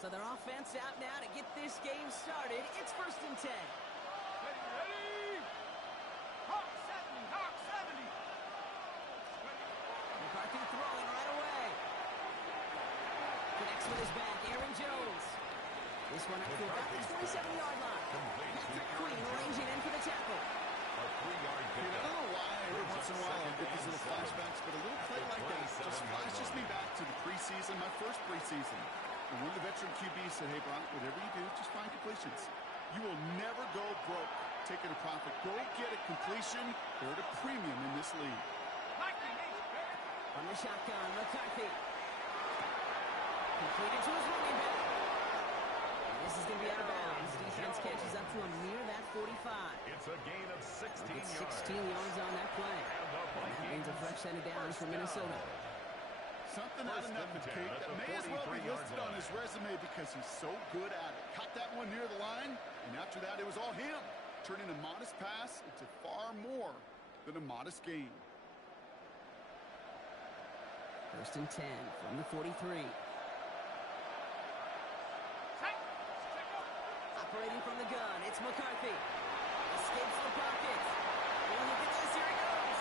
So their offense out now to get this game started. It's 1st and 10. Ready? Hawk 70, Hawk 70. McCarthy throwing right away. Connects with his back, Aaron Jones. This one up to about the 27-yard line. Patrick Queen ranging in for the tackle. A 3-yard gain. I don't know why every once in a while I get these little flashbacks, but a little play like that just flashes me back to the preseason, my first preseason. And one of the veteran QBs said, hey, Brock, whatever you do, just find completions. You will never go broke taking a profit. Go get a completion. They're at a premium in this league. On the shotgun, McCarthy. Completed to his running back. And this is going to be out of bounds. Defense catches up to him near that 45. It's a gain of 16 yards. 16 yards on that play. And that means a fresh set of downs for Minnesota. Something out of nothing, Kate. That may as well be listed on his resume because he's so good at it. Caught that one near the line, and after that, it was all him. Turning a modest pass into far more than a modest gain. 1st and 10 from the 43. Operating from the gun, it's McCarthy. Escapes the pocket. Oh, look at this, here he goes.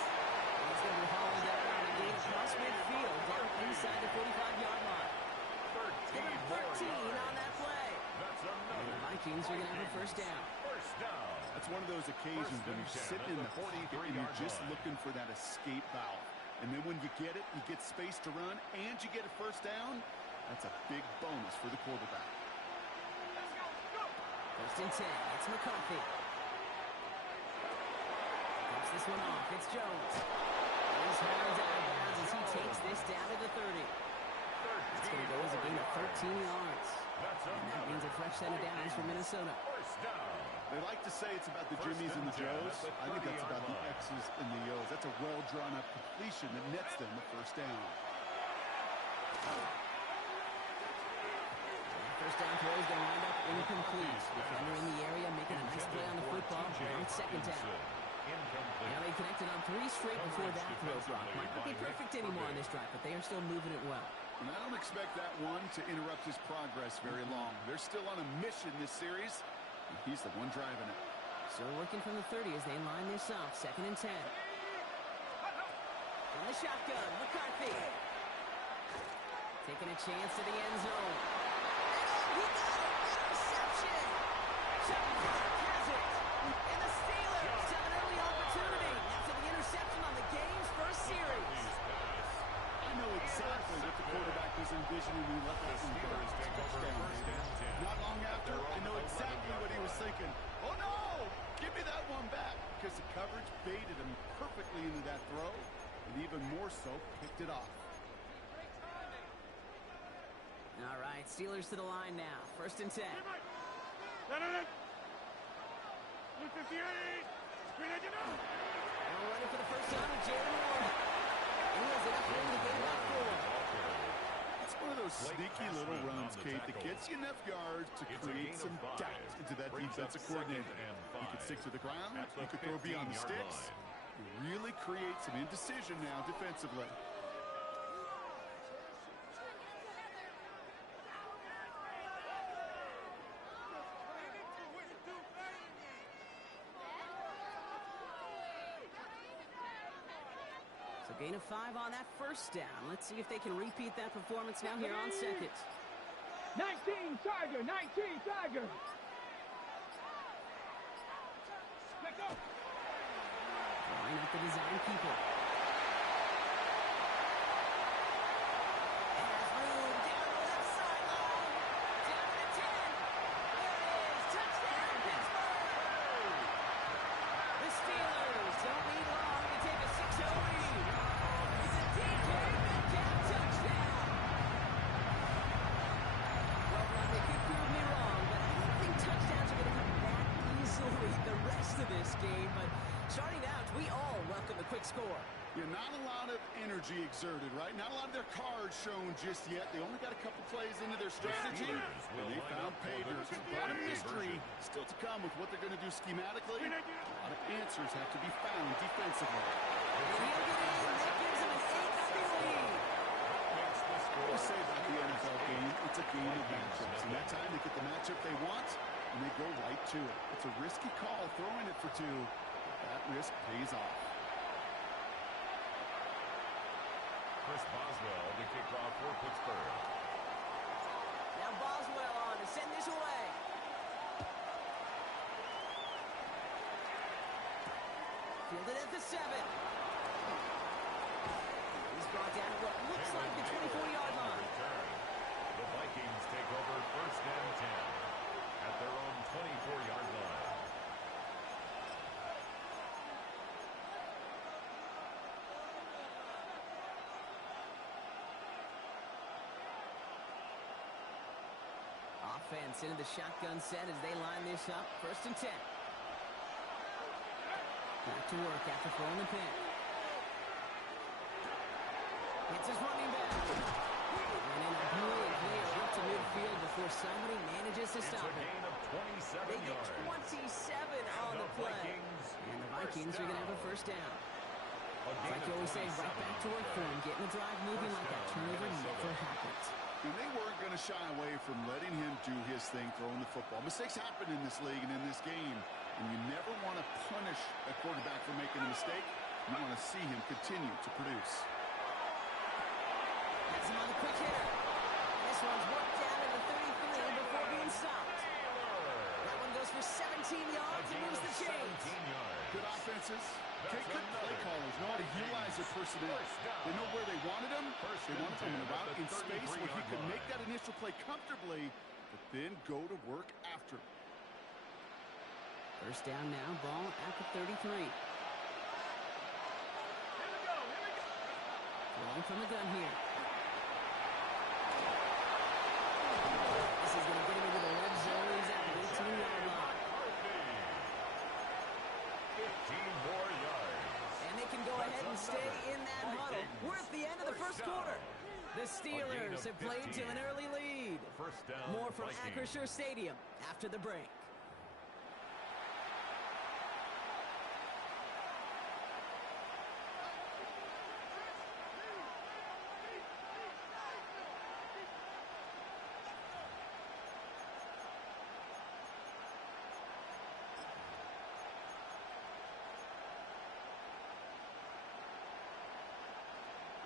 He's going to be hauled down and a gain across midfield, down inside the 45-yard line. 13 on that play. That's And the Vikings are going to have a first down. First down. That's one of those occasions when you're sitting in the pocket and you're just looking for that escape valve. And then when you get it, you get space to run, and you get a first down. That's a big bonus for the quarterback. 1st and 10, it's McCarthy. Drops this one off, it's Jones. He's hauled out of bounds as he takes this down to the 30. That's going to go as a gain of 13 yards. And that means a fresh set of downs for Minnesota. First down. They like to say it's about the Jimmies and the Joes. I think that's about the X's and the O's. That's a well-drawn-up completion that nets them the first down. First down throw is going to wind up incomplete. Defender in the area making a nice play on the football. Now it's 2nd down. Now they connected on 3 straight before that throw, Brock. Might not be perfect anymore on this drive, but they are still moving it well. And I don't expect that one to interrupt his progress very long. They're still on a mission this series, and he's the one driving it. Still working from the 30 as they line this up. 2nd and 10. On the shotgun, McCarthy. Taking a chance to the end zone. He got it! Interception! Chuck Clark has it! And the Steelers have an early opportunity after the interception on the game's first series. I know exactly what the quarterback was envisioning when he let that one go. Not long after, I know exactly what he was thinking. Oh, no! Give me that one back! Because the coverage baited him perfectly into that throw, and even more so, picked it off. All right, Steelers to the line now. 1st and 10. 158. Ready for the first down with Jalen Ward. He has enough room to gain about 4. It's one of those sneaky little runs, Kate, that gets you enough yards to create some doubt into that defensive coordinator. You can stick to the ground, you could throw beyond the sticks. You really create some indecision now defensively. So gain of 5 on that first down. Let's see if they can repeat that performance now here on 2nd. 19 Tiger, 19 Tiger. Let's go. Line up the design people. Has room down the left sideline. Down to the 10. There it is. Touchdown, Pittsburgh. The Steelers don't need long to take a 6-0 lead. It's a DK Metcalf touchdown. Well, Ron, they could prove me wrong, but I don't think touchdowns are going to come that easily the rest of this game. But starting out, we all welcome the quick score. Yeah, not a lot of energy exerted, right? Not a lot of their cards shown just yet. They only got a couple plays into their strategy, and they found pay dirt. A lot of mystery still to come with what they're going to do schematically. A lot of answers have to be found defensively. And he'll get in. That gives him an 8-0 lead. What we say about the NFL game, it's a game of matchups, and matchup they want, and they go right to it. It's a risky call throwing it for 2. That risk pays off. Chris Boswell to kick off for Pittsburgh. Now Boswell on to send this away. Fielded at the 7. He's brought down at what looks like the 24-yard line. The Vikings take over 1st and 10 at their own 24-yard line. Offense into the shotgun set as they line this up. 1st and 10. Back to work after throwing the pin. It's his running back. And in a brilliant play out to midfield before somebody manages to stop It's a it. gain of 27 They get yards. 27 on the play. And the Vikings are going to have a 1st down. Like you always say, right back to work for him. Getting the drive moving like that turnover never happened. And they weren't going to shy away from letting him do his thing, throwing the football. Mistakes happen in this league and in this game, and you never want to punish a quarterback for making a mistake. You want to see him continue to produce. That's him on the quick hitter. This one's worked down to the 33 before being stopped. That one goes for 17 yards and moves the chains. Good offenses. Good play callers know how to utilize their personnel. They know where they wanted him. They wanted him in a route in space where he could make that initial play comfortably, but then go to work after. 1st down now, ball at the 33. Throwing from the gun here. This is going to get him into the red zone. He's at the 18-yard line. 15 more yards. And they can go ahead and stay in that huddle. We're at the end of the 1st quarter. The Steelers have played to an early lead. 1st down. More from Vikings. Acrisure Stadium after the break.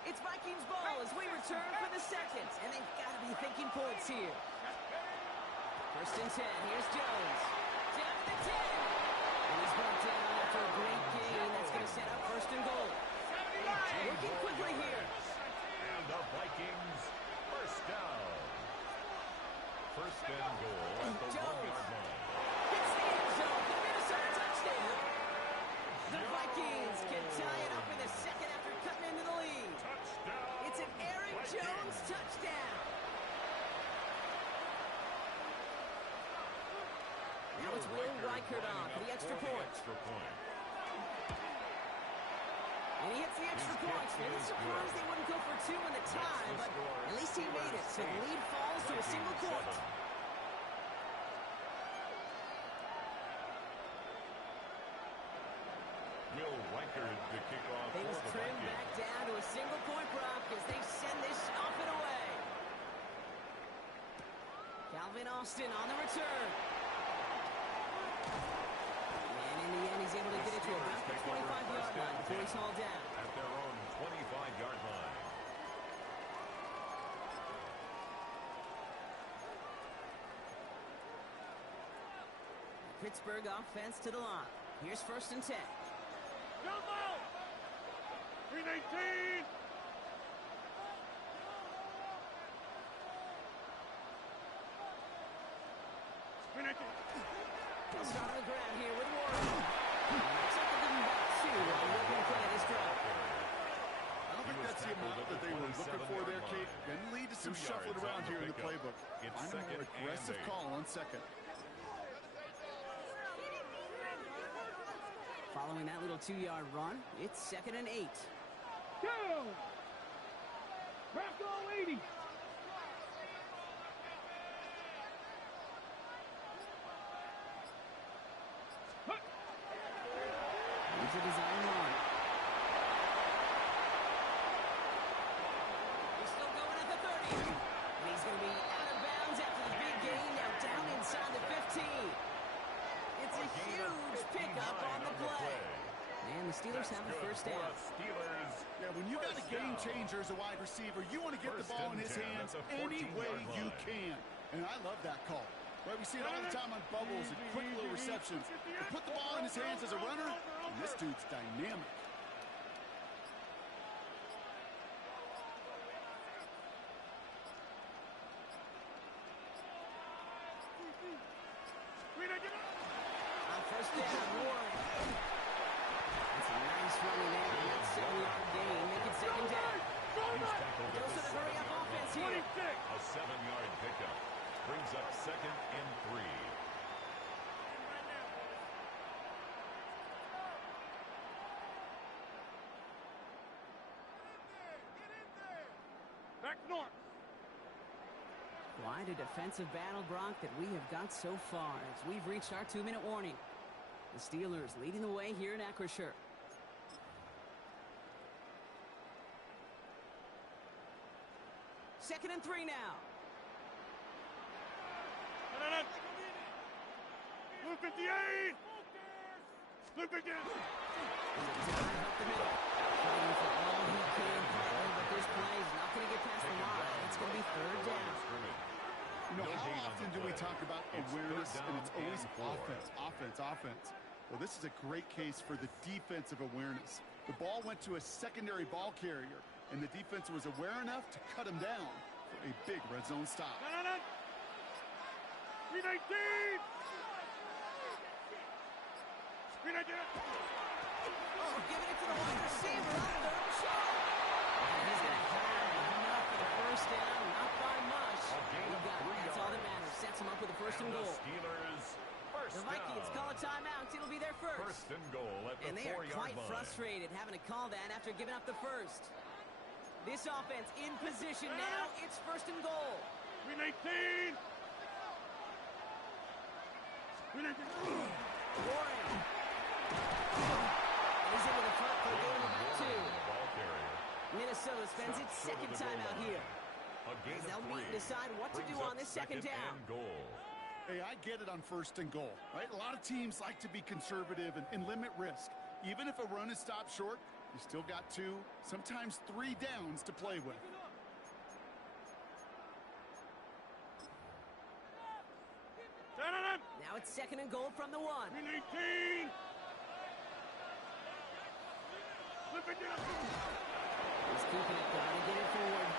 It's Vikings ball as we return for the 2nd, and they've got to be thinking points here. 1st and 10. Here's Jones. Down to the 10. And he's brought down after a great gain. That's going to set up 1st and goal. Working quickly here. And the Vikings 1st down. 1st and goal at the Jones 1-yard line. hits the end zone for the Minnesota touchdown. The Vikings can tie it up in the 2nd after cutting into the lead. Touchdown. It's an Aaron Jones touchdown. Now it's Will Reichert on for the extra point. And he hits the extra point. Really surprised they wouldn't go for 2 in the tie, but at least he made it. So the lead falls to a single point. Will Reichert to kick off for Things the trim Vikings. back down to a single point, Brock, as they send this off and away. Calvin Austin on the return. And in the end, he's able to get it to about the 25-yard line before he's hauled down. At their own 25-yard line. Pittsburgh offense to the line. Here's 1st and 10. Jump out! 319! They'll start on the ground here with Warren. Looks like they're giving back 2 on the opening play of this drive. I don't think that's the amount that they were looking for there, Kate. Going to lead to some shuffling around here in the playbook. Find a more aggressive call on 2nd. Following that little 2-yard run, it's 2nd and 8. Go! Bracco 80! Here's a design run. He's still going at the 30. And he's going to be out of bounds after the big gain. Now down inside. Steelers have a first down. Steelers. Yeah, when you got a game changer as a wide receiver, you want to get the ball in his hands any way you can. And I love that call. Right, we see it all the time on bubbles and quick little receptions. But put the ball in his hands as a runner, and this dude's dynamic. On first down, Ward. That's a nice running there on that 7-yard gain. Make it second down. Goes to the hurry-up offense here. A 7-yard pickup. Brings up 2nd and 3. Back north. Quite a defensive battle, Brock, that we have got so far as we've reached our 2-minute warning. The Steelers leading the way here in Acrisure. Second and 3 now. Blue 58. Blue 58. Dive up the middle. Fighting for all he can, but this play is not going to get past the line. It's going to be third down. You know, how often do we talk about awareness, and it's always offense, offense, offense. Well, this is a great case for the defensive awareness. The ball went to a secondary ball carrier, and the defense was aware enough to cut him down for a big red zone stop. 319. 319. Oh, giving it to the wide receiver on third shot. And he's going to have enough for the first down, not by much. He got it. That's all that matters. Sets him up with a first and goal. Steelers first The Vikings down. call a timeout. It'll be their first. First and goal at the And they are 4-yard quite line. frustrated having to call that after giving up the first. This offense in position now. It's first and goal. 319. 319. Warren. He's into the front for a gain of about 2. Ball carrier. Minnesota spends its second timeout here. A gain As they'll of meet 3. and decide what to Brings do up on this second down. and goal. Hey, I get it on first and goal, right? A lot of teams like to be conservative and limit risk. Even if a run is stopped short, you still got 2, sometimes 3 downs to play with. Now it's second and goal from the 1. 319. Flip it down. He's keeping it, trying to get it forward.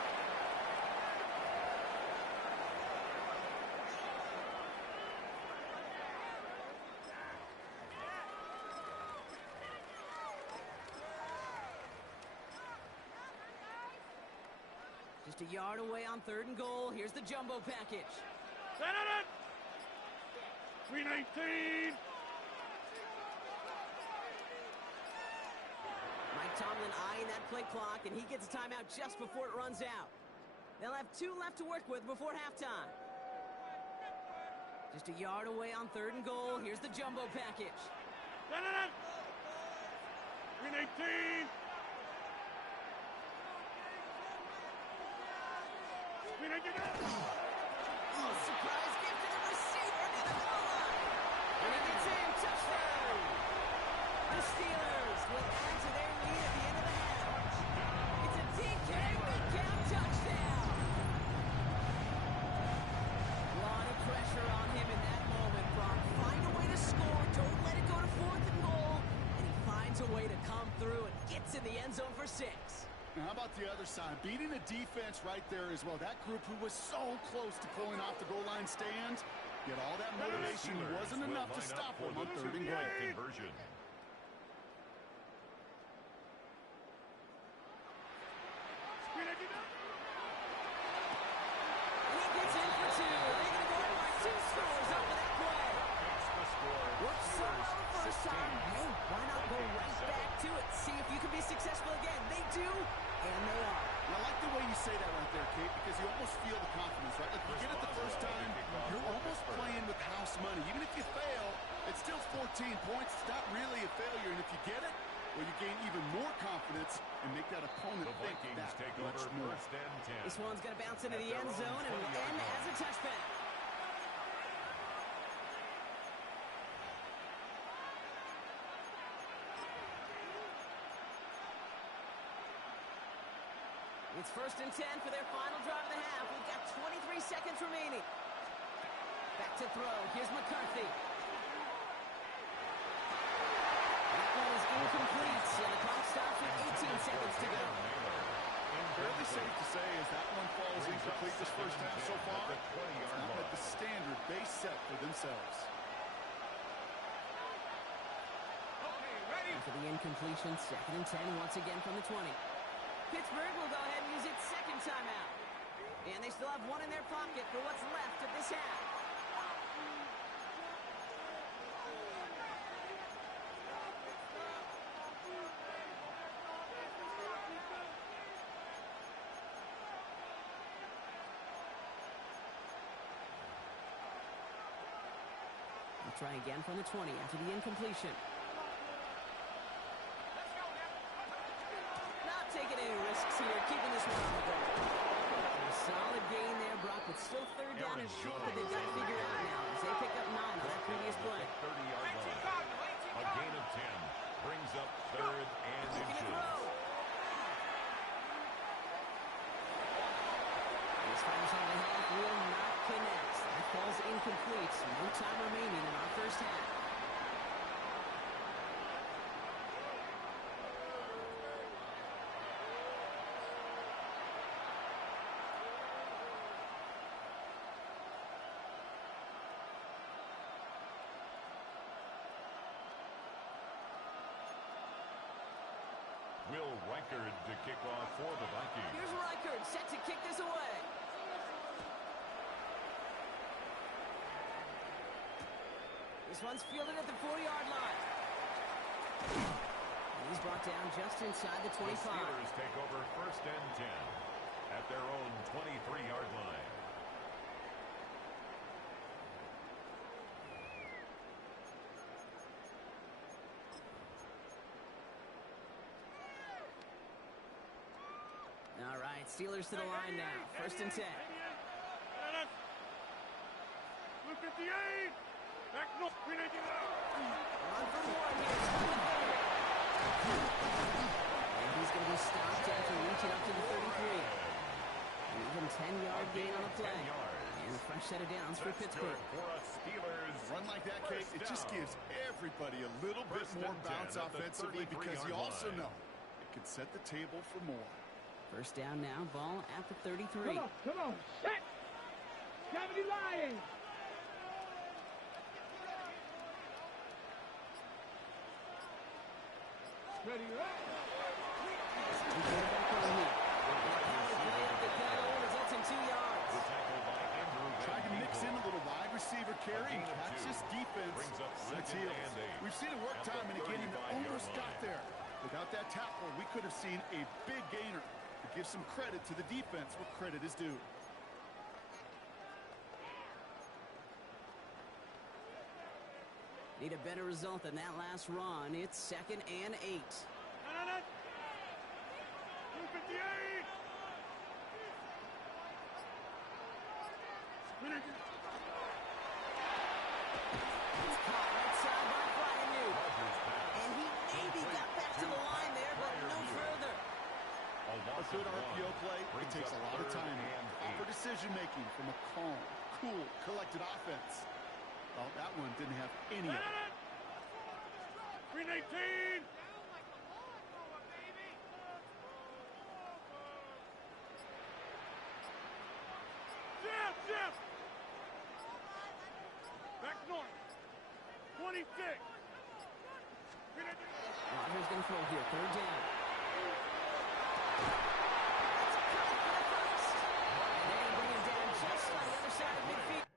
Just a yard away on third and goal. Here's the jumbo package. 319. Mike Tomlin eyeing that play clock, and he gets a timeout just before it runs out. They'll have 2 left to work with before halftime. Just a yard away on third and goal. Here's the jumbo package. 319. 319. Oh, surprise gift to the receiver near the goal line. And he gets in. Touchdown. The Steelers will add to their lead at the end of the half. It's a DK Metcalf touchdown. A lot of pressure on him in that moment, Brock. Find a way to score. Don't let it go to fourth and goal. And he finds a way to come through and gets in the end zone for 6. Now, how about the other side? Beating a defense right there as well. That group who was so close to pulling off the goal line stand, yet all that motivation wasn't enough to stop them on third and goal. Conversion. And he gets in for 2. They're going to go in by 2 scores off of that play. Makes the score. Worked so well the first time. Hey, why not go right back to it? See if you can be successful again. They do, and they are. And I like the way you say that right there, Kate, because you almost feel the confidence, right? Like you get it the first time, you're almost playing with house money. Even if you fail, it's still 14 points. It's not really a failure. And if you get it, well, you gain even more confidence and make that opponent The think Vikings that take much over more. first and 10. This one's going to bounce into the end zone and will end as a touchback. It's 1st and 10 for their final drive of the half. We've got 23 seconds remaining. Back to throw. Here's McCarthy. That one is incomplete, and the clock stops with 18 seconds to go. Fairly safe to say as that one falls incomplete this first half so far. It's not met the standard they set for themselves. After the incompletion, 2nd and 10 once again from the 20. Pittsburgh will go ahead and use its second timeout. And they still have one in their pocket for what's left of this half. We'll try again from the 20 after the incompletion. Not taking any risks here, keeping this one on the go. A solid gain there, Brock, but still 3rd down and short that they've got to figure out now as they pick up 9 on that previous play. 30-yard line. A gain of 10 brings up 3rd and inches. This final shot of the half will not connect. That falls incomplete. No time remaining in our first half. Will Reichard to kick off for the Vikings. Here's Reichard set to kick this away. This one's fielded at the 4-yard line. And he's brought down just inside the 25. The Steelers take over 1st and 10 at their own 23-yard line. All right, Steelers to the line now. 1st and 10. Look at the 8. Back north. We need to get out. On for more here. And he's going to be stopped after reaching up to the 33. An even 10-yard gain on the play. And a fresh set of downs for Pittsburgh. For a Steelers Run like that, Kate, it just gives everybody a little bit more bounce offensively because you also know it can set the table for more. 1st down now, ball at the 33. Come on. Set. Cavity lying. Ready, right? And quarterback on here. Play up the middle, results in 2 yards. Try to mix in a little wide receiver carry and catch this defense. Sets heels. We've seen it work time and again, and it almost got there. Without that tackle, we could have seen a big gainer. To give some credit to the defense where credit is due. Need a better result than that last run. It's 2nd and 8. Look at the 8. It's caught right side by Flanagan. And he maybe got back to the line there, but no further. A good RPO play, it takes a lot of time. Proper decision-making from a calm, cool, collected offense. Well, that one didn't have any of it. Green 18. Jeff. Back north. 26. Rodgers going to throw here. 3rd down. And they're going to bring him down just on the other side of midfield.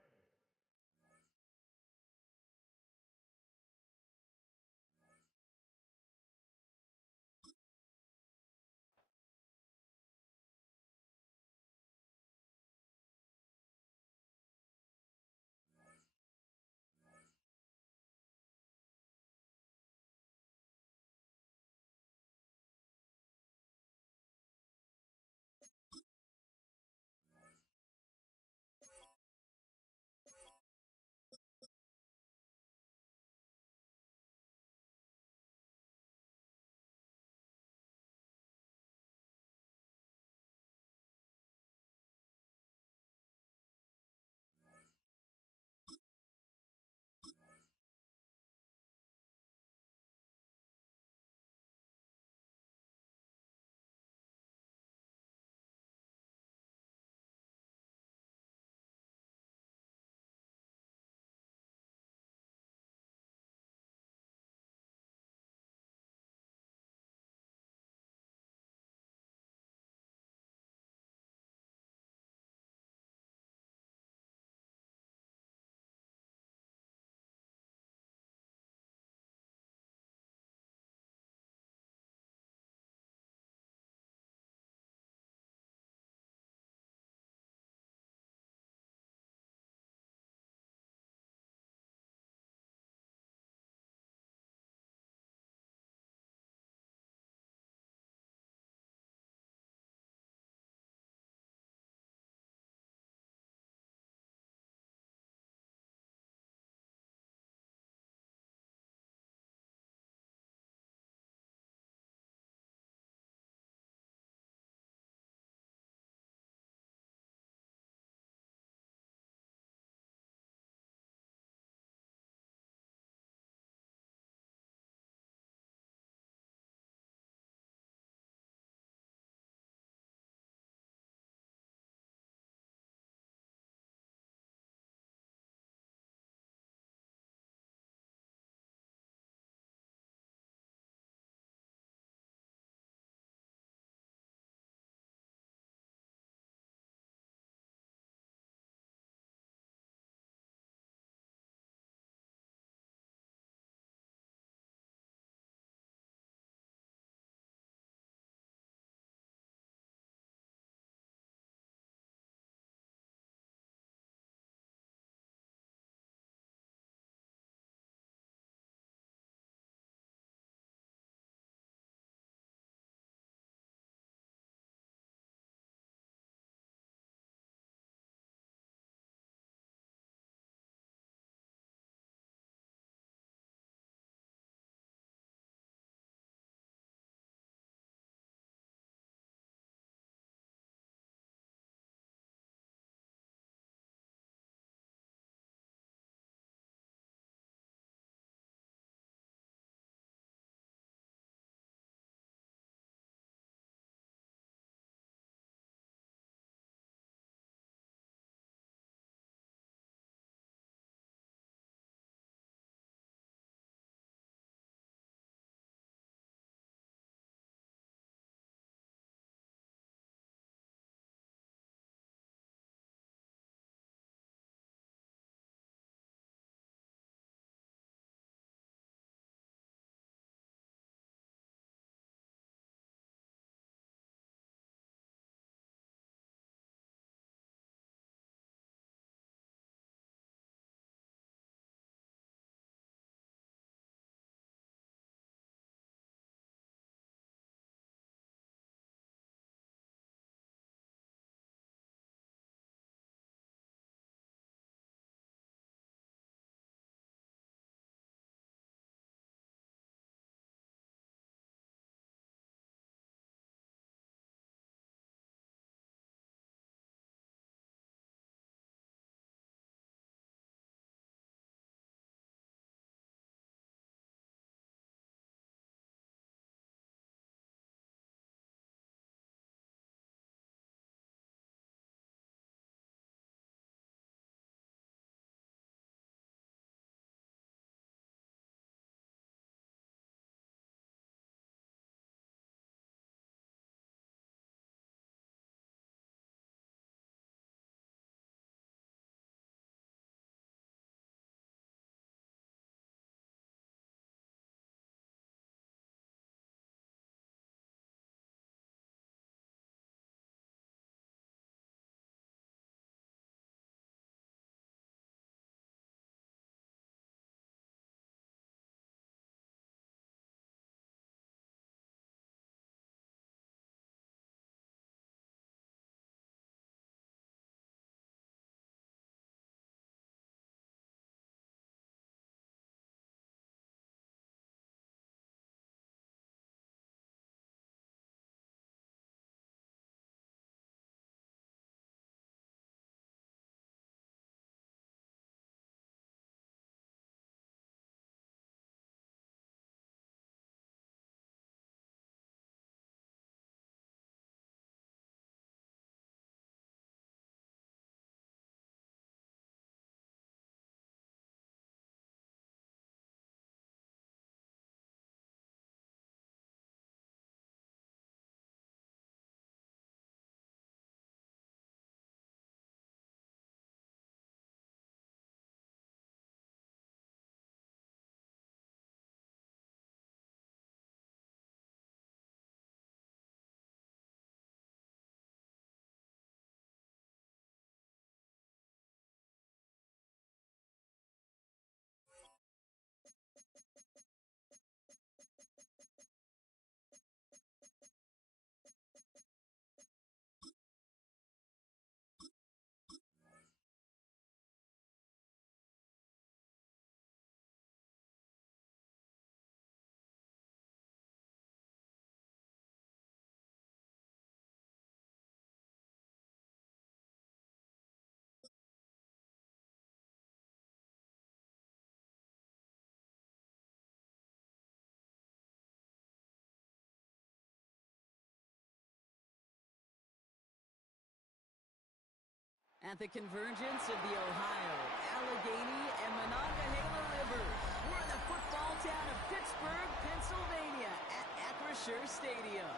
At the convergence of the Ohio, Allegheny, and Monongahela Rivers, we're in the football town of Pittsburgh, Pennsylvania, at Acrisure Stadium.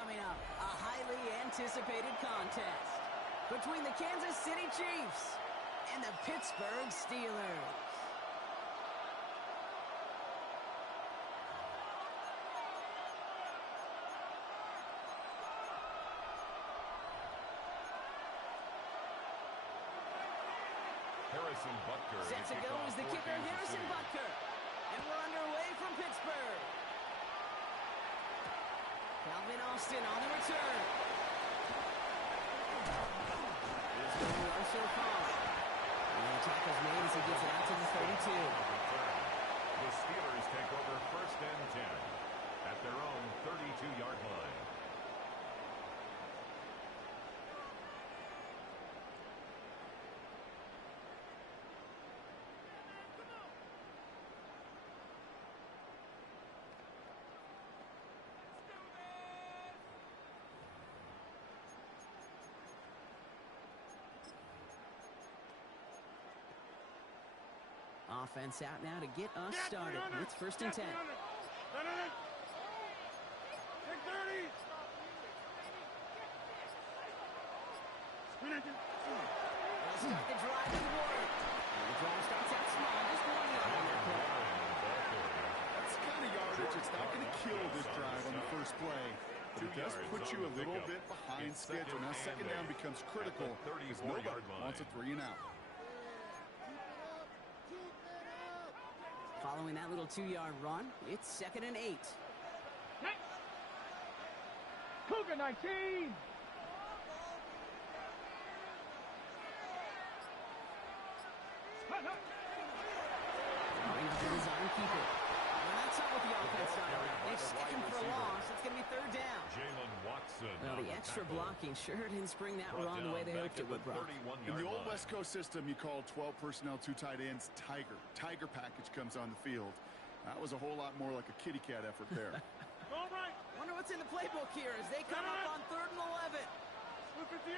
Coming up, a highly anticipated contest between the Kansas City Chiefs and the Pittsburgh Steelers. Harrison Butker. Set to go is the kicker, Harrison Butker. And we're underway from Pittsburgh. Calvin Austin on the return. Here's going to Arshel Khan. And the tackle's made as he gets it out to the 32. The Steelers take over 1st and 10 at their own 32-yard line. Offense out now to get us started. It's 1st and 10. Take 30. They'll start the drive with Ward. And the drive starts out small, just 1 yard on that play. That's kind of yardage. It's not going to kill this drive on the first play. But it does put you a little bit behind schedule. Now, 2nd down becomes critical because nobody wants a 3 and out. Following that little 2-yard run, it's 2nd and 8. Cougar 19. Going up the design keeper. Well, that's not what the offense started out. They stick him for a loss. It's going to be 3rd down. Jalen Watson. Well, the extra blocking sure didn't spring that run the way they hoped it would, Brock. In the old West Coast system, you call 12 personnel, 2 tight ends, Tiger. Tiger package comes on the field. That was a whole lot more like a kitty cat effort there. All right. Wonder what's in the playbook here as they come up on 3rd and 11. 58.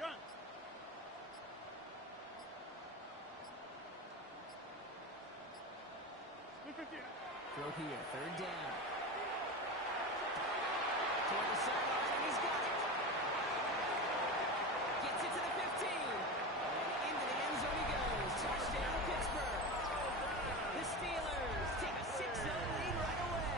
Gun. Throw here, 3rd down. Toward the sideline, and he's got it. Gets it to the 15. And into the end zone he goes. Touchdown, Pittsburgh. The Steelers take a 6-0 lead right away.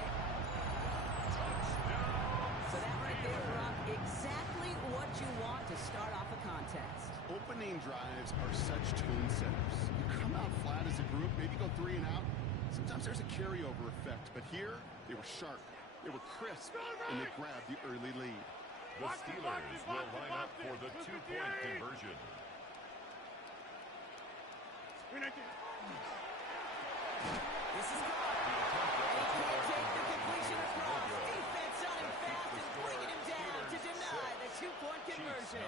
So that right there, Rob, exactly what you want to start off a contest. Opening drives are such tone setters. You come out flat as a group, maybe go 3 and out. Sometimes there's a carryover effect, but here they were sharp, they were crisp, and they grabbed the early lead. The Steelers will line up for the 2-point conversion. This is gone. And he can't take the completion across. Defense on him fast and bringing him down to deny the 2-point conversion.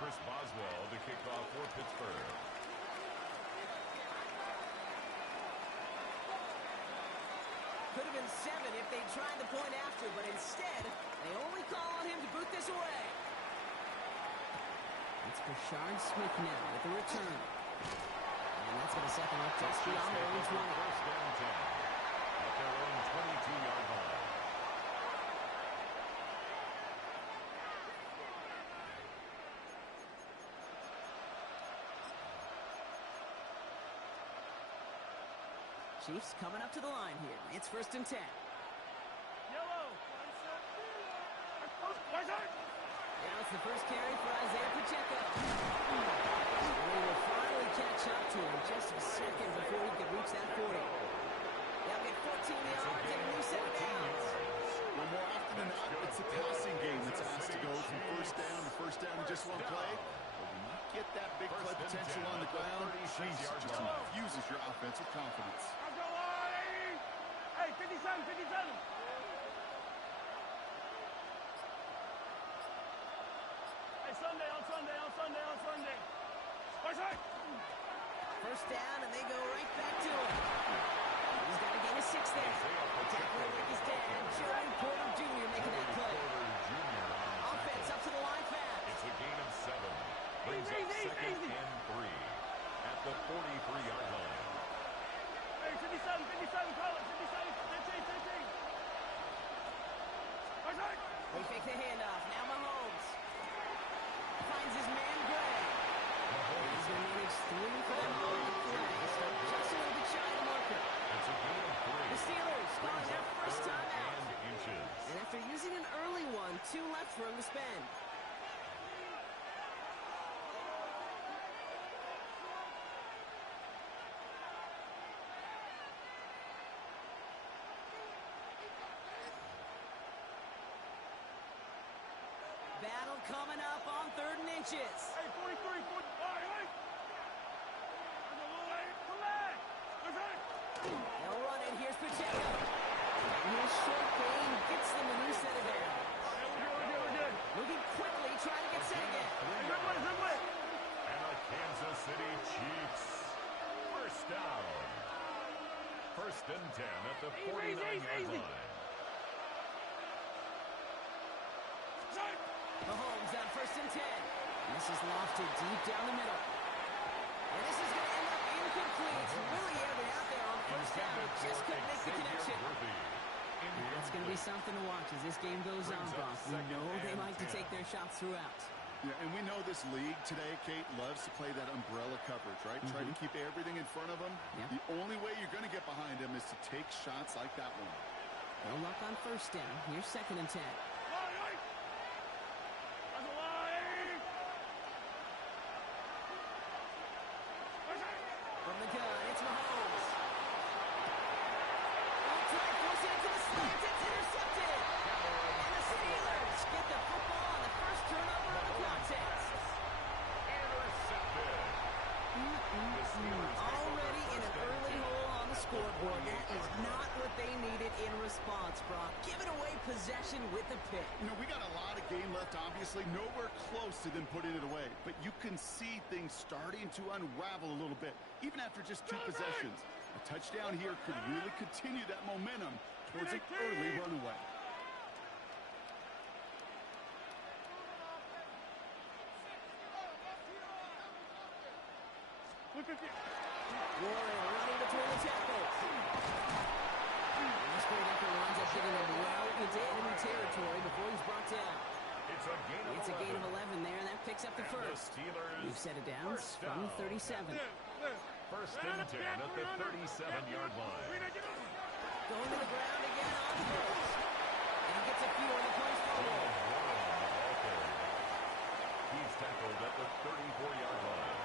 Chris Boswell to kick off for Pittsburgh. Could have been 7 if they tried the point after, but instead, they only call on him to boot this away. It's Brashard Smith now with the return. And that's going to set them up just beyond their own 20. 1st and 10 at their own 22-yard line. Chiefs coming up to the line here. It's 1st and 10. Yellow. Now it's the first carry for Isaiah Pacheco. They will finally catch up to him just a second before he could reach that 40. They'll get 14 yards and a new set of downs. Well, more often than not, it's the passing game that's asked to go from 1st down to 1st down in just 1 play. But when you get that big play potential on the ground, geez, it just infuses your offense with confidence. Hey, 57, 57. Hey, Sunday, on Sunday, on Sunday, on Sunday. First down, and they go right back to him. He's got to gain of 6 there. Tackling like his dad, Joey Porter Jr. making that play. Offense up to the line fast. It's a gain of 7. Brings up second and 3 at the 43-yard line. Hey, 57, call it. 57, 13. They fake the handoff. Now Mahomes finds his man Gray. He's going to manage 3 for them on the play. So just a little bit shy of the marker. It's a gain of 3. The Steelers calling their first time out. And inches. And after using an early one, 2 left for him to spend. Battle coming up on 3rd and inches. Hey, 43, 40. All right. They'll run it. Here's Pacheco. And his short gain gets them a new set of downs. We're good. Moving quickly, trying to get set again. Good way. And the Kansas City Chiefs. First down. 1st and 10 at the 49-yard line. Mahomes on 1st and 10. And this is lofted deep down the middle. And this is going to end up incomplete. Really aired it out there on 1st down. It just couldn't make the connection. It's going to be something to watch as this game goes on, Brock. We know they like to take their shots throughout. Yeah, and we know this league today, Kate, loves to play that umbrella coverage, right? Try to keep everything in front of them. Yeah. The only way you're going to get behind them is to take shots like that one. No luck on 1st down. Here's 2nd and 10. From the gun, it's Mahomes. Outside, forcing it to the slant. It's intercepted. And the Steelers get the football on the first turnover of the contest. Intercepted. Already in an early hole on the scoreboard. That is not what they needed in response, Brock. Giving away possession with the pick. You know, we got a lot of game left, obviously. Nowhere close to them putting it away. But you can see things starting to unravel a little bit, even after just 2 possessions. A touchdown here could really continue that momentum towards an early runaway. Warren running between the tackles. This quarterback winds up getting him well into enemy territory before he's brought down. It's a gain of 11 there, and that picks up the first. We've set it down from 37. 1st and 10 at the 37-yard line. Going to the ground again on first. And he gets a few on the points forward. He's tackled at the 34-yard line.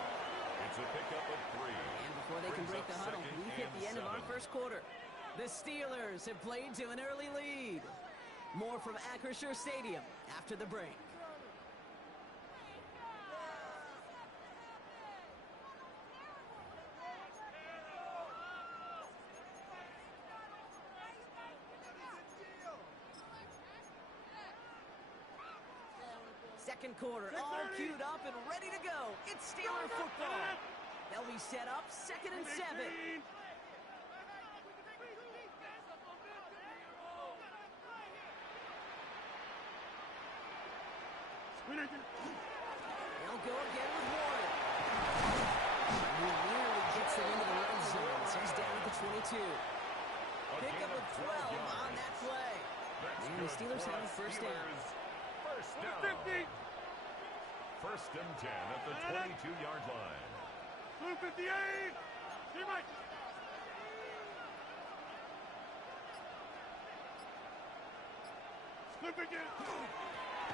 It's a pickup of 3. And before they can break the huddle, we hit the end of our first quarter. The Steelers have played to an early lead. More from Acrisure Stadium after the break. Second quarter, all queued up and ready to go. It's Steeler football. They'll be set up 2nd and 7. They'll go again with Warren. He nearly gets them into the red zone, so he's down at the 22. Pick up with 12 on that play. And the Steelers have a first down. First down. 1st and 10 at the 22-yard line. 258. Keep it. Slip again.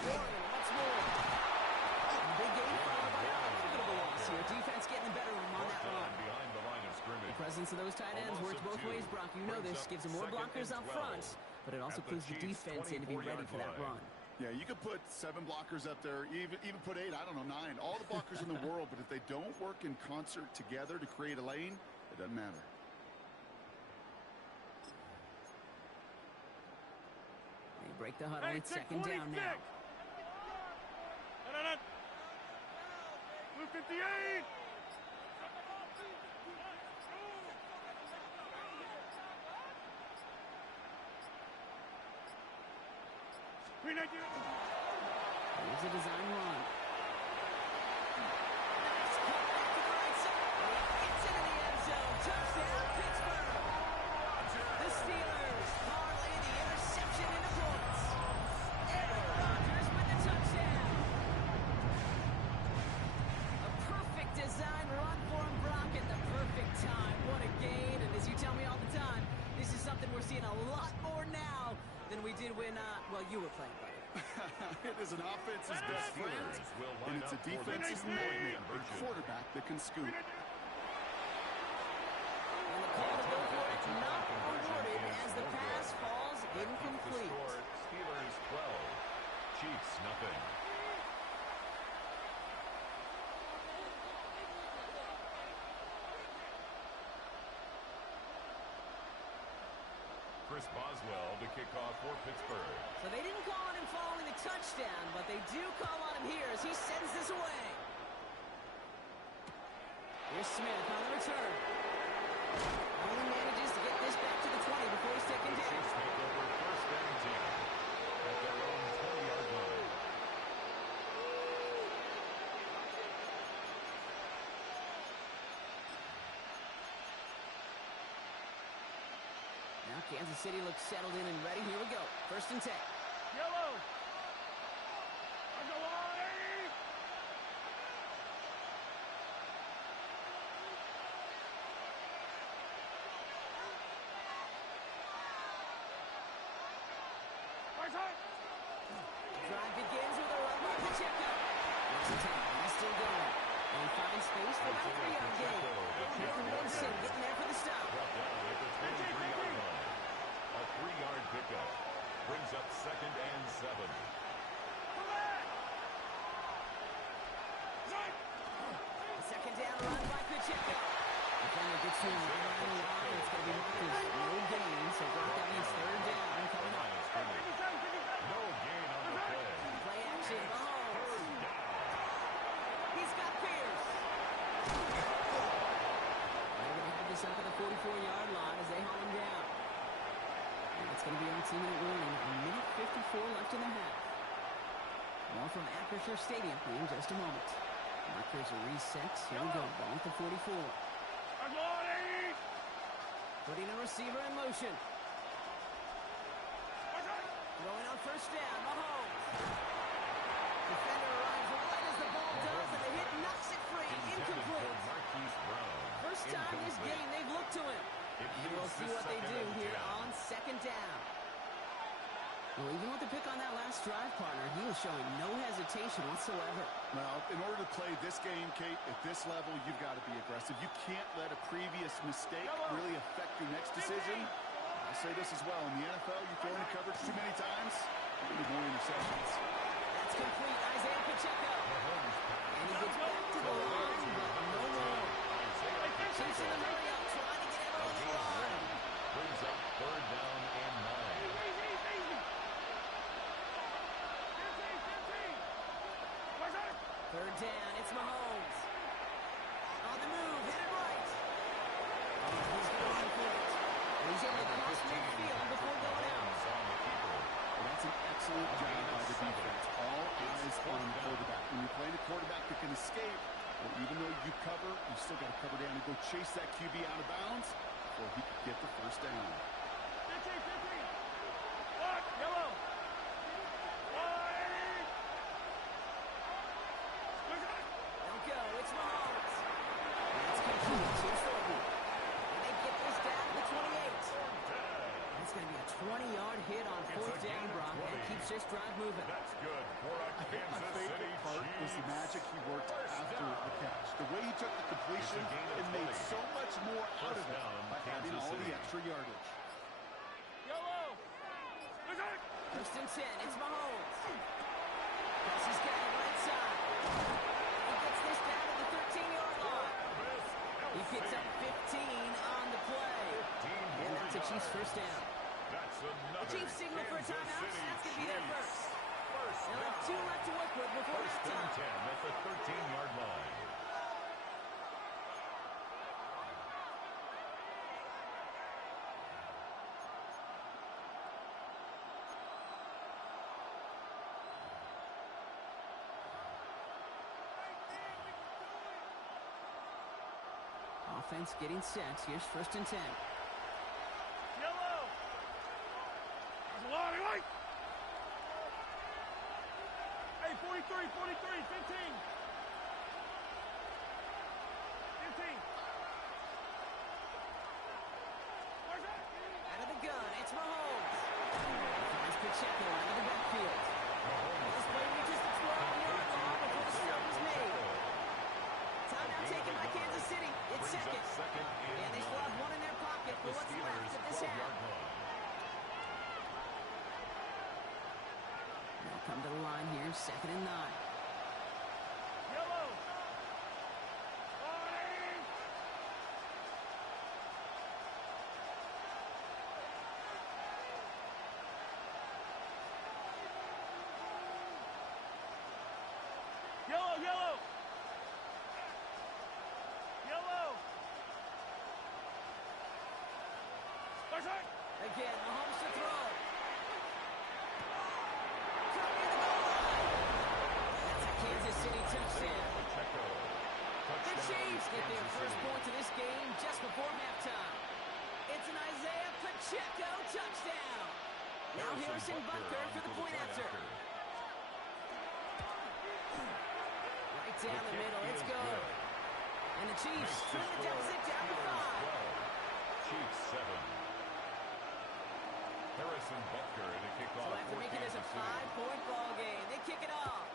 Warren once more. Big game followed by a little bit of a loss here. Defense getting the better of him on that run. Behind the line of scrimmage. The presence of those tight ends works both ways, Brock. You know this. Gives them more blockers up front, but it also clues the defense in to be ready for that run. Yeah, you could put 7 blockers up there, even put 8, I don't know, 9. All the blockers in the world, but if they don't work in concert together to create a lane, it doesn't matter. They break the huddle. It's 2nd down now. 258. Here's a design run. Nice cut back to the right side. He gets into the end zone. Touchdown, Pittsburgh. The Steelers parlay the interception into points. Aaron Rodgers with the touchdown. A perfect design run for him, Brock, at the perfect time. What a gain, and as you tell me all the time, this is something we're seeing a lot more now than we did when, well, you were playing, buddy. It is an offense's best friend, and it's a defense's nightmare, a quarterback that can scoop. And the call to go for it not awarded as the pass falls incomplete. Steelers 12, Chiefs nothing. Chris Boswell to kick off for Pittsburgh. So they didn't call on him following the touchdown, but they do call on him here as he sends this away. Here's Smith on the return. Only manages to get this back to the 20 before he's taken down. Chiefs take over first and 10 at their own 20-yard line. Now Kansas City looks settled in and ready. Here we go. First and 10. Yellow. On the line. Right side. Drive begins with a run by Pacheco. Once a time, he's still going. And he finds space for about a 3-yard gain. And Wilson getting there for the stop. Brought down at the 23-yard line. A 3-yard pickup brings up second and 7. A second down run by Pacheco. Defender gets to him right around the line. It's going to be Marcus. No gain, so Brock, that means third down coming up. No gain on the play. Play action, Mahomes. He's got Pierce. They're going to have this up at the 44-yard line as they haul him down. And it's going to be on 2-minute warning. A minute 54 left in the half. More from Acrisure Stadium in just a moment. Markers are reset. Here we go. Ball at the 44. Putting a receiver in motion. Throwing on first down. Mahomes. Defender arrives right as the ball does, and the hit knocks it free. Incomplete. First time this game they've looked to him. And we'll see what they do here on second down. Well, even with the pick on that last drive, partner, he was showing no hesitation whatsoever. Well, in order to play this game, Kate, at this level, you've got to be aggressive. You can't let a previous mistake really affect your next decision. I'll say this as well. In the NFL, you throw into coverage too many times, you're going to be more interceptions. That's complete. Isaiah Pacheco. And he gets back to the line, but no more. Chiefs in the hurry up, trying to get everyone in line. Brings up third down and 9. Third down, it's Mahomes. On the move, headed right. Oh, he's going for it. And he's able to cross midfield before going out. Well, that's an excellent job by the defense. All eyes on the quarterback. When you're playing a quarterback that can escape, well, even though you cover, you still got to cover down and go chase that QB out of bounds before he can get the first down. Yellow. Don't go, it's Mahomes. That's complete to Thornton. And they get this down to the 28. That's going to be a 20-yard hit on fourth down, Brock. That keeps this drive moving. That's good for a My Kansas City favorite part was the magic he worked after the catch. The way he took the completion and made so much more out of it by having all the extra yardage. Yellow. First and 10, it's Mahomes. Kelsey's got it right side. He gets this down to the 13-yard line. He picks up 15 on the play. And that's a Chiefs first down. The Chiefs signal for a timeout. That's going to be their first. They'll have 2 left to work with before First and halftime. 10 at the 13-yard line. offense getting set. Here's 1st and 10. Yellow. There's a lot of light. Hey, 43, 15. 15. Out of the gun, it's Mahomes. Finds Pacheco out of the backfield. This play reaches the 12-yard line before the stop is made. Timeout taken by Kansas City. It's second. And they still have one in their pocket for what's left of this half. They'll come to the line here, 2nd and 9. Yellow. Yellow. Again, Mahomes to throw. Coming to the goal line. That's a Kansas City touchdown. The Chiefs get their first point of this game just before halftime. It's an Isaiah Pacheco touchdown. Now Harrison Butker for the point after. Right down the middle, it's good. And the Chiefs trim the deficit down to 5. Chiefs 7. Harrison Butker to kick So off. after making this a 5-point ball game, they kick it off.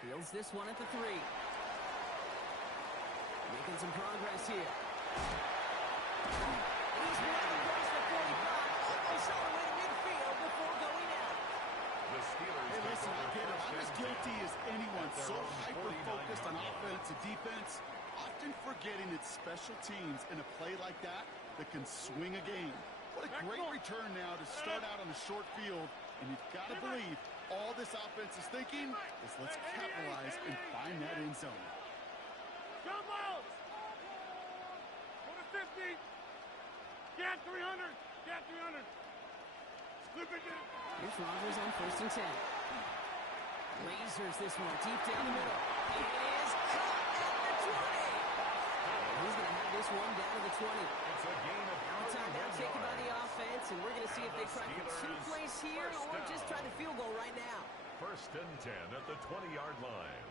Fields this one at the 3. Making some progress here. He's running across the 45, almost all the way to midfield before going out. The Steelers. Hey, listen, I get it. I'm as guilty as anyone. So hyper-focused on offense and defense, often forgetting it's special teams in a play like that can swing a game. What a great return now to start out on a short field, and you've got to believe all this offense is thinking is let's capitalize and find that end zone. Jump out. Go to 50. Get 300. Get 300. Flip it. Here's Rodgers on 1st and 10. Lasers this one deep down the middle. It is caught at the 20. He's going to have this one down to the 20. It's a gain of Now timeout taken by the offense, and we're going to see if they try for 2 plays here or just try the field goal right now. 1st and 10 at the 20-yard line.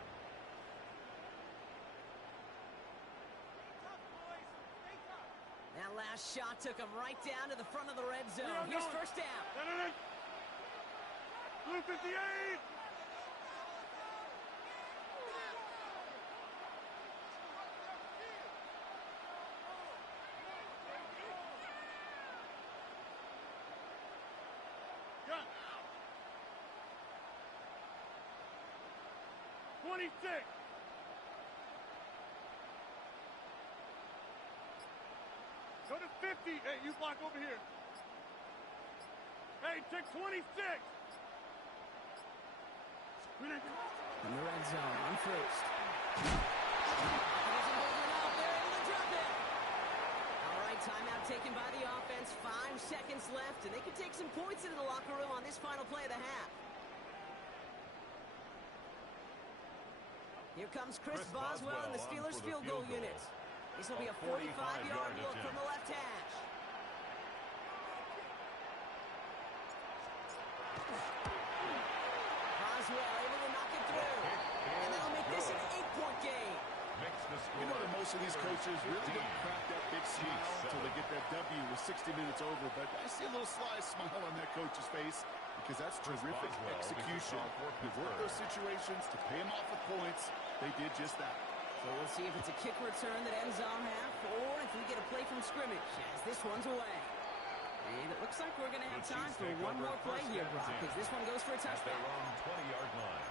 That last shot took him right down to the front of the red zone. Here's 1st down. Blue 58. Gun. 26. Go to 50. Hey, you block over here. Hey, take 26. In the red zone on 1st. All right, timeout taken by the offense. 5 seconds left, and they can take some points into the locker room on this final play of the half. Here comes Chris Boswell and the Steelers field goal unit. This will be a 45-yard look from the left hash. Boswell able to knock it through. And that'll make this an 8-point game. You know that most of these coaches really don't crack that big smile until they get that W with 60 minutes over, but I see a little sly smile on that coach's face because that's terrific execution. To work those situations, to pay them off with points, they did just that. So we'll see if it's a kick return that ends on half or if we get a play from scrimmage as this one's away. And it looks like we're going to have time for one more play here, Brock, as this one goes for a touchdown. At their own 20-yard line.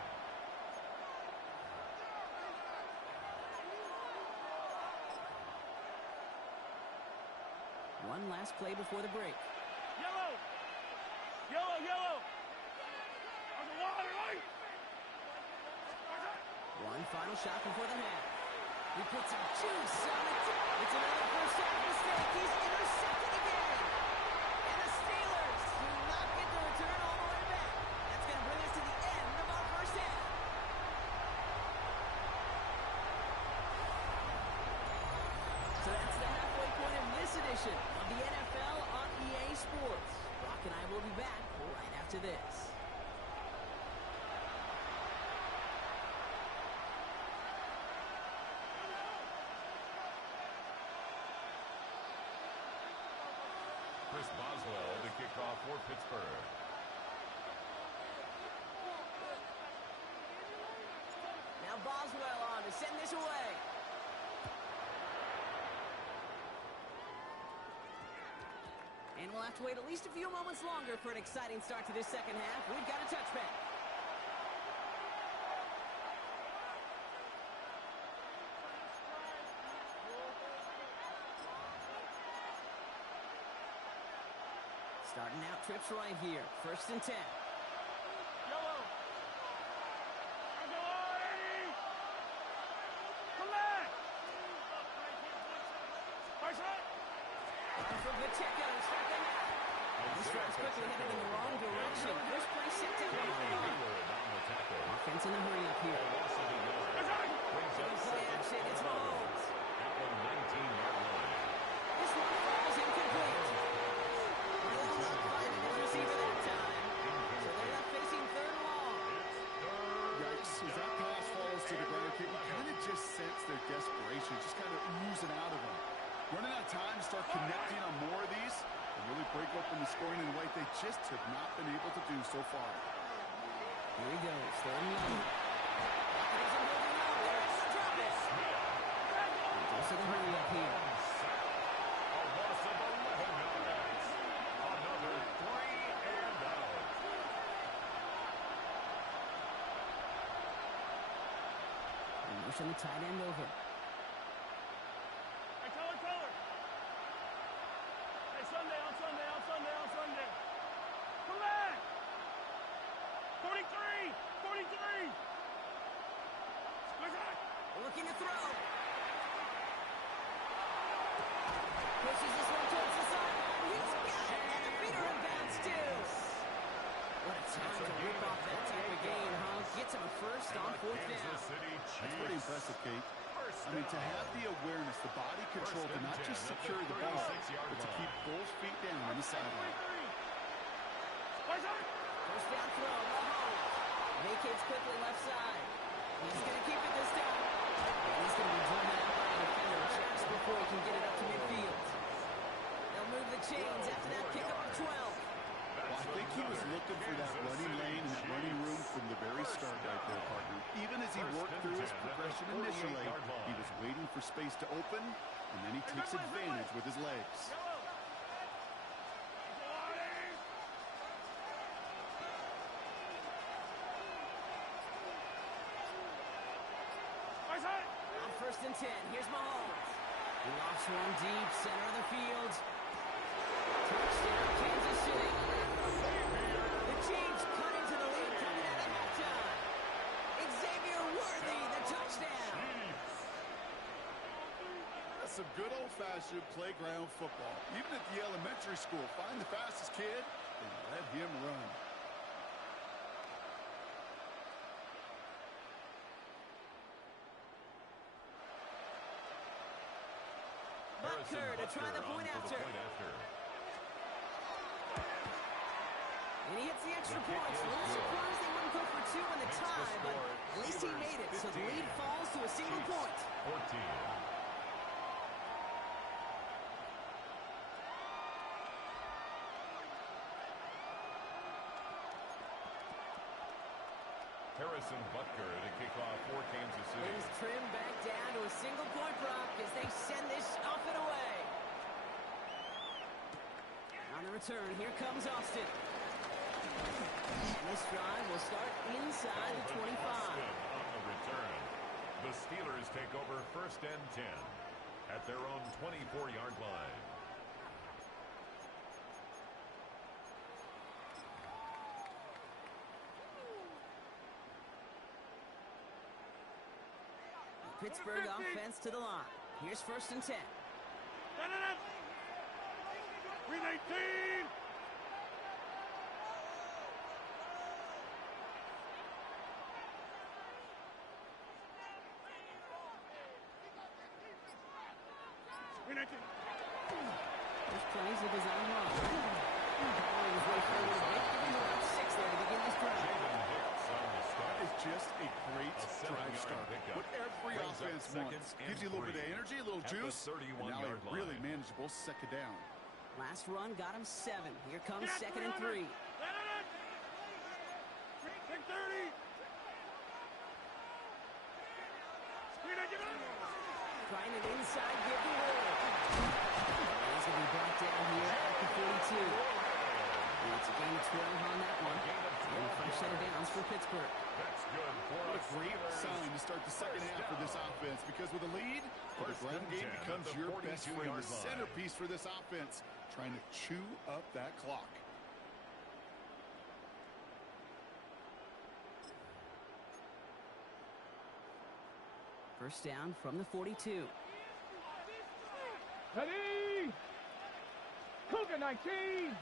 One last play before the break. Yellow. Yellow, yellow. On the water, right? One final shot before the half. He puts some juice on it. It's another first half mistake. He's intercepted again. And the Steelers do not get the return all the way back. That's going to bring us to the end of our first half. sports. Brock and I will be back right after this. Chris Boswell to kick off for Pittsburgh. Now Boswell on to send this away. And we'll have to wait at least a few moments longer for an exciting start to this second half. We've got a touchback. Starting out trips right here. 1st and 10. Yellow. Come back. Right side. On for Pacheco to start them out. This drive's quickly headed in the wrong direction. First play set down on the line. Offense in a hurry up here. Play action. It's Mahomes. At the 19-yard line. This one falls incomplete. Will not find his receiver that time. So they're left facing 3rd and long. Yikes. As that pass falls to the ground, you kind of just sense their desperation, just kind of oozing out of them. Running out of time to start connecting on more of these and really break open the scoring in a way they just have not been able to do so far. Here he goes. 3rd and long. Pocket isn't moving up. They're going to drop it. Also the hurry up here. A loss of 11 yards. Another 3 and out. And motion the tight end over. Hey, color. Hey, Sunday. Come back. 43. Squeeze out. Looking to throw. Pushes this one towards the sideline. He's got it. And the feeder in bounds too. What a time to rip off that type of game, huh? Gets him a first on 4th down. Kansas City That's pretty Chiefs. impressive, Kate. First I mean, to down. have the awareness, the body control to not just secure the ball, but to keep both feet down on the sideline. Right side. First down throw. Mahomes. Vacates quickly left side. He's going to keep it this time. And he's going to be driven out by a defender just before he can get it up to midfield. They'll move the chains after that pickup of 12. Well, I think he was looking for that running lane and that running room from the very start right there, partner. Even as he worked through his progression initially, he was waiting for space to open, and then he takes advantage with his legs. Right side. On 1st and 10, here's Mahomes. He lofts one deep, center of the field. Touchdown, Kansas City. The Chiefs cut into the lead coming out of halftime. Xavier Worthy, the touchdown. That's some good old-fashioned playground football. Even at the elementary school, find the fastest kid and let him run. Butker to try the point after. And he hits the extra points. A little surprised they wouldn't go for 2 in the tie, but at least he made it, so the lead falls to a single point. 14. Harrison Butker to kick off for Kansas City. Things trim back down to a single point, Brock, as they send this off and away. On the return, here comes Austin. And this drive will start inside the 25. On the return, the Steelers take over 1st and 10 at their own 24-yard line. Pittsburgh offense to the line. Here's 1st and 10. Green 18. Green 18. First plays a design run. once. Gives you a little bit of energy, a little juice, and now a really manageable second down. Last run got him 7. Here comes second and 3. Take 30. Trying it inside, give the roll. He's going to be brought down here at the 42. And it's a gain of 12 on that one. And a fresh set of downs for Pittsburgh. That's good for What us. a great sign to start the second half for this offense, because with a lead, the ground game becomes your best friend, the centerpiece for this offense, trying to chew up that clock. First down from the 42. Ready! Cougar 19!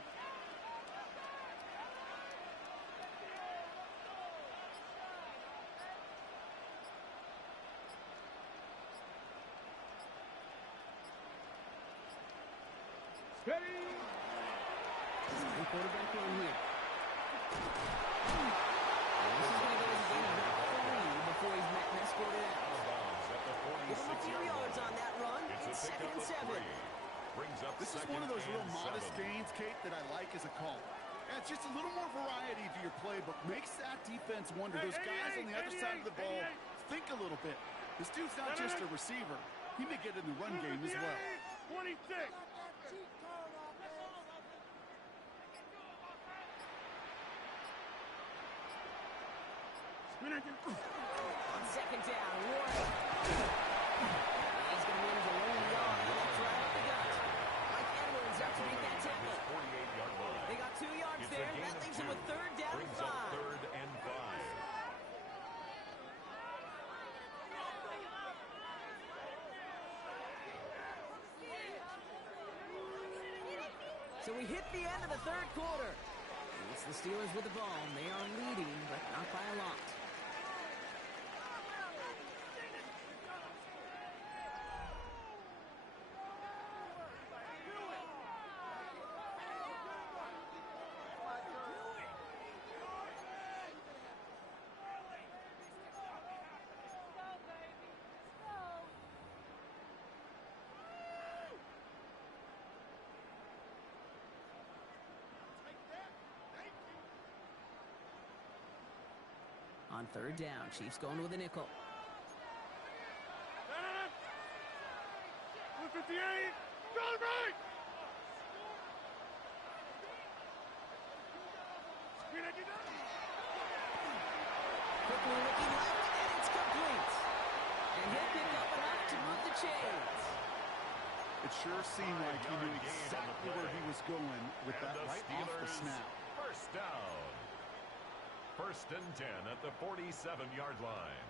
Ready! And quarterback run here. And this is going to go as a gain of about 3 before he's met and escorted out. Give him a few yards on that run. It's second and 7. This is one of those little modest gains, Kate, that I like as a call. And it's just a little more variety to your playbook. Makes that defense wonder. Those guys on the other side of the ball think a little bit. This dude's not just a receiver. He may get in the run game as well. 26! On second down, Warren. He's going to win the long yard. That's right up the gut. Mike Edwards up to beat that tackle. They got 2 yards there. That leaves him with third down and 5. Third and 5. So we hit the end of the third quarter. It's the Steelers with the ball. They are leading, but not by a lot. On third down, Chiefs going with a nickel. 58! Go right! Quickly looking left, and it's complete. And he'll pick up enough to move the chains. It sure seemed like he knew exactly where he was going with that right off the snap. First down. First and 10 at the 47-yard line.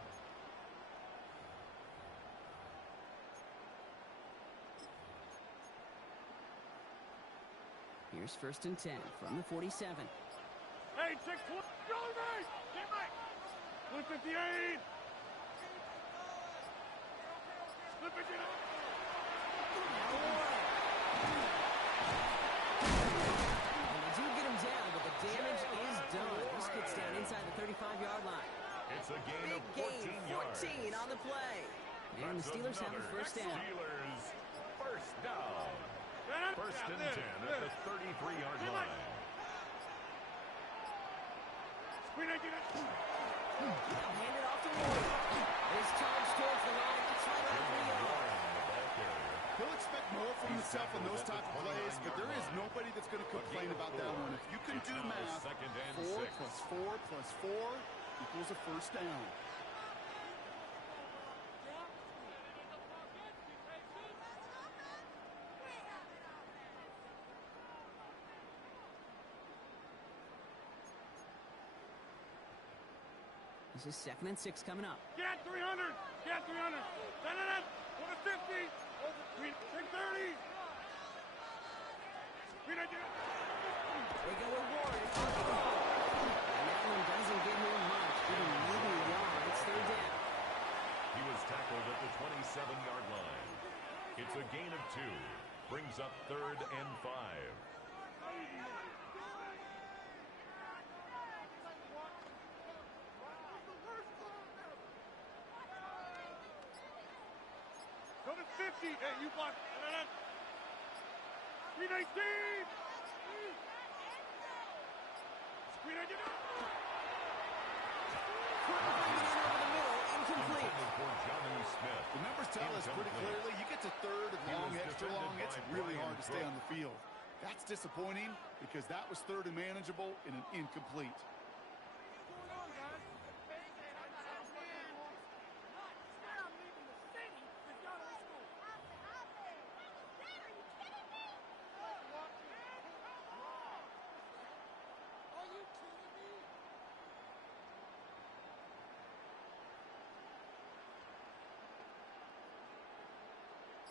Here's first and 10 from the 47. Hey, 6 go right! Get right! 158! Slip it in. And they do get him down, but the damage is done. This kid's down inside the 35-yard line. It's a gain of Big 14 gain, yards. 14 on the play. And the Steelers have a first down. Steelers first down. First and 10 at the 33-yard line. Now hand it off to Warren. His charge towards the line. That's right around the yard. He'll expect more from himself on those type of plays, but there is nobody that's going to complain about that one. If you can do math, 4 plus 4 plus 4 equals a first down. This is second and 6 coming up. Get 300! Get 300! Send it in! Go to 50! Over 30! They go with Warren on the ball. And that one doesn't give him much. Give him maybe a yard. It's third down. He was tackled at the 27-yard line. It's a gain of 2. Brings up third and 5. Hey, you block. 319. Screen it. Couldn't bring it in over the middle. Incomplete. For Johnny Smith. The numbers tell us pretty clearly, you get to third and long, extra long, it's really hard to stay on the field. That's disappointing because that was third and manageable in an incomplete.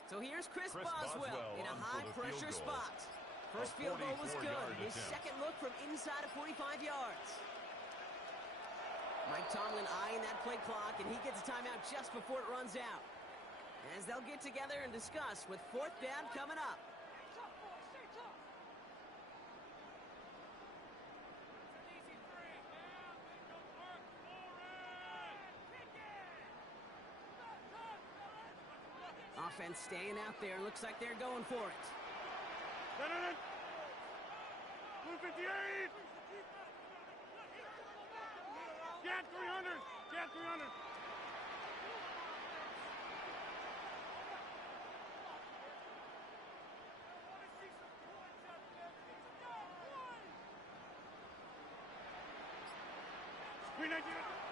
So here's Chris Boswell in a high-pressure spot. First field goal was good. His second look from inside of 45 yards. Mike Tomlin eyeing that play clock, and he gets a timeout just before it runs out. As they'll get together and discuss with fourth down coming up. Offense staying out there. Looks like they're going for it. Blue 58. Get 300. Get 300.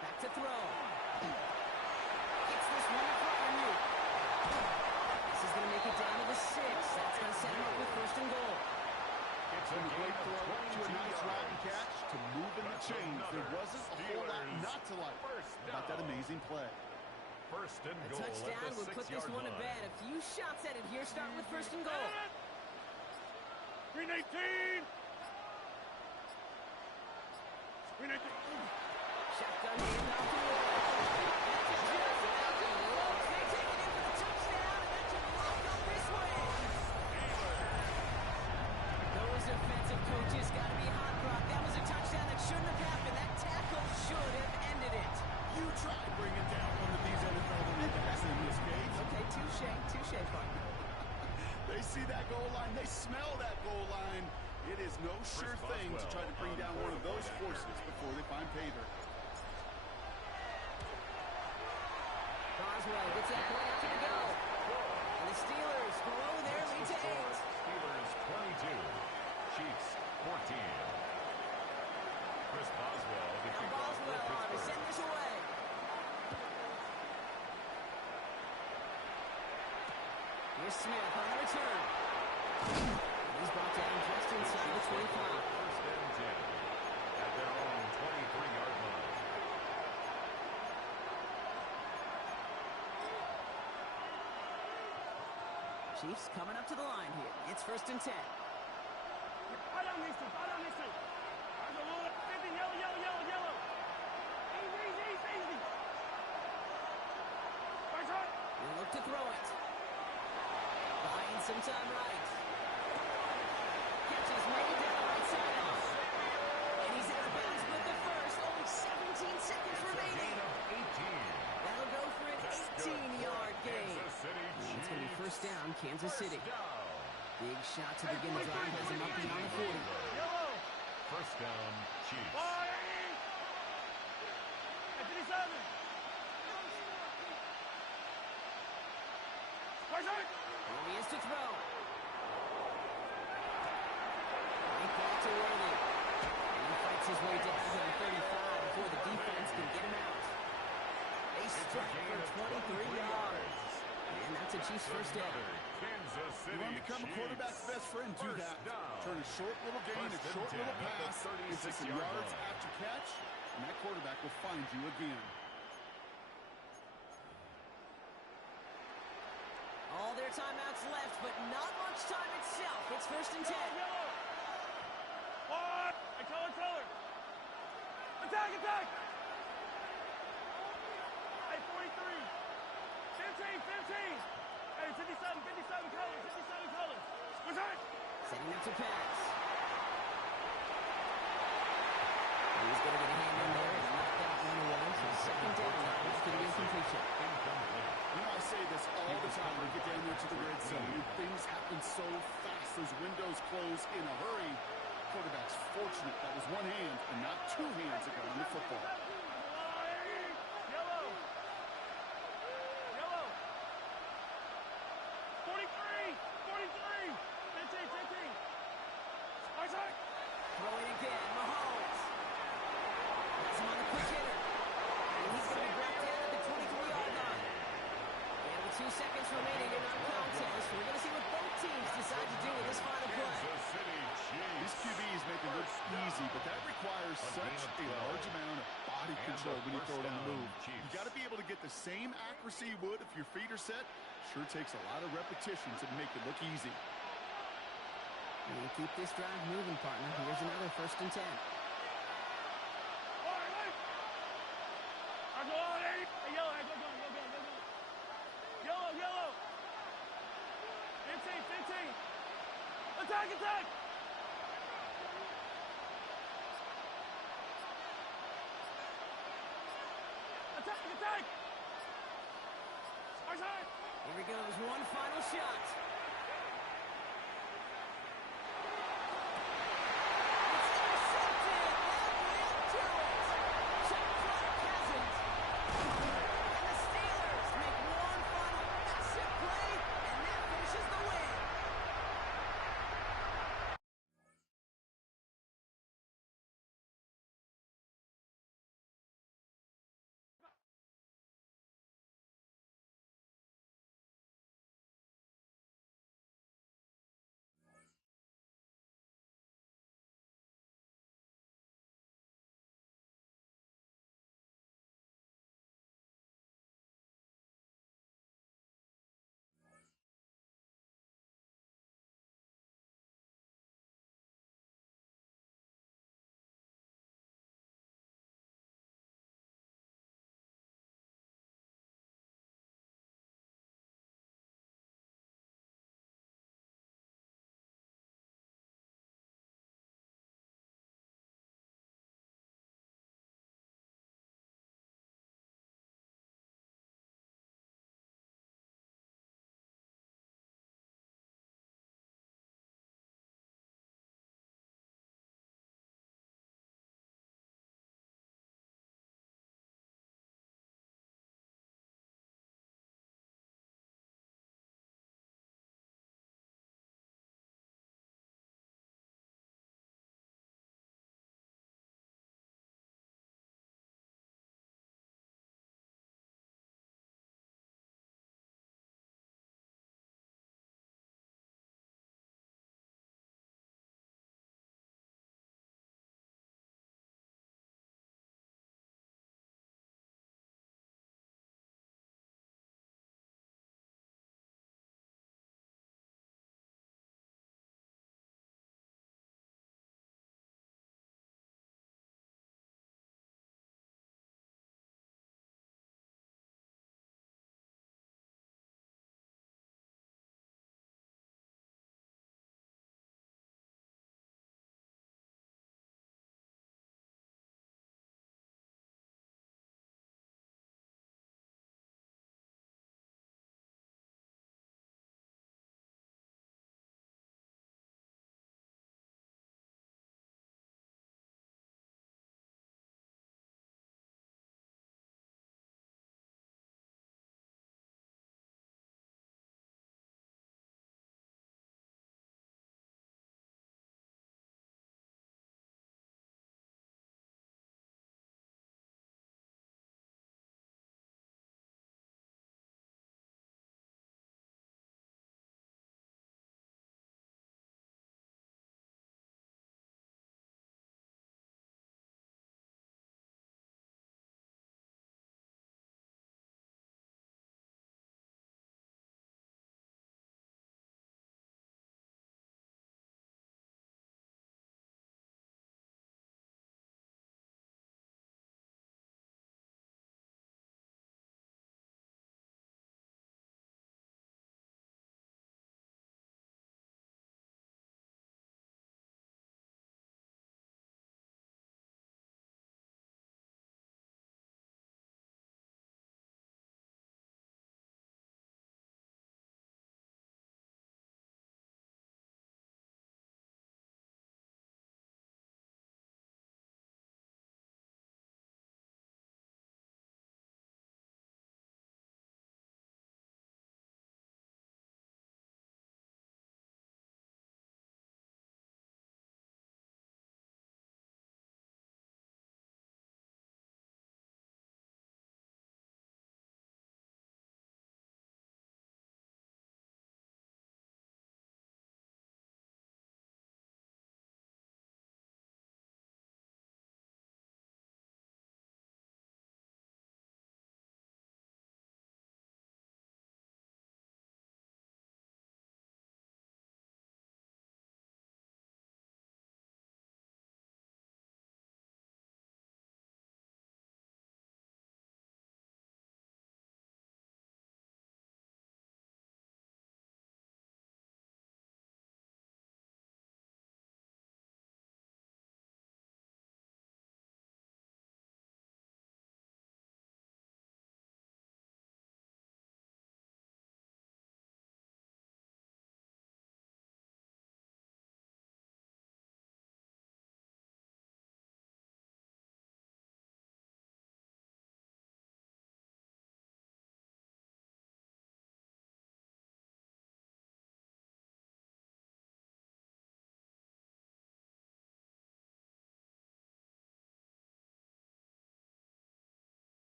Back to throw. Gets this one in front of you. This is going to make it down to the 6. That's going to set him up with first and goal. It's From a great throw to a nice route and catch to moving the chains. There wasn't a whole lot not to like about that amazing play. First and A goal touchdown at the would put this 6-yard one to line. bed. A few shots at it here, starting with first and goal. 319. 319. Shotgun handoff to Ward. They take it in for the touchdown, and that should lock up this win. Those defensive coaches got to be hot, Brock. That was a touchdown that shouldn't have happened. That tackle should have ended it. You try to bring it down one of these NFL guys in this case. Okay, touche, partner. They see that goal line. They smell that goal line. It is no sure thing to try to bring down one of those forces before they find pay dirt. Boswell gets that point after the go. And the Steelers grow their lead to 8. Steelers 22, Chiefs 14. Chris Boswell, the Now kickoff for Boswell on to Pittsburgh. send this away. Here's Smith on the return. He's brought down just inside the 25. First and 10 at their own 23-yard line. Chiefs coming up to the line here. It's first and 10. Right on this thing. Right on this thing. Yellow. Easy. Right. They look to throw it. Buying some time right. Catches made down the right sideline. And he's out of bounds with the first. Only 17 seconds remaining. That'll go for an 18-yard gain. And it's going to be first down, Kansas City. Big shot to begin the drive has him up beyond the 40. First down, Chiefs. Here he is to throw. Right back to Worthy. And he fights his way down to the 35 before the defense can get him out. They strike for 23 yards. And that's a Chiefs first down. Kansas City You want to become a quarterback's best friend, do that. Turn a short little gain, a short little pass into some yards after catch, and that quarterback will find you again. All their timeouts left, but not much time itself. It's first and 10. What? I tell her. Attack! Hey, 43. 15. Hey, 57 colors. What's that? Setting up to pass. He's going to get a hand in there and knock that one away. So second down now after the incompletion. You know, I say this all the time when we get down there to unfortunate that was one hand and not two hands that got on the football. Yellow. Yellow. 43. 43. 15. 15. Outside. Throwing again, Mahomes. Has him on the quick hitter. And he's going to be brought down at the 23-yard line. And with 2 seconds remaining in our contest, we're going to see what both teams decide to do in this final play. Kansas City These Chiefs. QBs make it look easy, but that requires such a large amount of body control when you throw it on the move. You got to be able to get the same accuracy you would if your feet are set. Sure takes a lot of repetitions to make it look easy. And keep this drive moving, partner. Here's another 1st and 10. I go on, Eddie. Hey, yellow, hey, go. Yellow. 15. Attack. Attack. Outside. Here he goes, one final shot.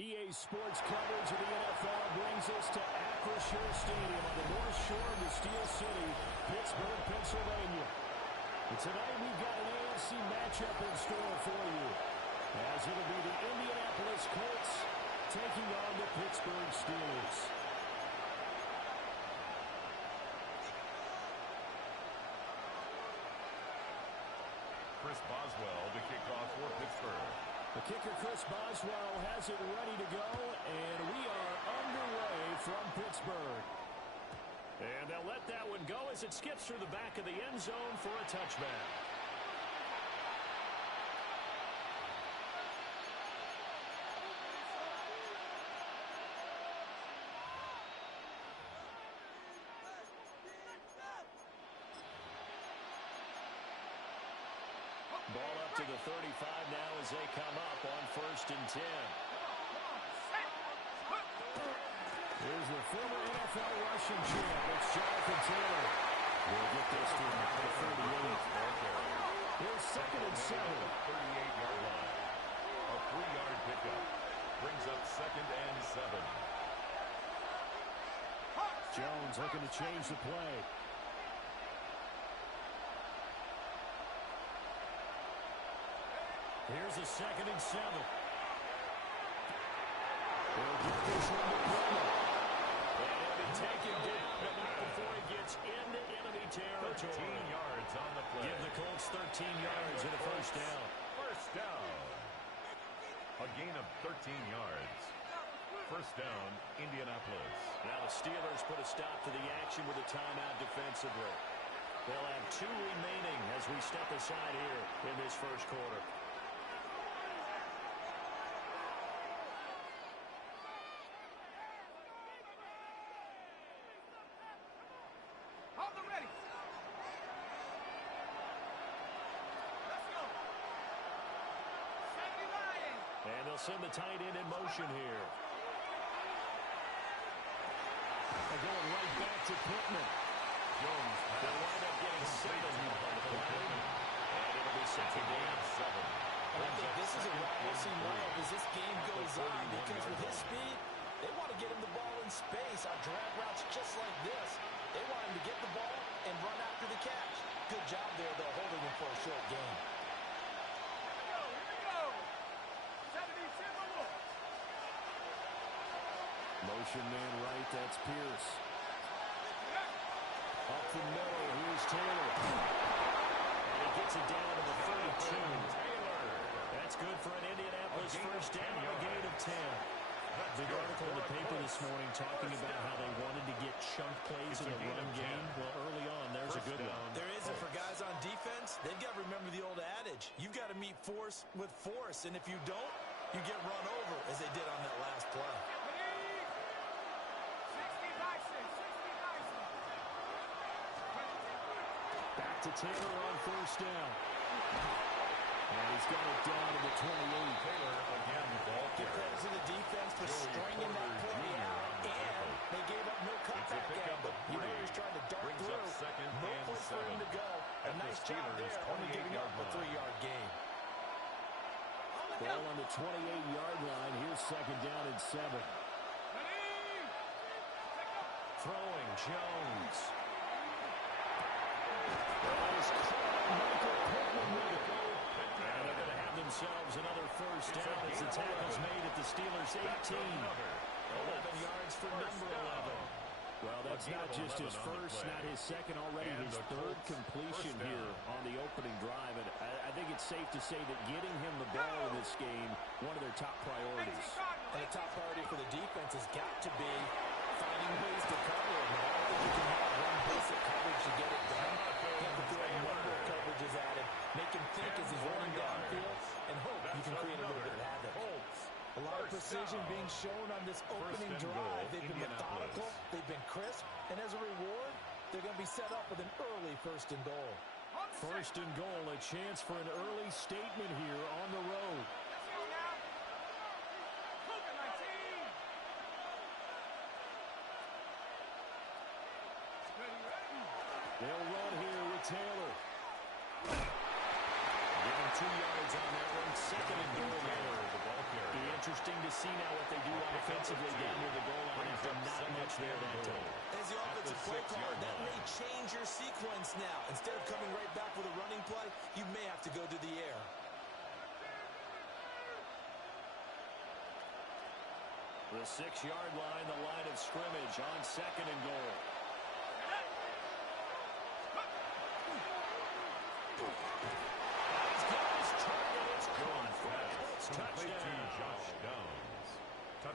EA Sports coverage of the NFL brings us to Acrisure Stadium on the north shore of the Steel City, Pittsburgh, Pennsylvania. And tonight we've got an AFC matchup in store for you, as it'll be the Indianapolis Colts taking on the Pittsburgh Steelers. Chris Boswell to kick off for Pittsburgh. The kicker, Chris Boswell, has it ready to go, and we are underway from Pittsburgh. And they'll let that one go as it skips through the back of the end zone for a touchback. Ball up to the 35 now as they come up on 1st and 10. Here's the former NFL rushing champ. It's Jonathan Taylor. We'll get this to him for 38. Here's 2nd and 7. 38-yard line. A 3-yard pickup. Brings up 2nd and 7. Jones looking to change the play. Here's a 2nd and 7. They'll get this one to Pittman. And he'll be taken down, but not before he gets into enemy territory. 13 yards on the play. Give the Colts 13 yards and a first down. First down. A gain of 13 yards. First down, Indianapolis. Now the Steelers put a stop to the action with a timeout defensively. They'll have 2 remaining as we step aside here in this first quarter. And they'll send the tight end in motion here. They're going right back to Pittman. Jones They'll wind up getting 7 on the play. And it'll be 2nd and 7. And I think this is a route we'll see more of as this game goes on, because with his speed, they want to get him the ball in space on drag routes just like this. They want him to get the ball and run after the catch. Good job there, though, holding him for a short game. Motion man right, that's Pierce. Up the middle, here's Taylor. And he gets it down to the 32. That's good for an Indianapolis first down, a gain of 10. Big article in the paper this morning talking about how they wanted to get chunk plays in the run game. Well, early on, there's a good one. There is, and for guys on defense, they've got to remember the old adage. You've got to meet force with force, and if you don't, you get run over, as they did on that last play. Back to Taylor on first down. And he's got it down to the 28. Taylor again, ball Give carrier. credit to the defense for stringing that play out, and they gave up no cutback angle. You know he's trying to dart Brings up through. 2nd No and place for him 7. to go. A At the nice job Steelers' there, only giving up a 3-yard gain. Ball on the 28-yard line. Here's 2nd down and 7. Throwing, Jones. Michael Pittman with it. And they're going to have themselves another first down as the tackle's made at the Steelers' 18. 11 yards for number 11. Well, that's not just his first, not his second, already his 3rd completion here on the opening drive. And I think it's safe to say that getting him the ball in this game, one of their top priorities. And the top priority for the defense has got to be finding ways to cover him. I don't think you can have one basic coverage to get it done. You have to throw a number of coverages at him, make him think as he's running downfield, and hope you can create a little bit of havoc. A lot of precision being shown on this opening drive. They've been methodical, they've been crisp, and as a reward, they're going to be set up with an early 1st and goal. 1st and goal, a chance for an early statement here on the road. They'll run here with Taylor. Give him 2 yards on that one. Second and goal there. Be interesting to see now what they do offensively down near the goal line after not much there that time. As the offensive play caller, that may change your sequence now. Instead of coming right back with a running play, you may have to go to the air. The 6-yard line, the line of scrimmage on second and goal. He's got his target. It's gone fast. Touchdown.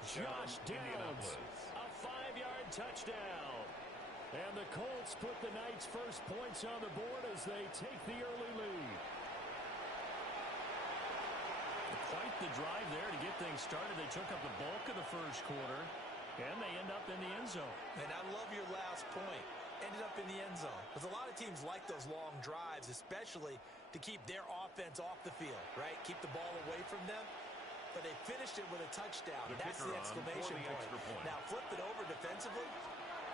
Josh Downs, a 5-yard touchdown. And the Colts put the Knights' first points on the board as they take the early lead. Quite the drive there to get things started. They took up the bulk of the first quarter, and they end up in the end zone. And I love your last point. Ended up in the end zone. Because a lot of teams like those long drives, especially to keep their offense off the field, right? Keep the ball away from them. But they finished it with a touchdown. That's the exclamation point. Now, flip it over defensively.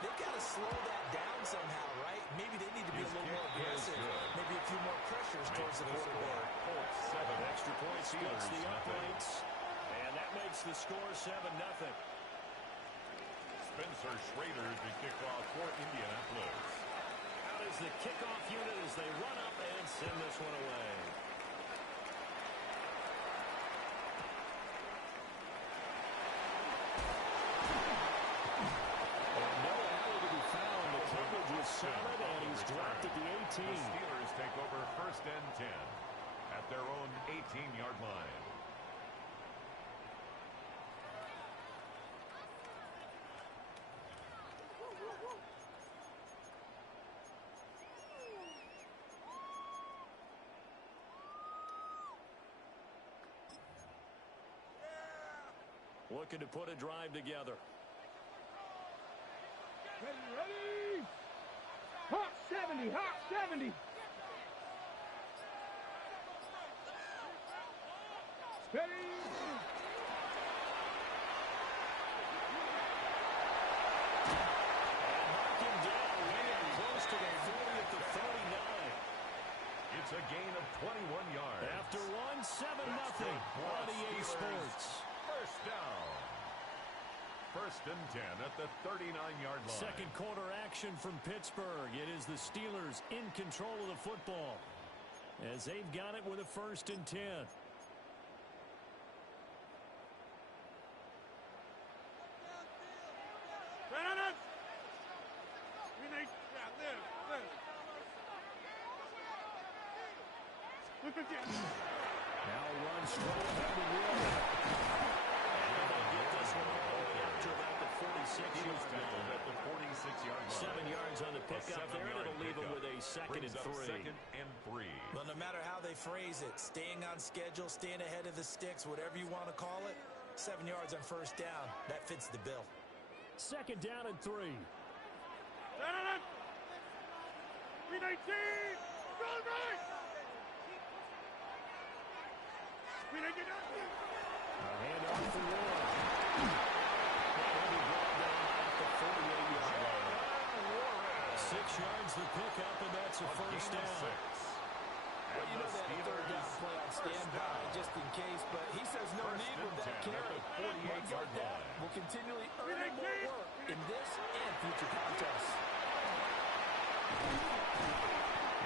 They've got to slow that down somehow, right? Maybe they need to be a little more aggressive. Maybe a few more pressures towards the quarterback. 7 extra points splits the uprights. And that makes the score 7-0. Spencer Schrader to kick off for Indianapolis. Out is the kickoff unit as they run up and send this one away. Solid, and he's dropped at the 18. The Steelers take over first and 10 at their own 18-yard line. Looking to put a drive together. Ready! Hot 70, hot 70. Steady. Mark him down way close to the 40 at the 39. It's a gain of 21 yards. After 1-7-0 on EA Sports. First down. First and 10 at the 39-yard line. Second quarter action from Pittsburgh. It is the Steelers in control of the football as they've got it with a first and 10. Now runs straight down the wheel. And they get this one after about the 46-yard line. At the 46-yard line. 7 yards on the pickup there, and it'll leave them with a second and 3. Second and 3. Well, no matter how they phrase it, staying on schedule, staying ahead of the sticks, whatever you want to call it, 7 yards on first down, that fits the bill. Second down and 3. 319. Go right. A handoff for Warren. And he brought down at the 48-yard line. 6 yards the pickup, and that's a first down. Well, you know that third down play on standby just in case, but he says no need with that carry. Runs like that will continually earn more work in this and future contests.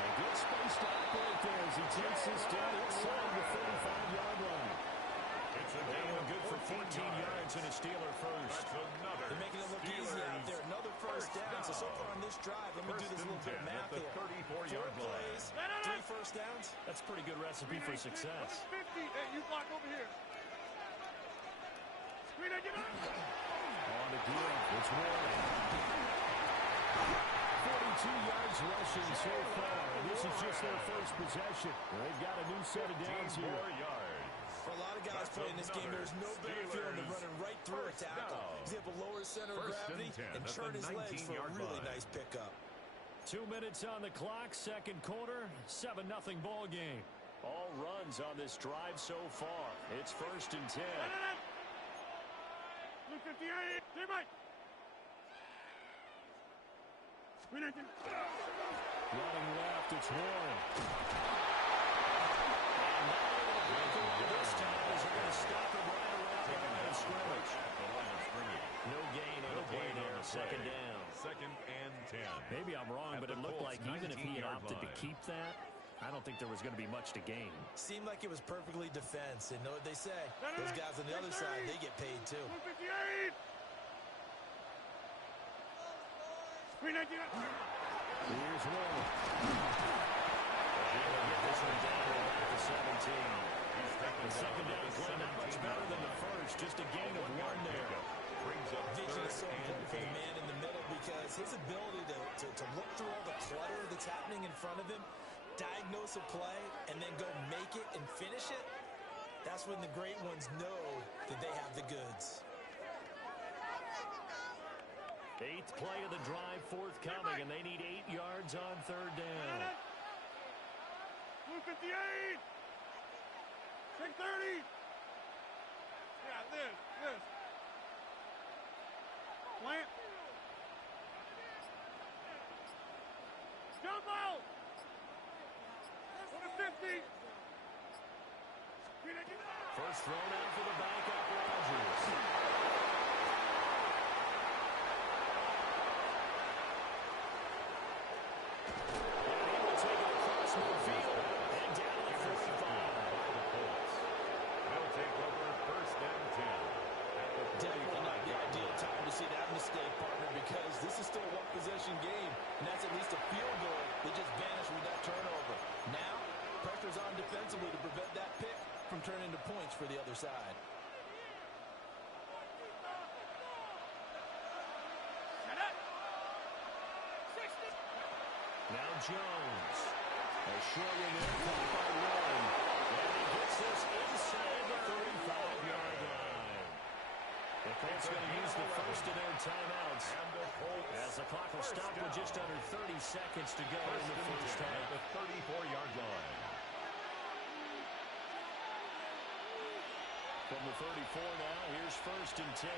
A good space to operate there as he takes this down inside the 35-yard line. It's a gain of good for 14 yards and a Steeler first. They're making it look easy out there. Another first down. So far on this drive, let me do this little bit of math here. 34-yard plays, 3 first downs. That's a pretty good recipe for success. 50. Hey, you block over here. On the give, it's Warren. 42 yards rushing so far. This is just their first possession. They've got a new set of downs here. For a lot of guys playing this game, there's no better feeling than running right through a tackle. He's able to lower his center of gravity and turn his legs for a really nice pickup. 2 minutes on the clock, second quarter, 7-0 ball game. All runs on this drive so far. It's first and 10. Running left, it's Warren. And that scrimmage. At the line of scrimmage. No gain on the play there. Second down. 2nd and 10. Maybe I'm wrong, At but the it looked Colts' like even if he had 19-yard opted to line. keep that, I don't think there was going to be much to gain. Seemed like it was perfectly defense. And know what they say? Those guys on the other side, they get paid too. 158. 319. Here's one. Get this one down at the 17. The second down play not much better than the first. Just a gain of one there. Brings up Vision is 3rd so and important for the 8. man in the middle because his ability to look through all the clutter that's happening in front of him, diagnose a play, and then go make it and finish it, that's when the great ones know that they have the goods. 8th play of the drive forthcoming, and they need 8 yards on 3rd down. 258. 630. Yeah, this. Plant. Jump out. 150. 319. First thrown out for the backup, Rodgers. And he will take it across midfield and down to the 45. They'll take over 1st and 10. At the Definitely not the 45-yard ideal line. time to see that mistake, partner, because this is still a one-possession game, and that's at least a field goal that just vanished with that turnover. Now, pressure's on defensively to prevent that pick from turning into points for the other side. Now Jones. A short one there, caught by one. And he gets this inside the 35-yard line. The Colts going to use the first of their timeouts And the Colts, as the clock will first stop with down. just under 30 seconds to go in the first 1st and 10 half. at the 34-yard line. From the 34 now, here's 1st and 10.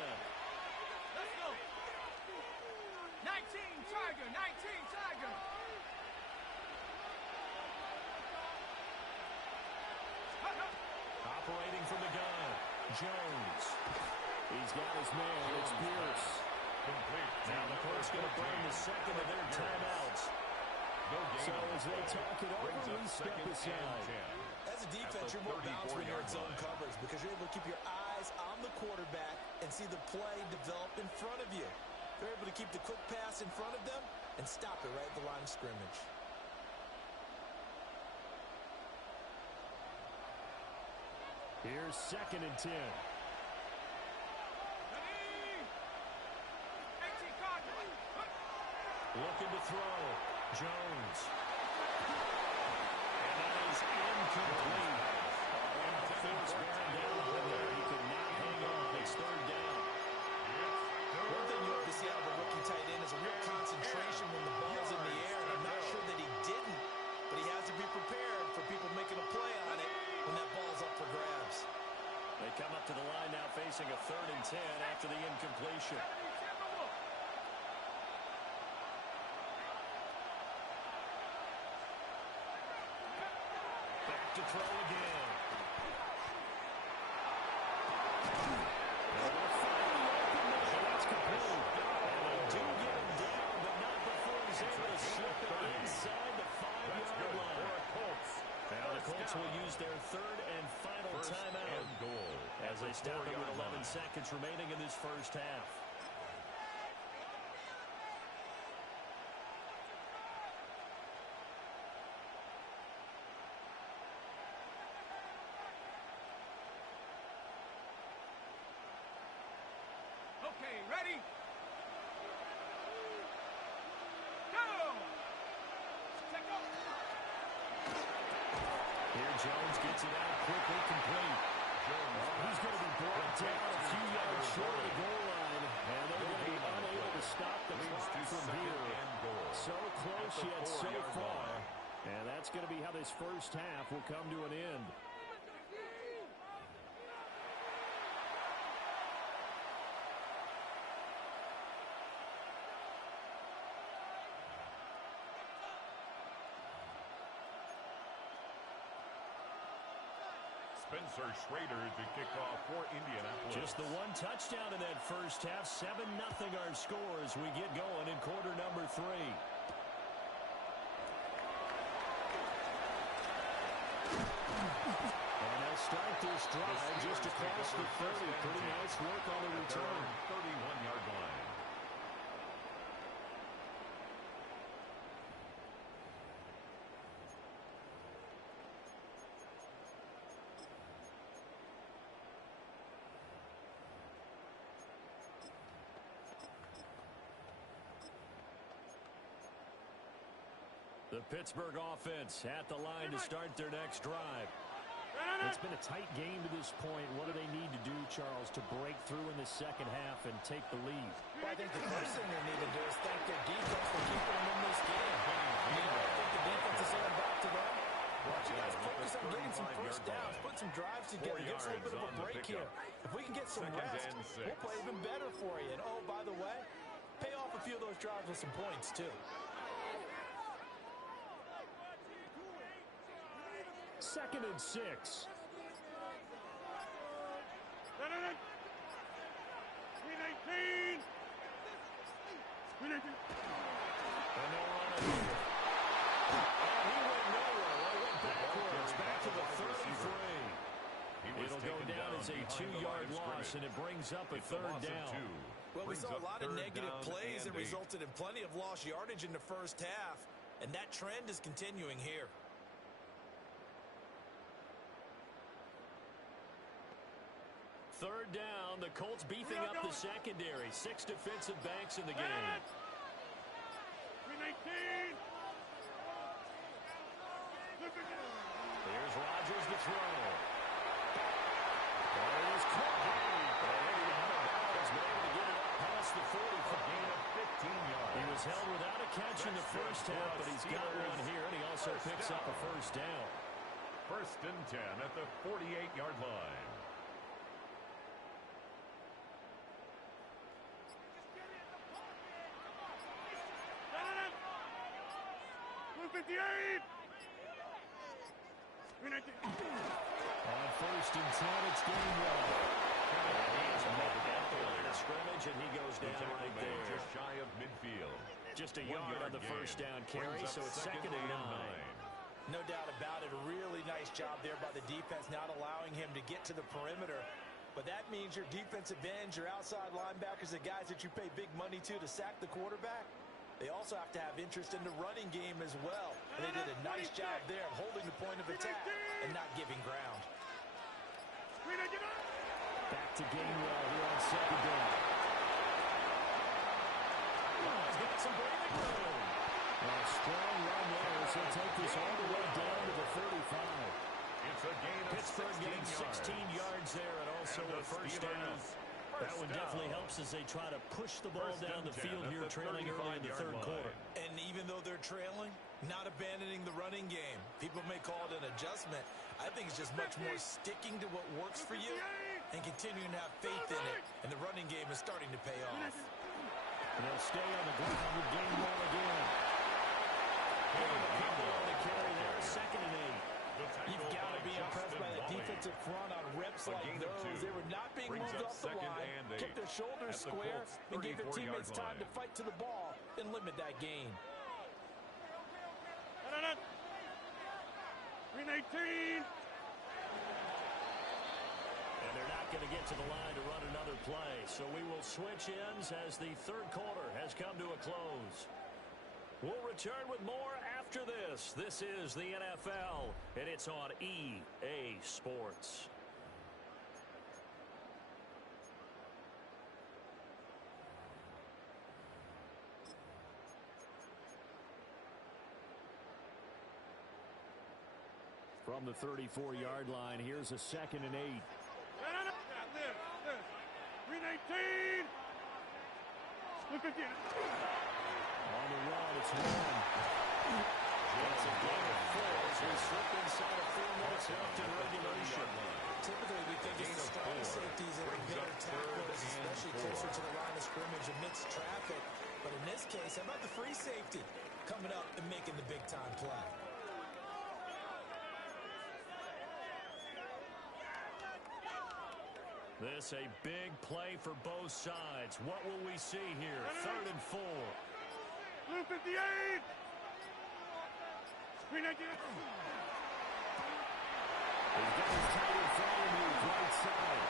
Let's go. 19 Tiger, 19 Tiger. Operating from the gun, Jones. He's got his man. It's Pierce. Complete. Now the Colts going to burn the second of their timeouts. No gain So on the as they play. talk it over, Brings up we step 2nd and aside. 10. As a defense, you're more balanced when you're in zone coverage because you're able to keep your eyes on the quarterback and see the play develop in front of you. You're able to keep the quick pass in front of them and stop it right at the line of scrimmage. Here's 2nd and 10. Looking to throw. Jones. And that is incomplete. Force bearing down on there. He could not hang on. It's 3rd down. One thing you hope to see out of a rookie tight end is a real concentration when the ball's in the air, and I'm not sure that he didn't, but he has to be prepared for people making a play on it when that ball's up for grabs. They come up to the line now facing a 3rd and 10 after the incompletion. Back to throw again. And they're finally open now. That's complete. And they do get him down, but not before he's able to slip it inside the 5-yard line. Now the Colts will use their 3rd and final timeout as they stop it with 11 seconds remaining in this first half. Okay, ready? Go! Take off. Here Jones gets it out quickly, complete. He's going to be brought down a few yards short of the goal line, and they're going to be unable to stop the clock from here. So close yet so far, and that's going to be how this first half will come to an end. Spencer Schrader to kick off for Indianapolis. Just the one touchdown in that first half. 7-0 our score as we get going in quarter number 3. And they'll start this drive just across the 30. Pretty nice work on the return. 31-yard line. The Pittsburgh offense at the line to start their next drive. It's been a tight game to this point. What do they need to do, Charles, to break through in the second half and take the lead? Well, I think the first thing they need to do is thank their defense for keeping them in this game. I think the defense is saying back to them. Why don't you guys focus on getting some first downs, put some drives together, give us a little bit of a break here. If we can get some rest, we'll play even better for you. And, oh, by the way, pay off a few of those drives with some points, too. 2nd and 6. Green 18. And they'll run it here. And he went nowhere. Well, went backwards, back to the 33. It'll go down as a 2-yard loss, and it brings up a 3rd down. Well, we saw a lot of negative plays that resulted in plenty of lost yardage in the first half, and that trend is continuing here. Third down, the Colts beefing up the secondary. 6 defensive backs in the game. Green 18. Here's Rodgers to throw. That is caught. He's able to get it up past the 45. Gain of 15 yards. He was held without a catch in the first half, but he's got one here, and he also picks up a first down. 1st and 10 at the 48-yard line. Blue 58. Green 18. On 1st and 10, it's Gainwell. He's met at the line of scrimmage, and he goes down right there. Just shy of midfield. Just a yard on the first down carry, so it's 2nd and 9. No doubt about it. A really nice job there by the defense, not allowing him to get to the perimeter. But that means your defensive ends, your outside linebackers, the guys that you pay big money to sack the quarterback, they also have to have interest in the running game as well. And they did a nice job there of holding the point of attack and not giving ground. Back to Gainwell here on 2nd down. Oh, he's got some breathing room. A strong run there as he'll take this all the way down to the 35. It's a gain of Pittsburgh getting 16 yards there and also a first down. That one definitely helps as they try to push the ball down the field here, trailing early in the 3rd quarter. And even though they're trailing, not abandoning the running game. People may call it an adjustment. I think it's just much more sticking to what works for you and continuing to have faith in it. And the running game is starting to pay off. And they'll stay on the ground with Gainwell again. Able to come down to carry there, 2nd and 8. You've got to be impressed by the defensive front on reps like those. They were not being moved off the line, kept their shoulders square, and gave their teammates time to fight to the ball and limit that gain. Green 18. And they're not going to get to the line to run another play. So we will switch ends as the 3rd quarter has come to a close. We'll return with more after this. This is the NFL, and it's on EA Sports. From the 34-yard line, here's a 2nd and 8. Green 18. Look again. On the run, it's one. That's a gain of 4 as we slip inside of 4 minutes left in regulation. Typically, we think it's the strong safeties that are better tacklers, especially closer to the line of scrimmage amidst traffic. But in this case, how about the free safety coming up and making the big-time play? This a big play for both sides. What will we see here? 3rd and 4. Blue 58. Screen 19. He's got his tight end flying move right side.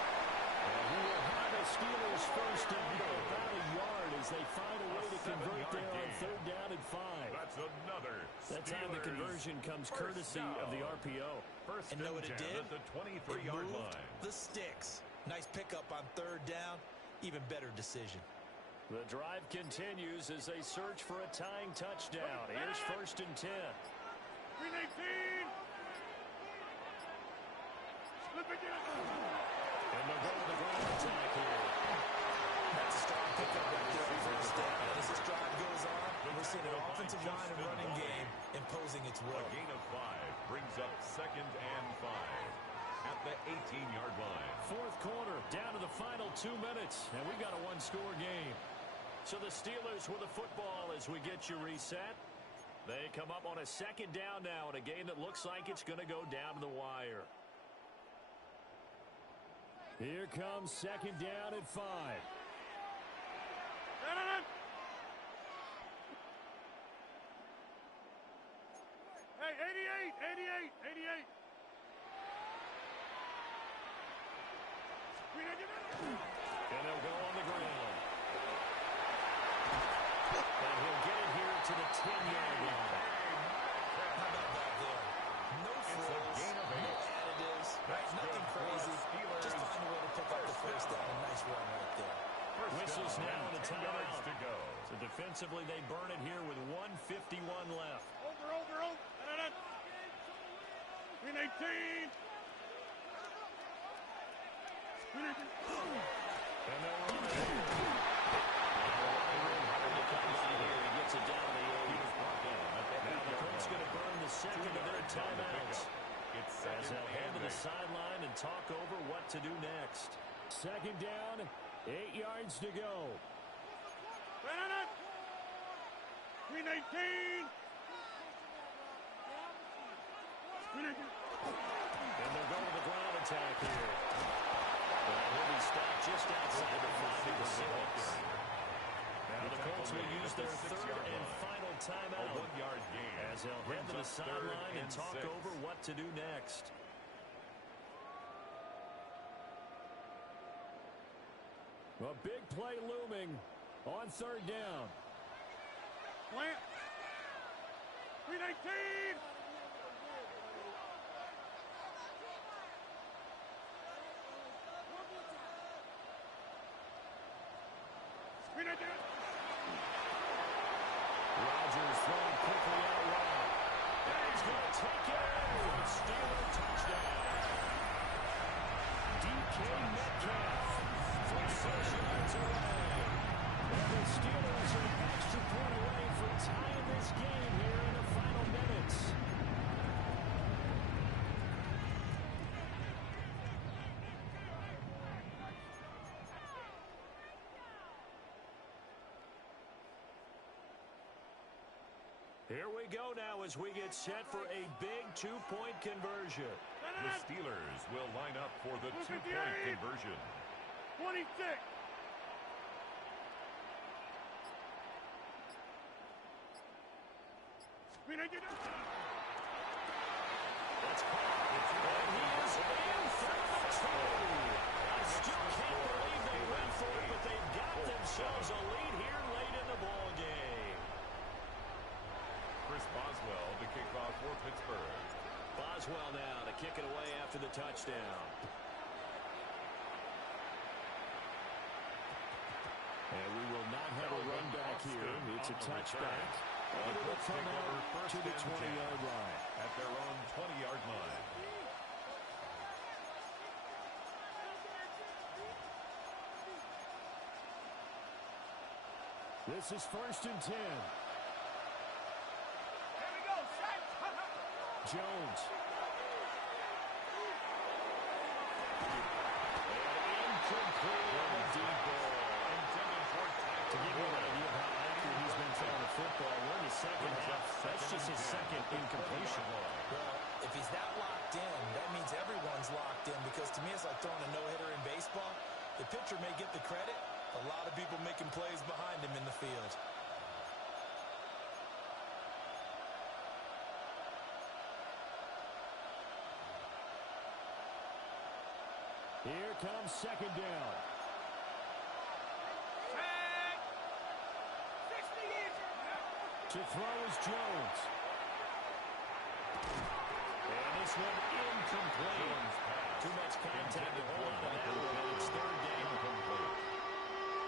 And he will have a Steelers first down by about a yard as they find a way to convert there on 3rd down and 5. That's another That time the conversion comes courtesy of the RPO. First And know what it 10 did? at the It 23-yard moved line. the sticks. Nice pickup on 3rd down. Even better decision. The drive continues as they search for a tying touchdown. Here's 1st and 10. Screen 18. Slip it in. And they'll go with the ground attack here. That's a strong pickup right there on 1st down. As this drive goes on, we're seeing an offensive line and running game imposing its will. A gain of 5 brings up 2nd and 5 at the 18-yard line. 4th quarter, down to the final 2 minutes, and we've got a one-score game. So the Steelers with the football as we get you reset. They come up on a 2nd down now in a game that looks like it's going to go down to the wire. Here comes 2nd down at 5. Hey, 88. Screen 19. And they'll go on the ground. And he'll get it here to the 10-yard line. How about that there? No frills, no additives, nothing crazy. Just find a way to pick up the 1st down. A nice run right there. Whistles now and a 10 yards timeout. to go. So defensively, they burn it here with 1:51 left. Over. Screen 18. Screen 18. And they'll run it here. He gets it down to the 8. Now the Colts going to burn the 2nd of their timeouts. As they'll head to the sideline and talk over what to do next. 2nd down, 8 yards to go. Screen 18. Screen 18. And they'll go with the ground attack here. And he'll be stopped just outside the 5 of the 6. Now the Colts will use their 3rd and final timeout. A 1-yard gain. As they'll head to the sideline and talk 6. over what to do next. A big play looming on 3rd down. Plant. Screen 18. Screen 18. Rodgers throwing quickly out wide. And he's going to take it in. Steeler touchdown. DK Metcalf. 6 yards away. And the Steelers are an extra point away from tying this game here in the final minutes. Here we go now as we get set for a big 2-point conversion. The Steelers will line up for the 2-point conversion. 26. Screen 18. That's caught. And he is in for the 2. I still can't believe they went for it, but they've got themselves a lead here late in the ball game. Chris Boswell to kick off for Pittsburgh. Boswell now to kick it away after the touchdown. And we will not have a run back here. It's a touchback. And it will come out to the 20-yard line. At their own 20-yard line. This is 1st and 10. Jones. Incomplete on the deep ball. To give you an idea of how accurate he's been throwing the football, we're in the 2nd half. That's just his 2nd incompletion. Well, If he's that locked in, that means everyone's locked in, because to me it's like throwing a no-hitter in baseball. The pitcher may get the credit, a lot of people making plays behind him in the field. Here comes second down. To throw is Jones. And this one incomplete. Too much contact to hold on that one, and it's third down.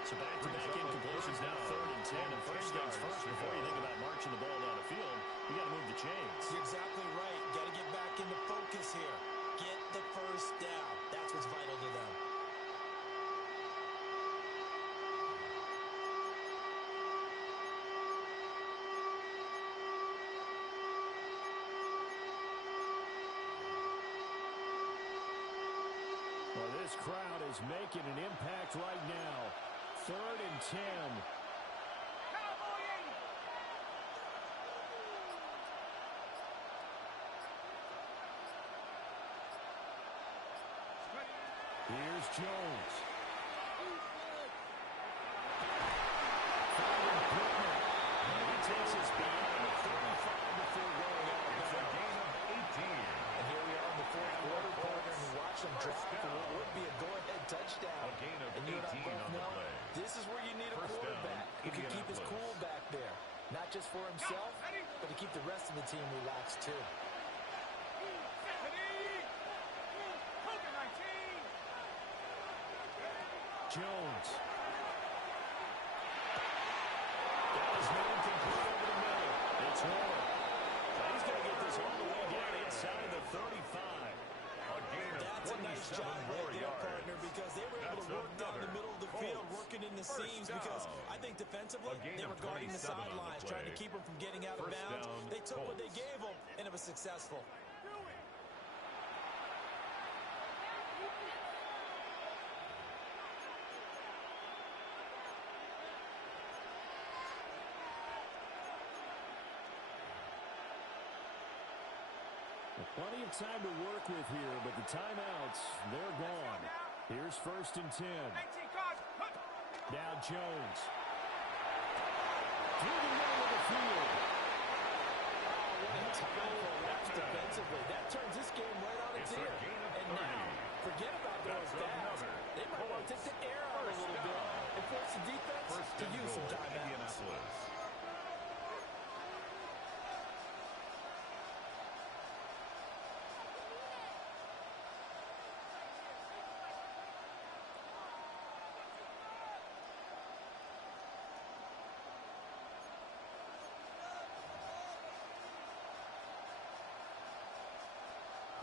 So back-to-back incompletions, now 3rd and 10. And first things first, before you think about marching the ball down the field, you got to move the chains. You're exactly right. Got to get back into focus here. Get the first down. That's what's vital to them. Well, this crowd is making an impact right now. 3rd and 10. Here's Jones. He takes us beyond the 35 before going out. It's a gain of 18. And here we are in the fourth quarter, partner, and watch them drop for what would be a go-ahead touchdown. A gain of And you and I 18 both on the know play. this is where you need a First down, quarterback who can keep his Indianapolis. cool back there. Not just for himself, but to keep the rest of the team relaxed too. Jones. That is not complete over the middle. It's Warren. He's going to get this all the way down inside the 35. A gain of That's a nice job right there, yards. partner, because they were able to work down the middle of the field, Colts. working in the First seams, down. because I think defensively, A gain they of were guarding the 27 on the sidelines, play. trying to keep them from getting out of First bounds. down, They took what they Colts. gave them, and it was successful. Plenty of time to work with here, but the timeouts, they're gone. Here's 1st and 10. Now Jones. Through the middle of the field. What a time for a lapse defensively. That turns this game right on its It's a ear. gain of And 30. now, forget about That's those downs. another. They might want to take the air out a little bit and force the defense First to and use some goal, timeouts. Indianapolis.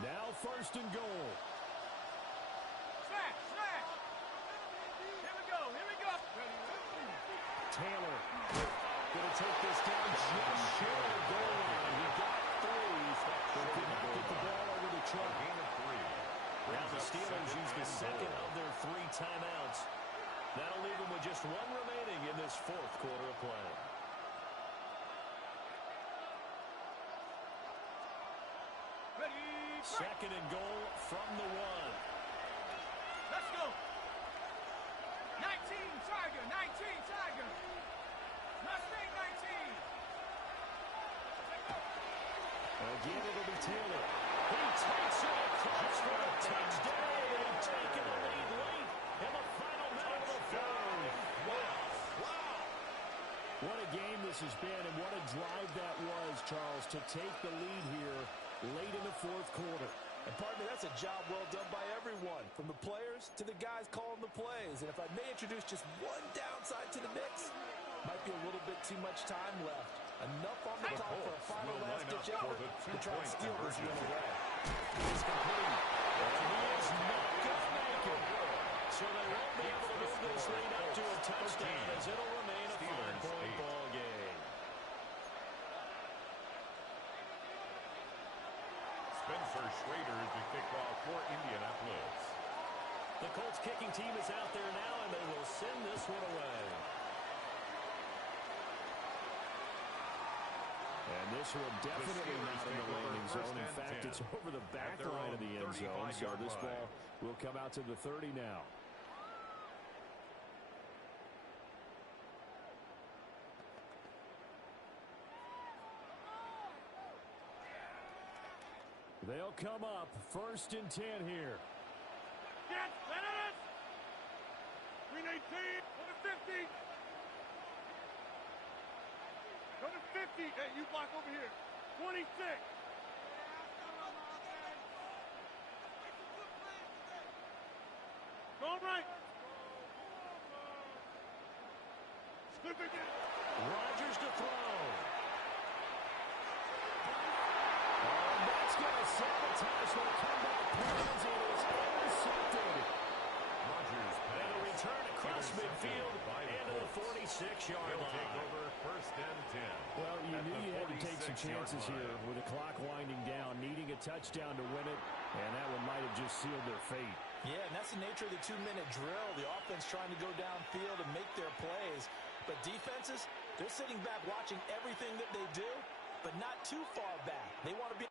Now 1st and goal. Taylor going to take this down just short of the goal line. He got 3, but could not get the ball over the truck. Gain of 3. Now the Steelers use the second of their 3 timeouts. That'll leave them with just 1 remaining in this 4th quarter of play. Second and goal from the 1. Let's go. 19, Tiger. 19, Tiger. Mustang 19. Again, it'll be Taylor. He takes it across for a touchdown. They've taken the lead late in the final minute of the 3rd. Wow. What a game this has been, and what a drive that was, Charles, to take the lead here late in the 4th quarter. And partner, that's a job well done by everyone, from the players to the guys calling the plays. And if I may introduce just one downside to the mix, might be a little bit too much time left. Enough on the clock for a final last-ditch effort to try and steal this win away. It's complete. And he is not going to make it. So they won't be able to move this lead up to a touchdown, as it'll remain a 5-point ball game. Spencer Schrader is the kickoff for Indianapolis. The Colts kicking team is out there now, and they will send this one away. And This one definitely not in the landing zone. In fact, it's over the back line of the end zone. So this ball will come out to the 30 now. They'll come up 1st and 10 here. Get it! Green 18, go to 50. Go to 50. Hey, you block over here. 26. Go right. Slip again. Rodgers to throw. That's going to sabotage their comeback plans. It is intercepted. Rodgers And a return across midfield into the 46-yard He'll line. take over 1st and 10. Well, you at knew the you had to take some 46-yard chances line. here with the clock winding down, needing a touchdown to win it, and that one might have just sealed their fate. Yeah, and that's the nature of the 2-minute drill. The offense trying to go downfield and make their plays. But defenses, they're sitting back watching everything that they do, but not too far back. They want to be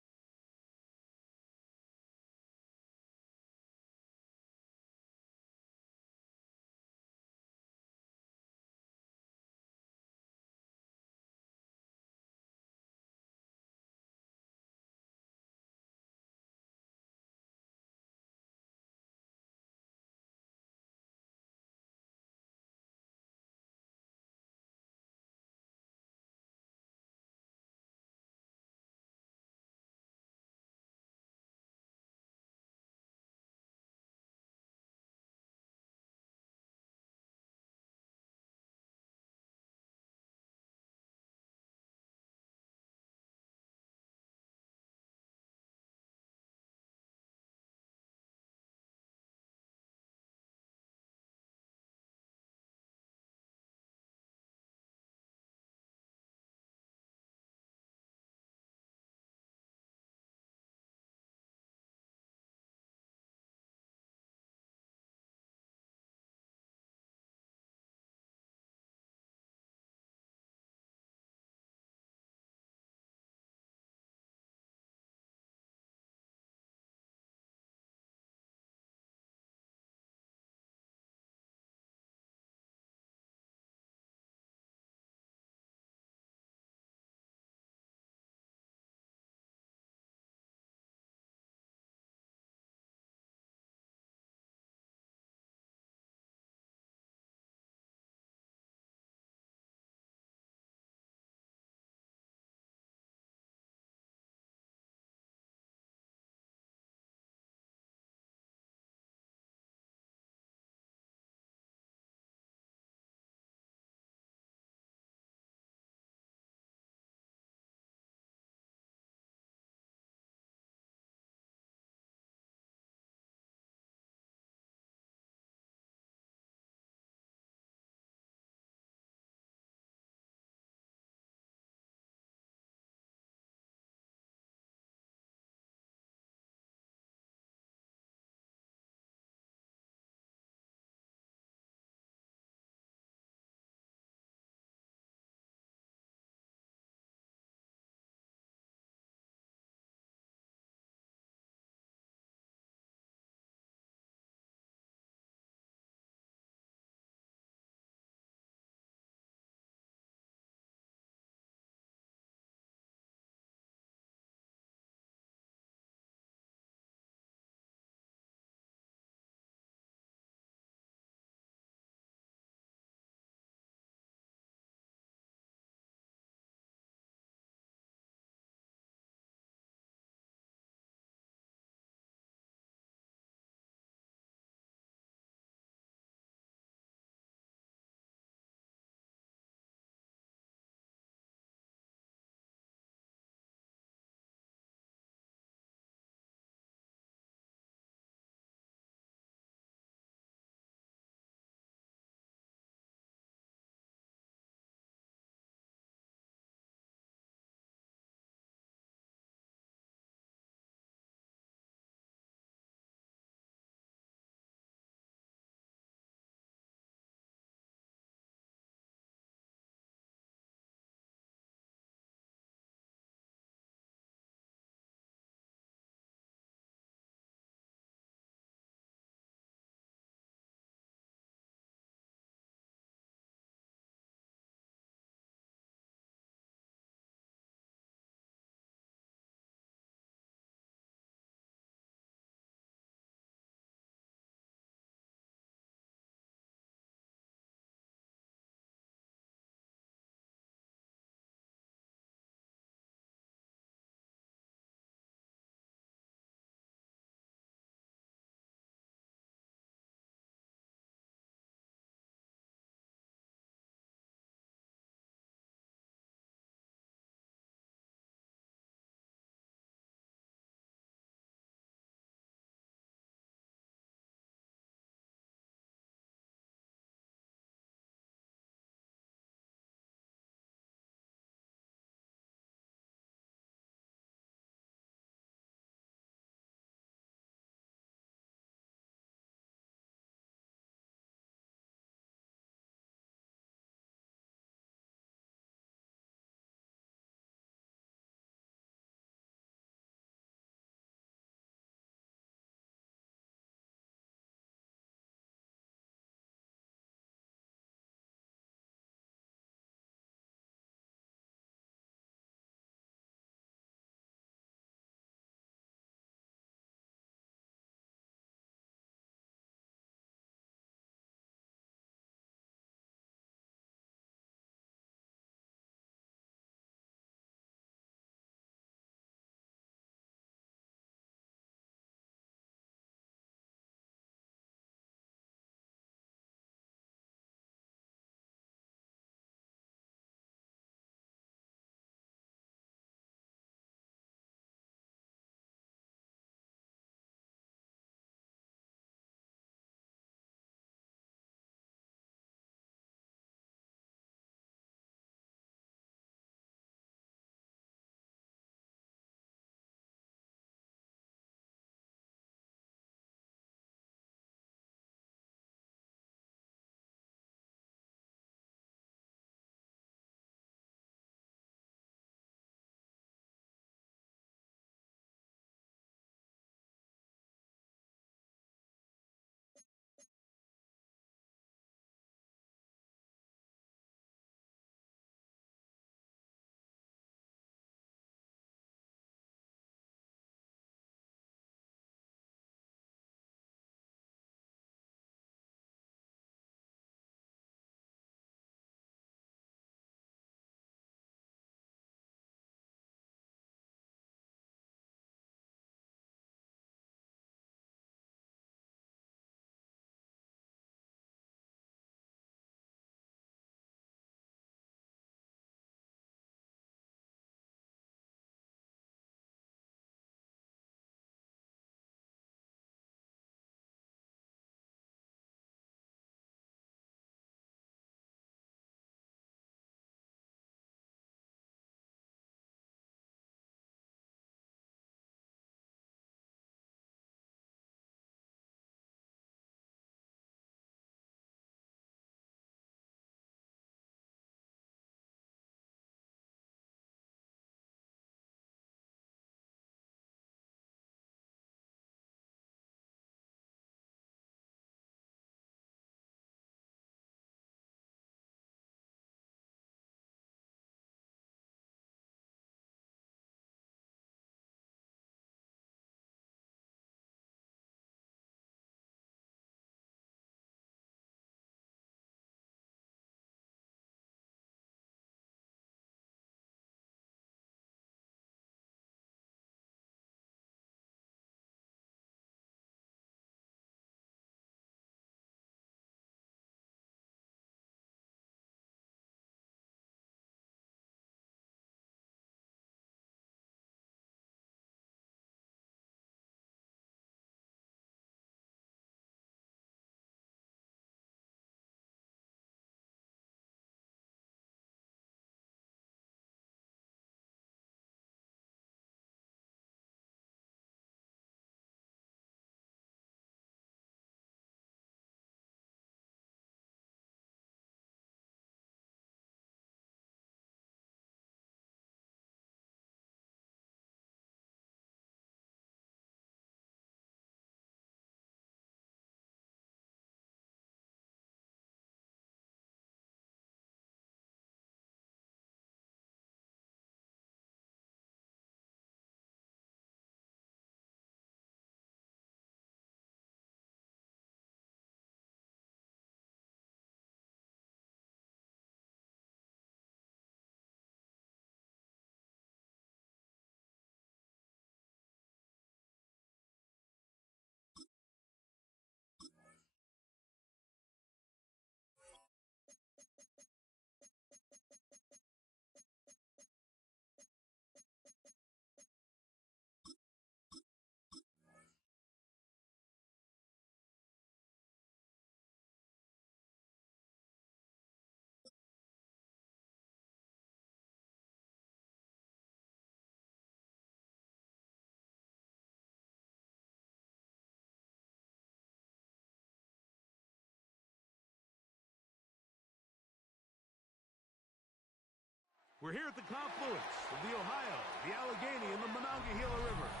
We're here at the confluence of the Ohio, the Allegheny, and the Monongahela Rivers,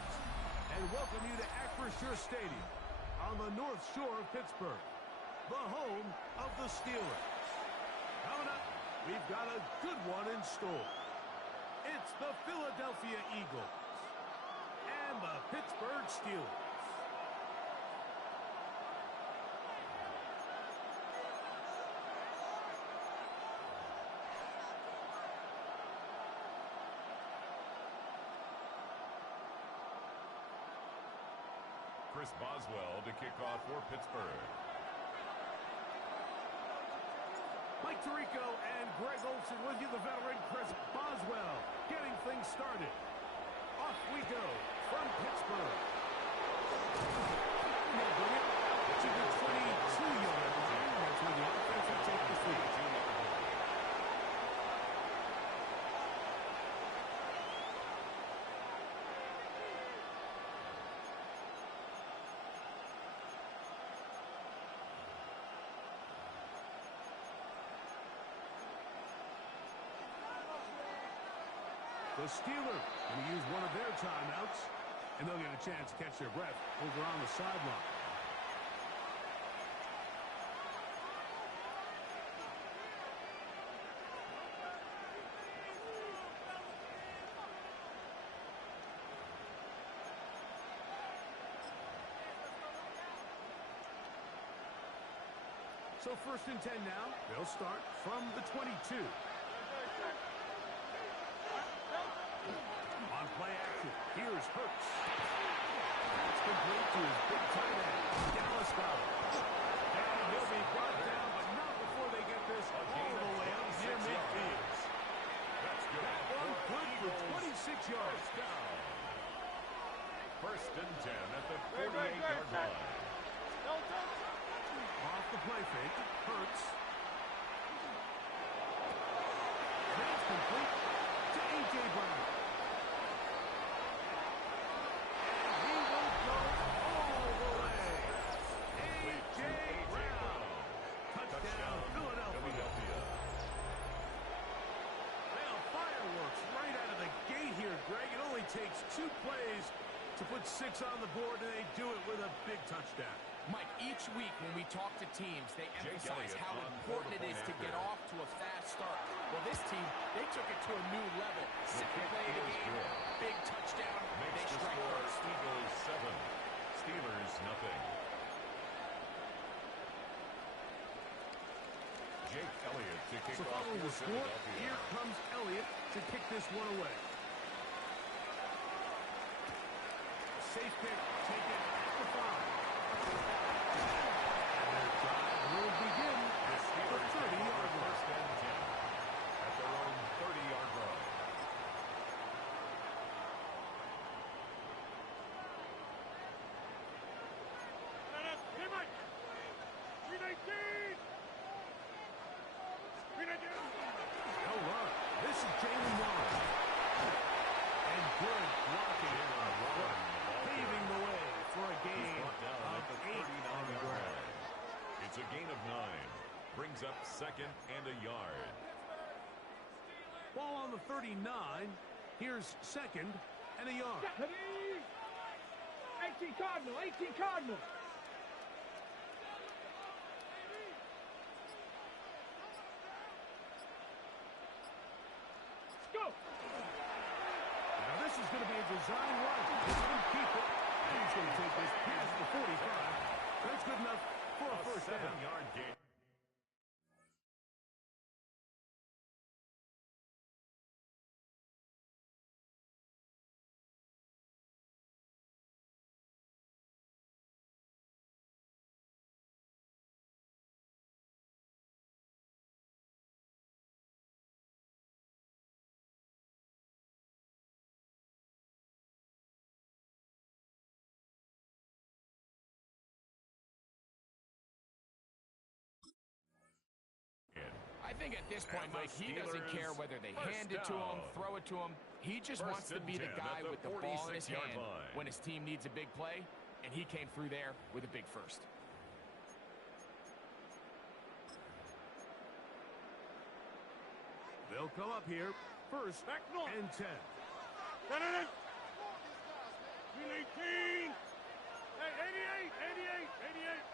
and welcome you to Acrisure Stadium on the North Shore of Pittsburgh, the home of the Steelers. Coming up, we've got a good one in store. It's the Philadelphia Eagles and the Pittsburgh Steelers. Chris Boswell to kick off for Pittsburgh. Mike Tirico and Greg Olsen with you, the veteran Chris Boswell, getting things started. Off we go from Pittsburgh. He'll bring it to the 22-yard line. That's where the offense will take the lead. The Steelers going to use one of their timeouts, and they'll get a chance to catch their breath over on the sideline. So 1st and 10 now. They'll start from the 22. On play action, here's Hurts. That's complete to his big tight end, Dallas Goedert. And he'll be brought down, but not before they get this all the way up near midfield. That's good. That one good for 26 yards. Down. 1st and 10 at the 48-yard line. Off the play fake, Hurts. That's complete to A.J. Brown. Takes 2 plays to put 6 on the board, and they do it with a big touchdown. Mike, each week when we talk to teams, they emphasize how important it is to get off to a fast start. Well, this team, they took it to a new level. Second play of the game, big touchdown, they strike first. Eagles 7, Steelers nothing. Jake Elliott to kick off following for the score, Philadelphia. here comes Elliott to kick this one away. Safe pick, taken at the 5. And their drive will begin at the 30-yard line. 1st and 10 at their own 30-yard line. Hey, Mike! 319! 319! No run. This is Jalen Warren. And good blocking on the run, paving the way for a gain of 8 on the ground. It's a gain of 9. Brings up 2nd and a yard. Ball on the 39. Here's 2nd and a yard. 18 Cardinal, 18 Cardinal. Let's go. Now this is going to be a design run. He's going to keep it, and he's going to take this past the 45. That's good enough for a first down. 7-yard gain. I think at this point, Mike, he doesn't care whether they hand it to him, throw it to him. He just wants to be the guy with the ball in his hand when his team needs a big play, and he came through there with a big first. They'll come up here First Back north. and 10. Green 18. Hey, 88, 88, 88.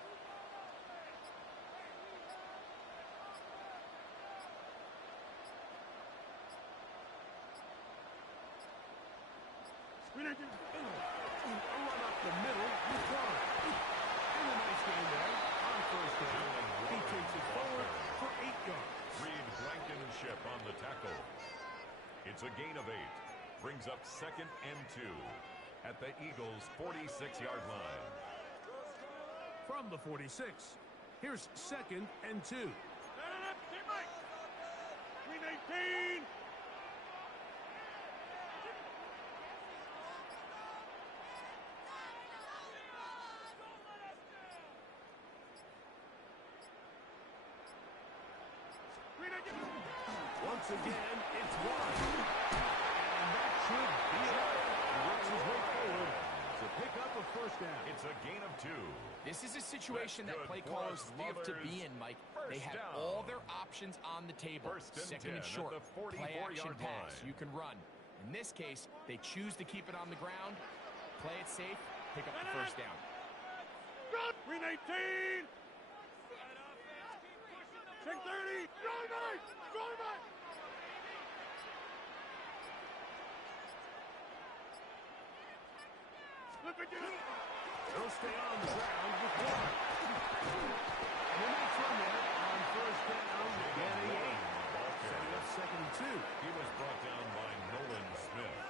Green 18. A run up the middle with one. And a nice game there on first down. He takes it forward for 8 yards. Reed Blankenship on the tackle. It's a gain of 8. Brings up 2nd and 2 at the Eagles' 46-yard line. From the 46, here's 2nd and 2. Green 18. Once again, it's wide. And that should be it. He works his way forward to pick up a first down. It's a gain of 2. This is a situation that That's play good for callers us love to lovers. be in, Mike. They First have down. all their options on the table. First and 2nd and 10 short, at the 44 play action yard pass. line. You can run. In this case, they choose to keep it on the ground, play it safe, pick up the first down. Green 18. Check 30. Going back. Going back. Look at you. They'll stay on the ground with one. And the next run there on first down, getting 8. Setting up 2nd and 2. He was brought down by Nolan Smith.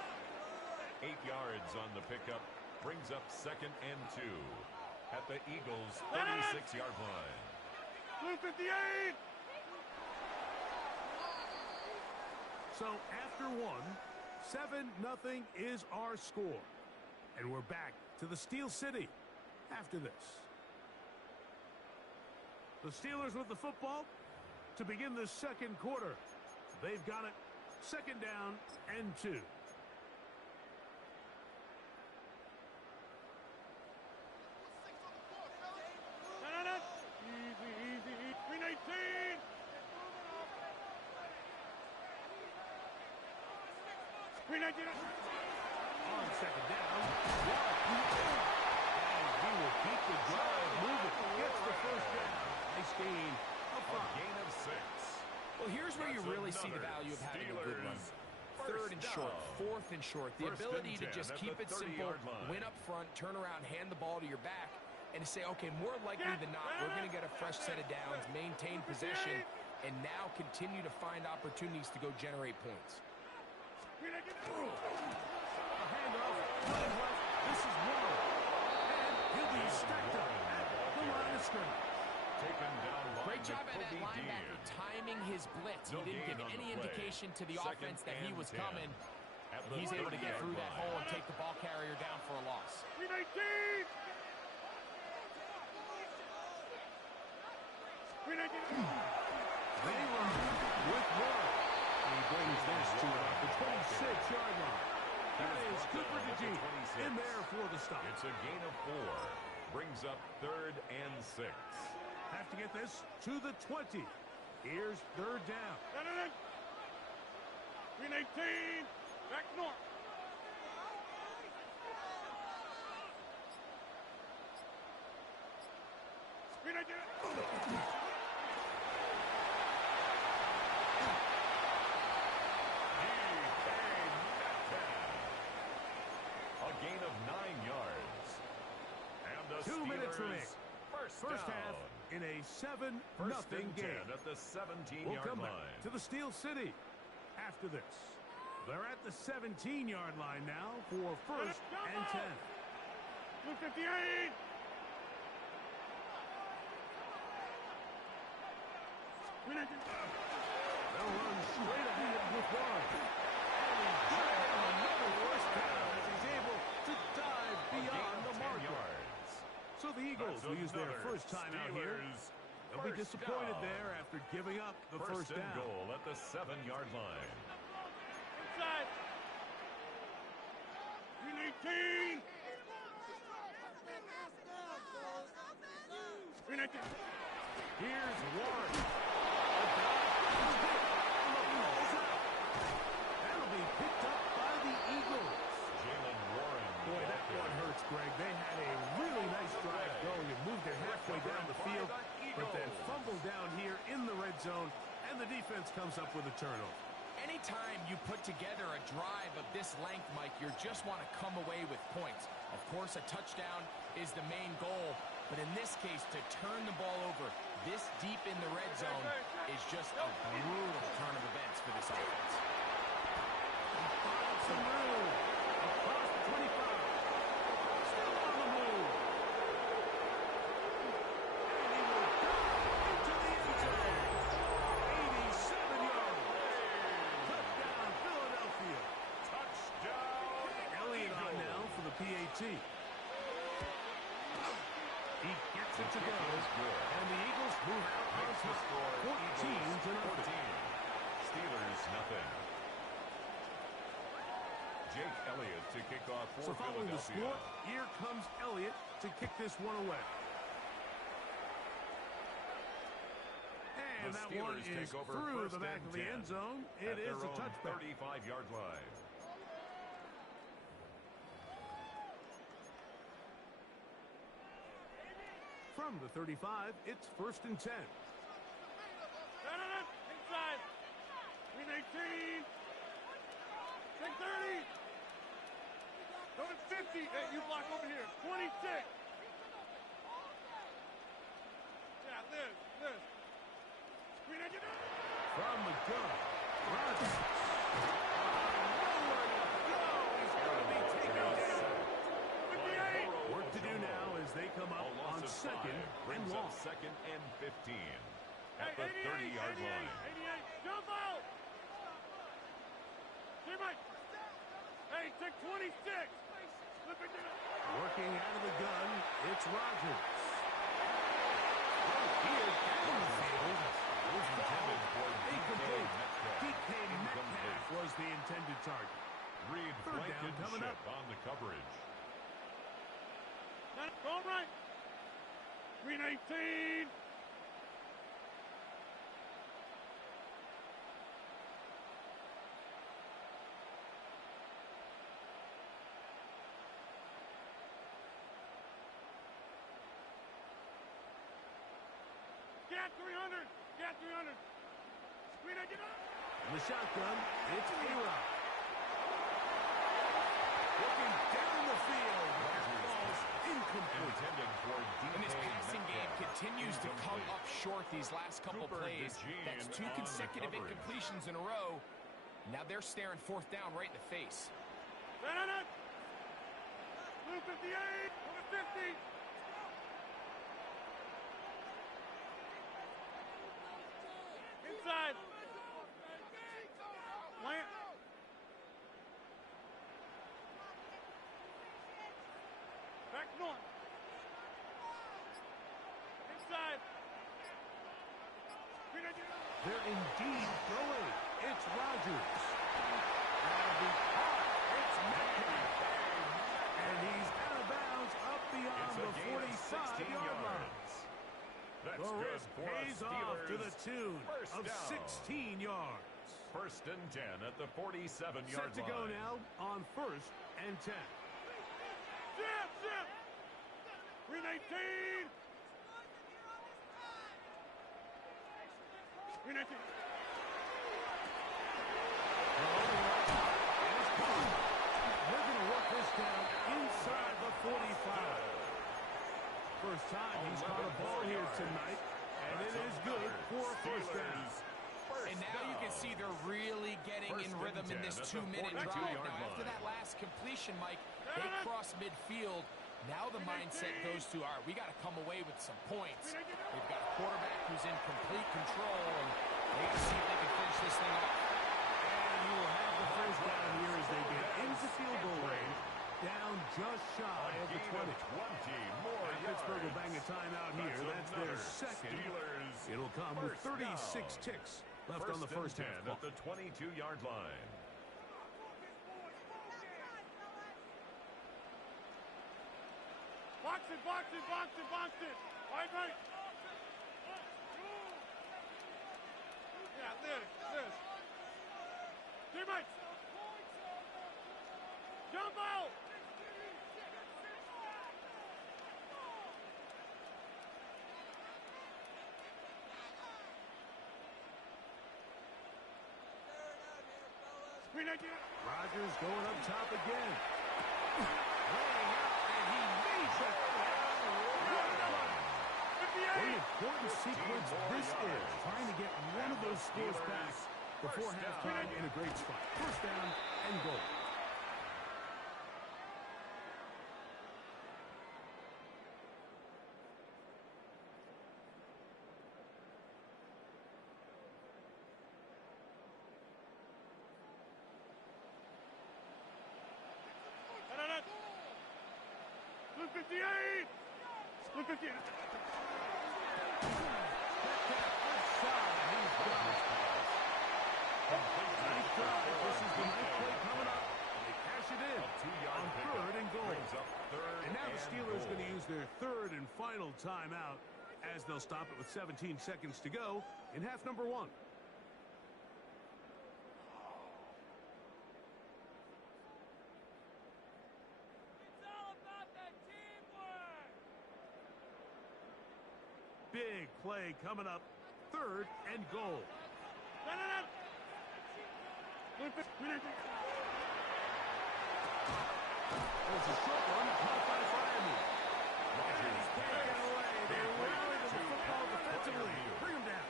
8 yards on the pickup. Brings up 2nd and 2 at the Eagles' 36-yard line. Blue 58. So after 1, 7-0 is our score. And we're back to the Steel City after this. The Steelers with the football to begin the second quarter. They've got it. 2nd down and 2. Easy, easy, easy. Green 18. Green 19. On 2nd down. And he will keep the drive moving. Gets the first down. Nice gain of A 5. gain of 6. Well, here's where you That's really see the another value of having a good run. Steelers 3rd and first short, down. 4th and short. The First ability and to 10 just at keep the it simple, 30-yard line. win up front, turn around, hand the ball to your back, and to say, okay, more likely than not, we're going to get a fresh set of downs, maintain possession, and now continue to find opportunities to go generate points. A handoff. Running left. This is Warren. And he'll be stacked up at the line of scrimmage. Taken down by Great job by that Jacoby linebacker Dean. timing his blitz. No He didn't gain give on the any play. indication to the 2nd offense that he and was 10 coming. at And the he's able to get 30-yard through that line. hole and take the ball carrier down for a loss. Green 18. Green 18. They run with one. He brings this to about the 26-yard line. That is Cooper DeJean in there for the stop. It's a gain of 4. Brings up 3rd and 6. Have to get this to the 20. Here's 3rd down. Green 18. Back north. Green 18. A gain of 9 yards. And the 2 minutes Steelers remaining. First First down. half in a 7-0 First and 10 game. at the We'll 17-yard come line. back to the Steel City after this. They're at the 17-yard line now for 1st and 10. Blue 58. Green 18. They'll run straight ahead with one. And he's grabbing another first down as he's able to dive A gain beyond of the 10 marker. yards. So the Eagles That's will use their another first time out here. Steelers They'll be first disappointed down. there after giving up the first and down. goal at the 7-yard line. Inside. Green 18. Green 18. Here's Warren. Greg. They had a really nice drive going and moved it halfway down the field, but then fumbled down here in the red zone, and the defense comes up with a turnover. Anytime you put together a drive of this length, Mike, you just want to come away with points. Of course, a touchdown is the main goal, but in this case, to turn the ball over this deep in the red zone is just a brutal turn of events for this offense. Some room across the 25. Still on the move. And he will dive into the end zone. 87 yards. Touchdown, Philadelphia. Touchdown. Elliott on now for the PAT. He gets it to go. And the Eagles move out on top. 14-0. Steelers nothing. Jake Elliott to kick off for So following the Philadelphia. score, here comes Elliott to kick this one away. And The that Steelers one is take over through first the back and of the 10 end zone. It at is their a own touchback. 35-yard line. From the 35, it's 1st and 10. Inside. Green 18. Take 30. Go to 50. Hey, you block over here. 26. Yeah, Liz. Green 18. From the gun, Rodgers. Nowhere to go. He's going to be taken down. 58. Work to do now as they come up on second and brings long. up second and 15 at Hey, the 30-yard 88, line. 88. Jump out. Hey, Mike. Hey, take 26. Flip it down. Working out of the gun, it's Rodgers. He is down the field. Intended for Incomplete. DK Incomplete. Metcalf was the intended target. Reed Third down coming Blankenship up. on the coverage. Go right. Green 18. Get 300. Get 300. Green 18. In the shotgun, it's A-Rod. Looking down the field. That ball's incomplete. Intended for And this DK passing game Metcalf. continues to come Incomplete. up short these last couple Cooper plays. DeJean That's 2 on the consecutive coverage. incompletions in a row. Now they're staring 4th down right in the face. Blue 58. Go to 50. Inside. Plant. Back north. Inside. Green 18. They're indeed going. It's Rodgers. That'll be caught. It's Metcalf. And he's out of bounds up beyond It's a the gain of 16 45-yard line. yards. That's The good risk for pays us off to the Steelers. tune First of down. 16 yards. 1st and 10 at the 47-yard line. Set to go now on 1st and 10. Zip. Green 18. Green 18. They're going to work this down inside the 45. First time he's caught a ball here tonight, and it is good for a first down. And now you can see they're really getting in rhythm in this 2-minute drive. Now, after that last completion, Mike, they cross midfield. Now the mindset goes to, all right, we got to come away with some points. They've got a quarterback who's in complete control, and they got to see if they can finish this thing off. And you will have the first down here as they get into field goal range, down just shy of the 20. More And Pittsburgh will bang a timeout here. That's their second. Steelers. It'll come with First 36 down. ticks left on the first and half 10 clock. at the 22-yard line. Box it. Right. Yeah, this. Teammates. Jump out. Rodgers going up top again. Laying out, and he made that. What an important sequence this is. Trying to get one of those scores back before halftime in a great spot. First down and goal. Their third and final timeout as they'll stop it with 17 seconds to go in half number one. It's all about that teamwork. Big play coming up, third and goal. There's a short one caught by Miami. Rodgers can't get away. They rally to the football defensively. Bring him down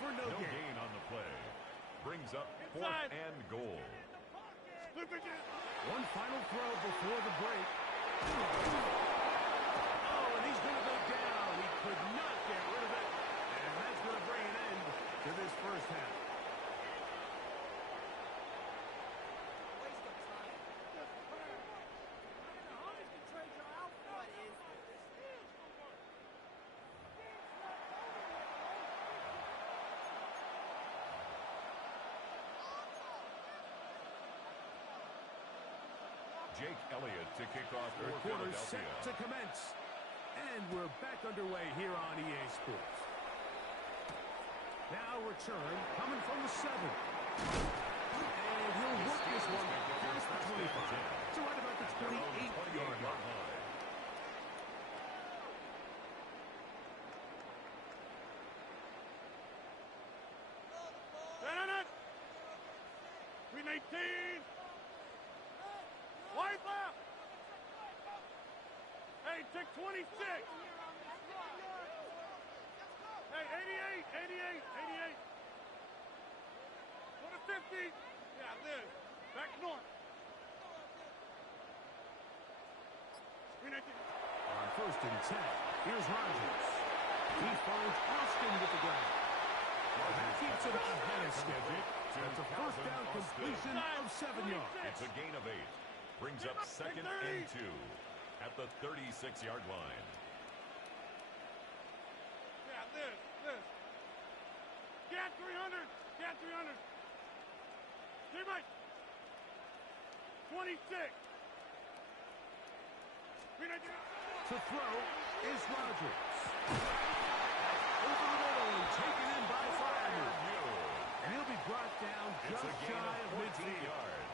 for no gain. On the play. Brings up fourth and goal. One final throw before the break. Oh, and he's going to go down. He could not get rid of it. And that's going to bring an end to this first half. Jake Elliott to kick off for Third quarter Philadelphia. set to commence. And we're back underway here on EA Sports. Now return coming from the 7. And he'll work this one past the 25. So right about the 28-yard line. Green 18. Wide left. Hey, take 26. Hey, 88, 88, 88. Go to 50. Yeah, Liz. Back north. Green 18. On first and 10, here's Rodgers. He finds Austin with the ground. That keeps it ahead of schedule. That's a first down completion of 7 yards. It's a gain of 8. Brings up second and 2 at the 36-yard line. Yeah, Liz. Get 300. Get 300. Teammate. 26. To throw is Rodgers. Over the middle and taken in by Fryman. And he'll be brought down just shy of midfield.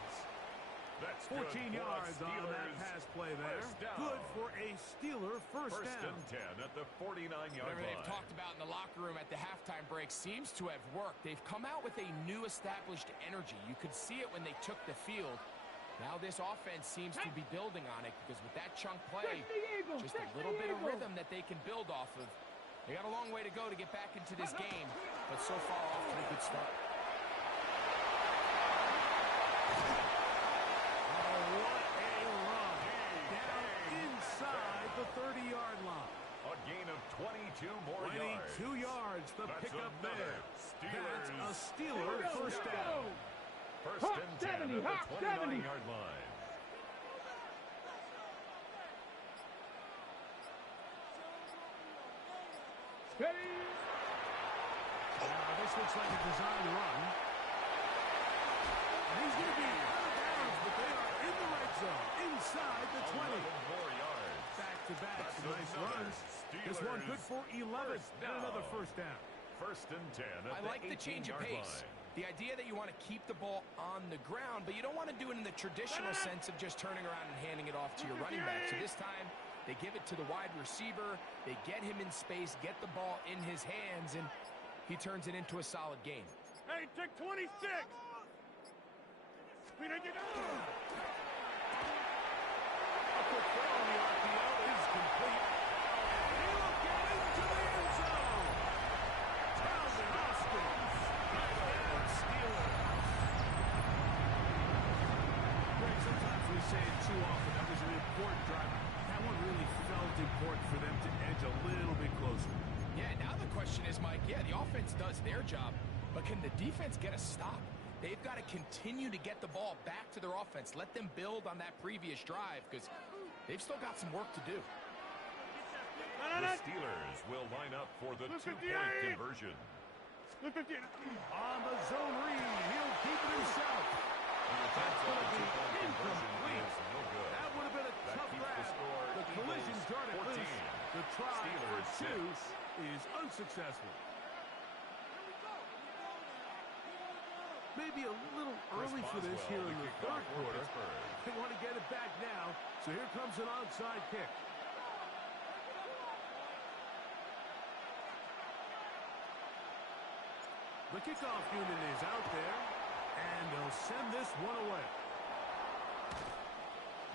That's 14 yards on that pass play there. Good for a Steeler first down. First and 10 at the 49-yard Whatever line. they've talked about in the locker room at the halftime break seems to have worked. They've come out with a new established energy. You could see it when they took the field. Now this offense seems to be building on it because with that chunk play, just a little bit of rhythm that they can build off of. They got a long way to go to get back into this game, but so far off to a good start. The 30-yard line. A gain of 22 more 22 yards. The pickup there. That's a Steeler first down. First and 10 at the 29-yard line. This looks like a design run. And he's going to be out of bounds, but they are in the red zone, inside the 20. Back-to-back, some nice runs. This one good for 11 and another first down. First and 10 at I like the change of pace. The idea that you want to keep the ball on the ground, but you don't want to do it in the traditional sense of just turning around and handing it off to your running back. So this time, they give it to the wide receiver. They get him in space, get the ball in his hands, and he turns it into a solid game. Hey, take 26. We need to go. A quick throw on the RPO is complete. And he will get into the end zone. Calvin Austin. Touchdown, Steelers. Greg, sometimes we say it too often. That was an important drive. That one really felt important for them to edge a little bit closer. Yeah, now the question is, Mike, yeah, the offense does their job, but can the defense get a stop? They've got to continue to get the ball back to their offense. Let them build on that previous drive because they've still got some work to do. The Steelers will line up for the two-point conversion. On the zone read, he'll keep it himself. That's going to be incomplete. That would have been a tough grab. The collision turned it loose. The try for two is unsuccessful. Maybe a little early for this here in the third quarter. They want to get it back now, so here comes an onside kick. The kickoff unit is out there, and they'll send this one away.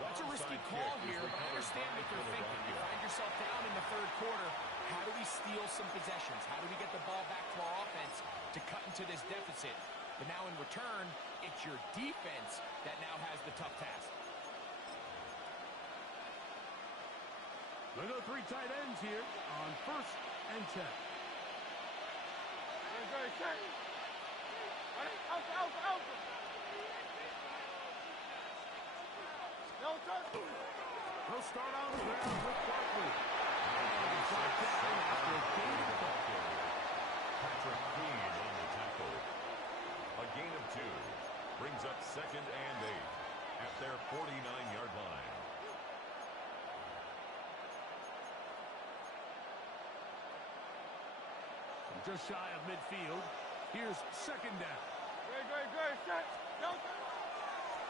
That's a risky call here, but I understand what they're thinking. You find yourself down in the third quarter. How do we steal some possessions? How do we get the ball back to our offense to cut into this deficit? But now in return, it's your defense that now has the tough task. They go three tight ends here on 1st and 10. They'll start on the ground with Barkley. Patrick Queen on the tackle. A gain of 2 brings up 2nd and 8 at their 49-yard line. Just shy of midfield. Here's 2nd down.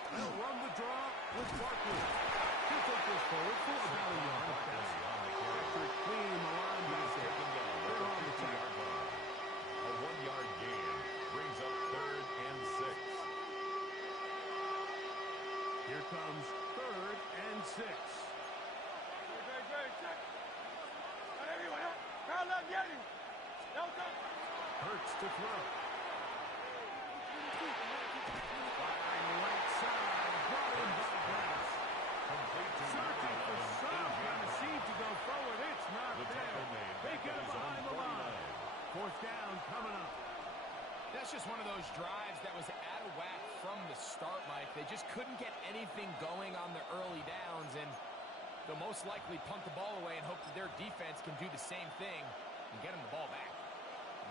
They'll run the draw with Barkley. He'll take this forward for about a yard of pass. Patrick Queen, the linebacker. They're on the 10-yard line. A 1-yard gain brings up 3rd and 6. Here comes 3rd and 6. Hurts to throw. Firing right side, brought in by Glass. Searching for some kind of seed to go forward. It's not there. They get it behind the line. 4th down coming up. That's just one of those drives that was out of whack from the start, Mike. They just couldn't get anything going on the early downs, and they'll most likely punt the ball away and hope that their defense can do the same thing and get them the ball back.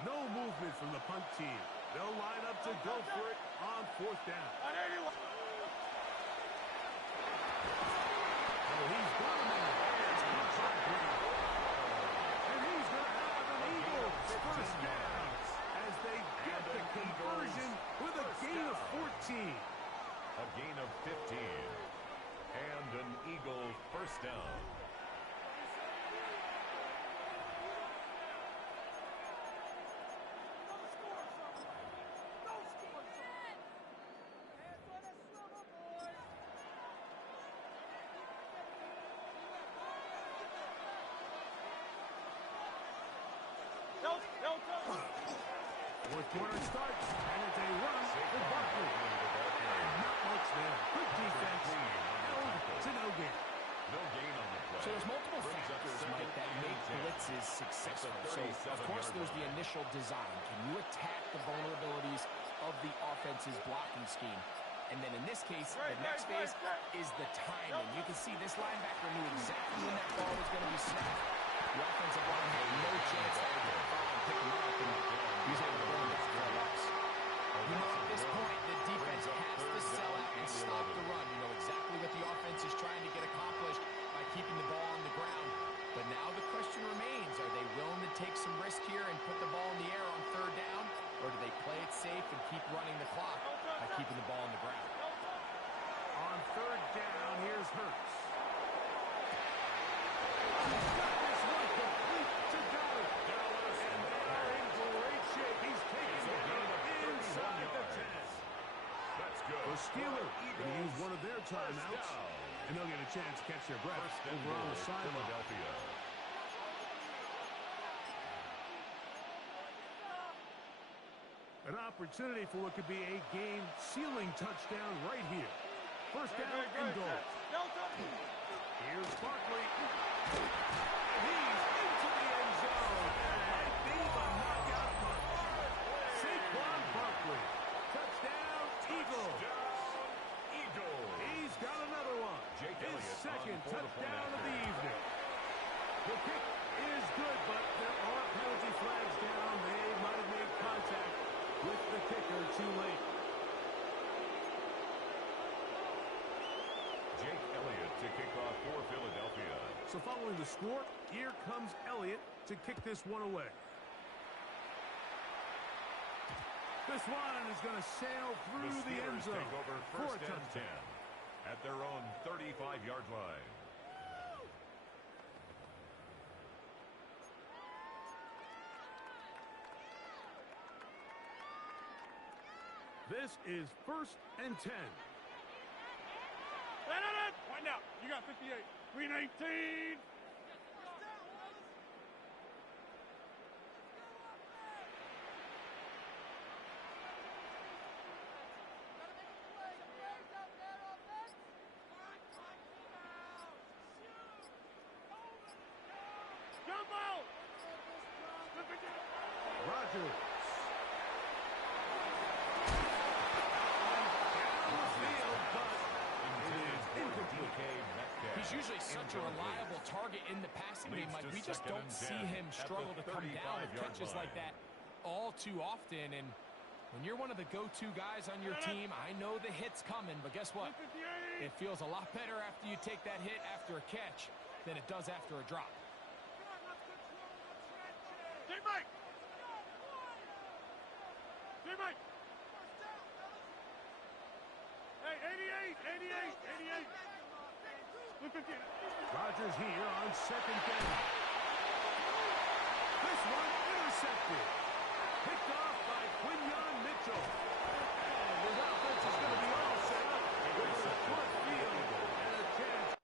No movement from the punt team. They'll line up to go for it on 4th down. Oh, he's got him in the hands. And he's going to have an Eagles 1st down as they get the conversion with a gain of 14. A gain of 15. And an Eagle 1st down. Fourth quarter starts, and it's a run for Barkley. And not much there. Good defense. To no gain. No gain on the play. So there's multiple factors, Mike, that make blitzes successful. So, of course, there's the initial design. Can you attack the vulnerabilities of the offense's blocking scheme? And then in this case, the next phase is the timing. You can see this linebacker knew exactly when that ball was going to be snapped. The offensive line had no chance to pick him up, and he was able to run it for a loss. You know, at this point, the defense has to sell out and stop the run. You know exactly what the offense is trying to get accomplished by keeping the ball on the ground. But now the question remains, are they willing to take some risk here and put the ball in the air on 3rd down? Or do they play it safe and keep running the clock by keeping the ball on the ground? On 3rd down, here's Hurts. Steelers timeouts, and they'll get a chance to catch their breath over on the sideline. Philadelphia. An opportunity for what could be a game-sealing touchdown right here. First down and goal. Here's Barkley. And he's into the end zone. And beat a knockout punt. Saquon Barkley. Touchdown, Eagles. He's got another one. His second touchdown of the evening. The kick is good, but there are penalty flags down. They might have made contact with the kicker too late. Jake Elliott to kick off for Philadelphia. So following the score, here comes Elliott to kick this one away. This one is going to sail through the end zone take over for a first and 10 touchdown. at their own 35-yard line. This is first and 10. Wind out. You got 58. Green 18. Jump out. Rodgers. He's usually such a reliable target in the passing game. Like, we just don't see him struggle to come down with catches like that all too often. And when you're one of the go-to guys on your team, I know the hit's coming, but guess what? It feels a lot better after you take that hit after a catch than it does after a drop. J-Mike. J-Mike. Hey, 88, 88, 88. Rodgers here on second down. This one intercepted. Picked off by Quinyon Mitchell. And his offense is going to be all set up with a short field and a chance.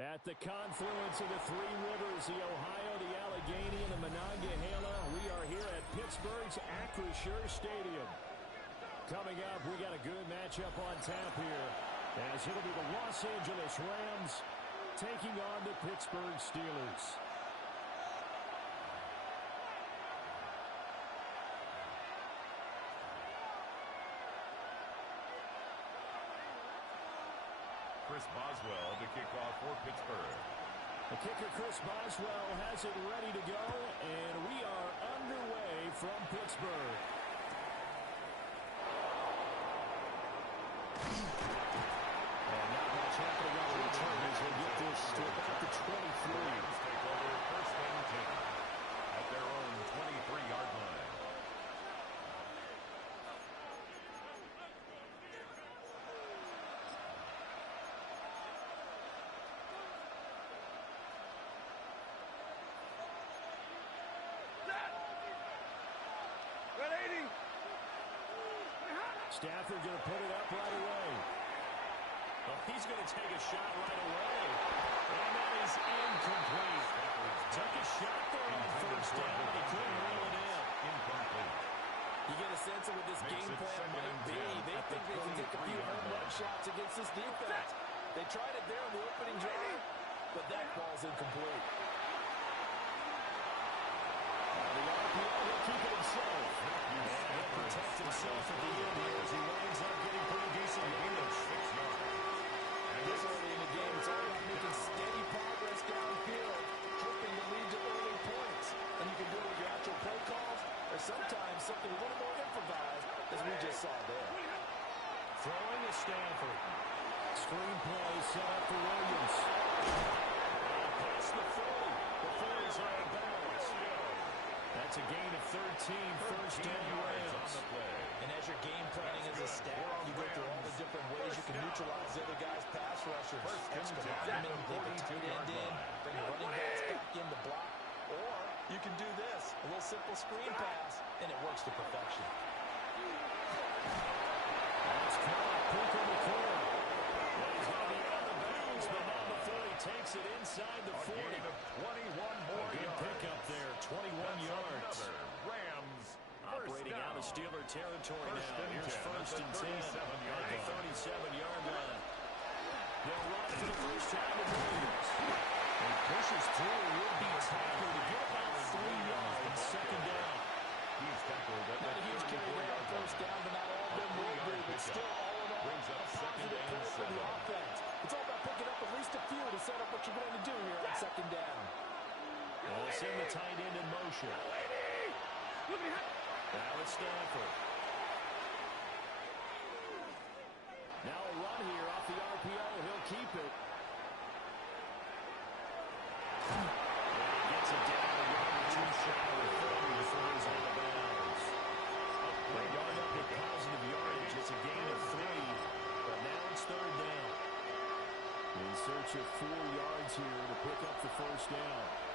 At the confluence of the three rivers, the Ohio, the Allegheny, and the Monongahela, we are here at Pittsburgh's Acrisure Stadium. Coming up, we got a good matchup on tap here, as it'll be the Los Angeles Rams taking on the Pittsburgh Steelers. Chris Boswell to kick off for Pittsburgh. The kicker, Chris Boswell, has it ready to go, and we are underway from Pittsburgh. And not much happening on the return as they get this to about the 23. Take over first and 10 at their own 23-yard line. Stafford going to put it up right away. Well, he's going to take a shot right away. And that is incomplete. Took a shot there on first down, but he couldn't reel it in. Incomplete. You get a sense of what this game plan might be. They think they can take a few home run shots against this defense. They tried it there on the opening drive, but that ball's incomplete. The RPO will keep it himself. And he'll protect himself at the end here as he winds up getting pretty decent yardage. 6 yards. And this early in the game, it's all about making steady progress downfield, hoping to lead to early points. And you can do it with your actual play calls, or sometimes something a little more improvised, as we just saw there. Throwing to Stanford. Screen play set up for Williams. Past the 40. The 40's out of bounds. That's a gain of 13, first down Rams. And as you're game planning as a staff, you go through all the different ways you can neutralize the other guy's pass rushers. Extra linemen, bring a tight end in, bring your running backs back in to block. Or you can do this, a little simple screen pass, and it works to perfection. That's caught. Puka Nacua. He's going to be out of bounds, but not before he takes it inside the 40. A gain of 21 more Good yards. pickup there, 21 yards. Rams Operating out of Steeler territory now. Here's first and 10 at the 37-yard line. They'll run for the first time with Williams. He pushes through a would-be tackle to get about 3 yards, second down. He's tackled at Not a huge carry there on first down, but not all of them will be, but still all in all, Brings up a second positive and play for the 7. offense. It's all about picking up at least a few to set up what you're going to do here on second down. They'll send the tight end in motion. Now it's Stanford. Now a run here off the RPO. He'll keep it. And he gets it down. Too shy of 30 before he's out of bounds. They yard up with positive yardage. It's a gain of 3. But now it's third down. In search of 4 yards here to pick up the first down.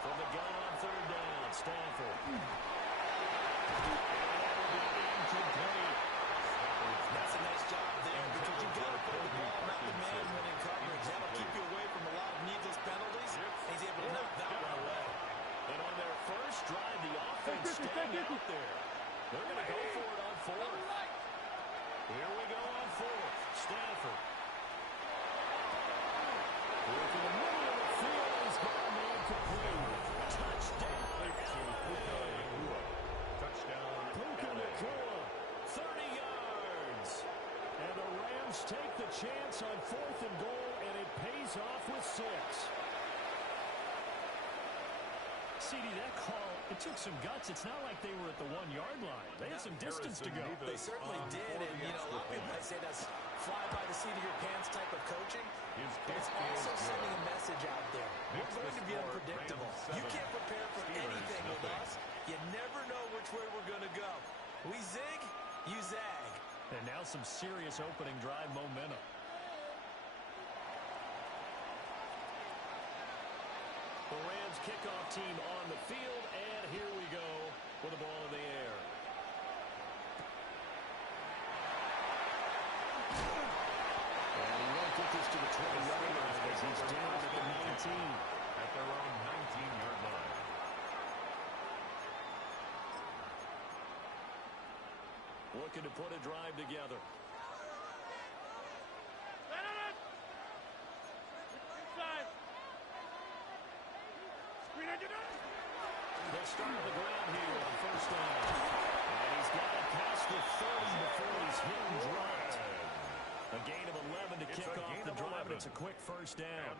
From the gun on third down, Stanford. And that will be incomplete. That's a nice job there because you've got to put the ball not the man when in coverage. That'll keep you away from a lot of needless penalties. He's able to knock that one away. And on their first drive, the offense staying out there. They're going to go for it on fourth. Here we go on fourth. Stanford. Working the middle of the field. He's got a man complete. Touchdown. Touchdown. Puka Nacua. 30 yards. And the Rams take the chance on 4th and goal, and it pays off with 6. CD, that call, it took some guts. It's not like they were at the 1-yard line. They had some distance to go. They certainly did, and you know, a lot of people might say that's fly by the seat of your pants type of coaching. But it's also sending a message out there. We're going to be unpredictable. You can't prepare for anything with us. You never know which way we're going to go. We zig, you zag. And now some serious opening drive momentum. The Rams kickoff team on the field, and here we go with the ball in the air. And he won't get this to the 20-yard line as he's down at the 19. At their own 19-yard line. Looking to put a drive together. Inside. Screen it, They'll start on the ground here on first down. And he's got it past the 30 before he's hit and dropped. A gain of 11 to kick off the drive, and it's a quick first down.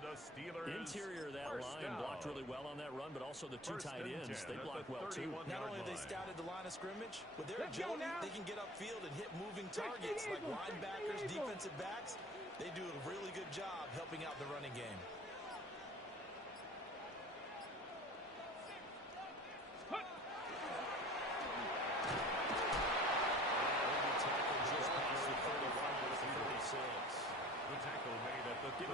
Interior of that line blocked really well on that run, but also the two tight ends, they blocked well too. Not only have they scouted the line of scrimmage, with their agility, they can get upfield and hit moving targets like linebackers, defensive backs. They do a really good job helping out the running game. The tackle made at the 36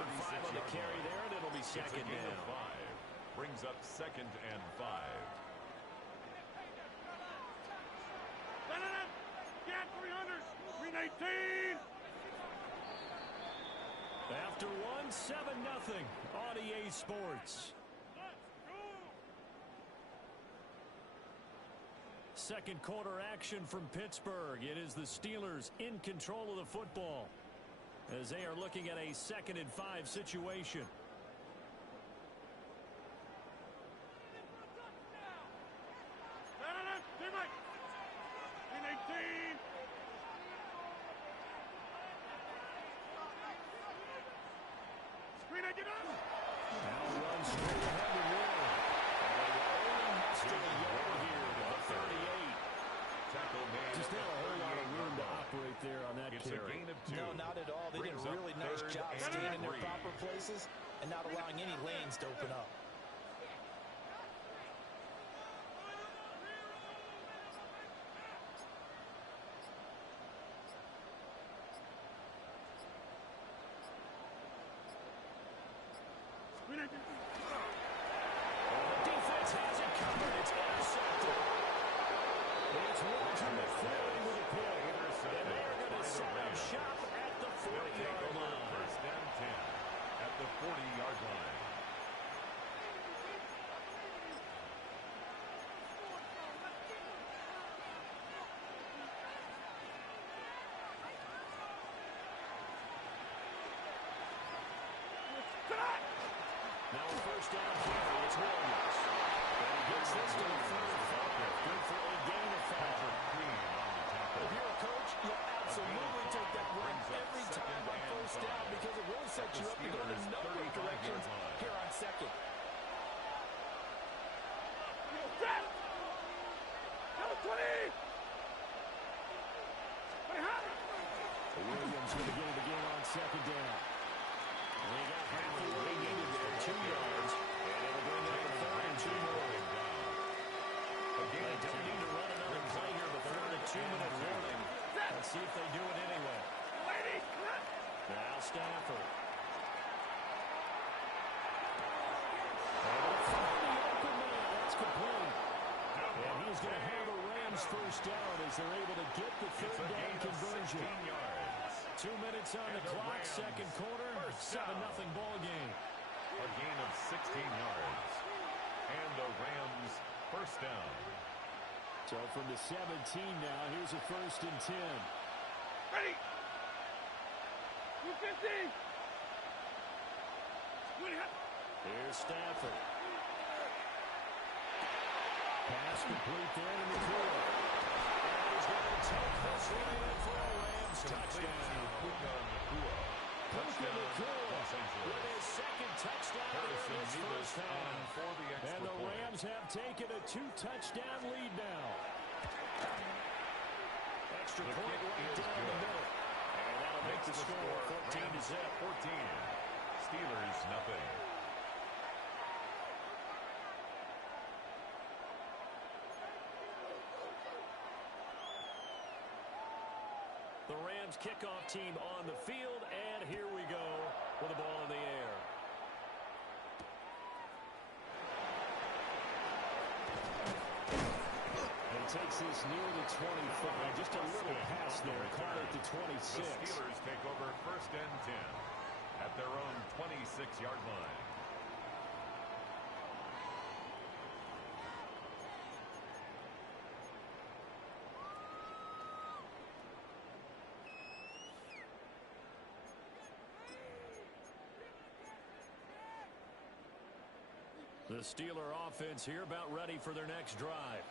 on the carry there, and it'll be second down. 5. Brings up 2nd and 5. Get 300. 319. After one, 7-0 on EA Sports. Second quarter action from Pittsburgh. It is the Steelers in control of the football as they are looking at a 2nd and 5 situation. Now run straight ahead to Will. Only muster a yard here to the 38. Tackle made. Just not a whole lot of room to operate there on that It's carry. a gain of 2. No, not at all. They did a really nice job staying in their proper places and not allowing any lanes to open up. The defense has it covered. It's intercepted. It's Walter McCoy with a pick. And they're going to set up shop at the 40-yard line. 1st and 10 at the 40-yard line. Now a first down carry. It's Williams. And he gets this to the 35. Good for a gain of 5. If you're a coach, you'll absolutely take that run every time on first down because it really sets you up to go in a number of directions here on second. Williams going to get it again on second down. And they got half the way needed there, 2 yards. And it'll bring up a 3rd and 2 more. They don't need to run another play here before the 2-minute warning. Let's see if they do it anyway. Now Stafford. And find the open man. That's complete. And he's going to have a Rams first down as they're able to get the 3rd down conversion. 2 minutes on the clock, second quarter, 7-0 ball game. A gain of 16 yards. And the Rams first down. So from the 17 now, here's a 1st and 10. Ready. 250. Here's Stafford. Pass complete there to McCoy. And he's going to take this one in for a Rams touchdown. Puka Nacua with his 2nd touchdown in this first half. And the Rams have taken a 2-touchdown lead now. Extra point right down the middle. And that'll make the score 14-0. 14. Steelers nothing. The Rams kickoff team on the field, and here we go with the ball in the air. And takes this near the 25. Just a little pass there, caught at the 26. The Steelers take over 1st and 10 at their own 26-yard line. The Steeler offense here about ready for their next drive.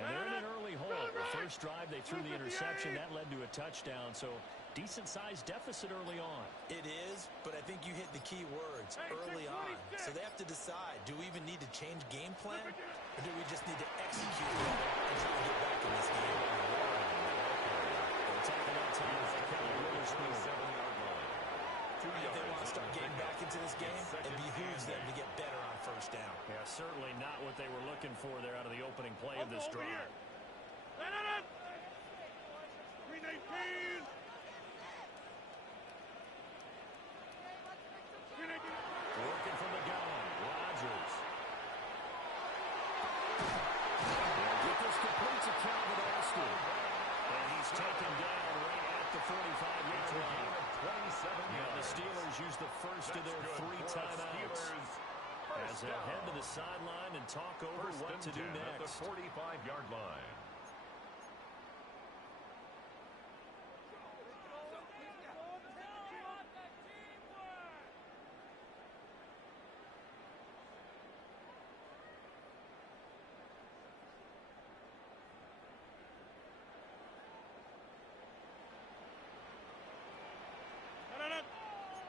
And they're in an early hole. The first drive, they threw the interception. That led to a touchdown, so decent-sized deficit early on. It is, but I think you hit the key words, early on. So they have to decide, do we even need to change game plan, or do we just need to execute better and try to get back in this game? Attacking that time is Kelly Witherspoon. 7-yard line. If they want to start getting back into this game, it behooves them to get better on first down. Yeah, certainly not what they were looking for there out of the opening play of this drive. 319. Working from the gun, Rodgers. Get this complete to Calvin Austin. And he's taken down right at the 45-yard line. And the Steelers use the first of their 3 timeouts as they'll head to the sideline and talk over what to do next. At the 45-yard line.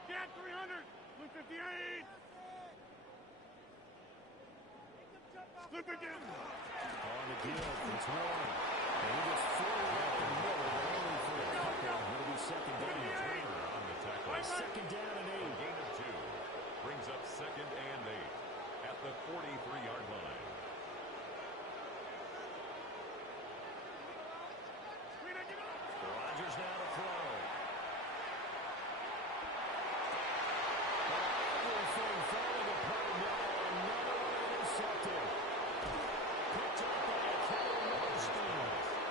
Get 300. 258. Flip again. On the give, it's Warren. And he gets forward up the middle, but only for a couple. It'll be second down. On the tackle. Second down and 8. Gain of 2. Brings up second and 8 at the 43-yard line. Rodgers now to throw. Everything falling apart now. Another one intercepted. Picked up by a Kelly Witherspoon.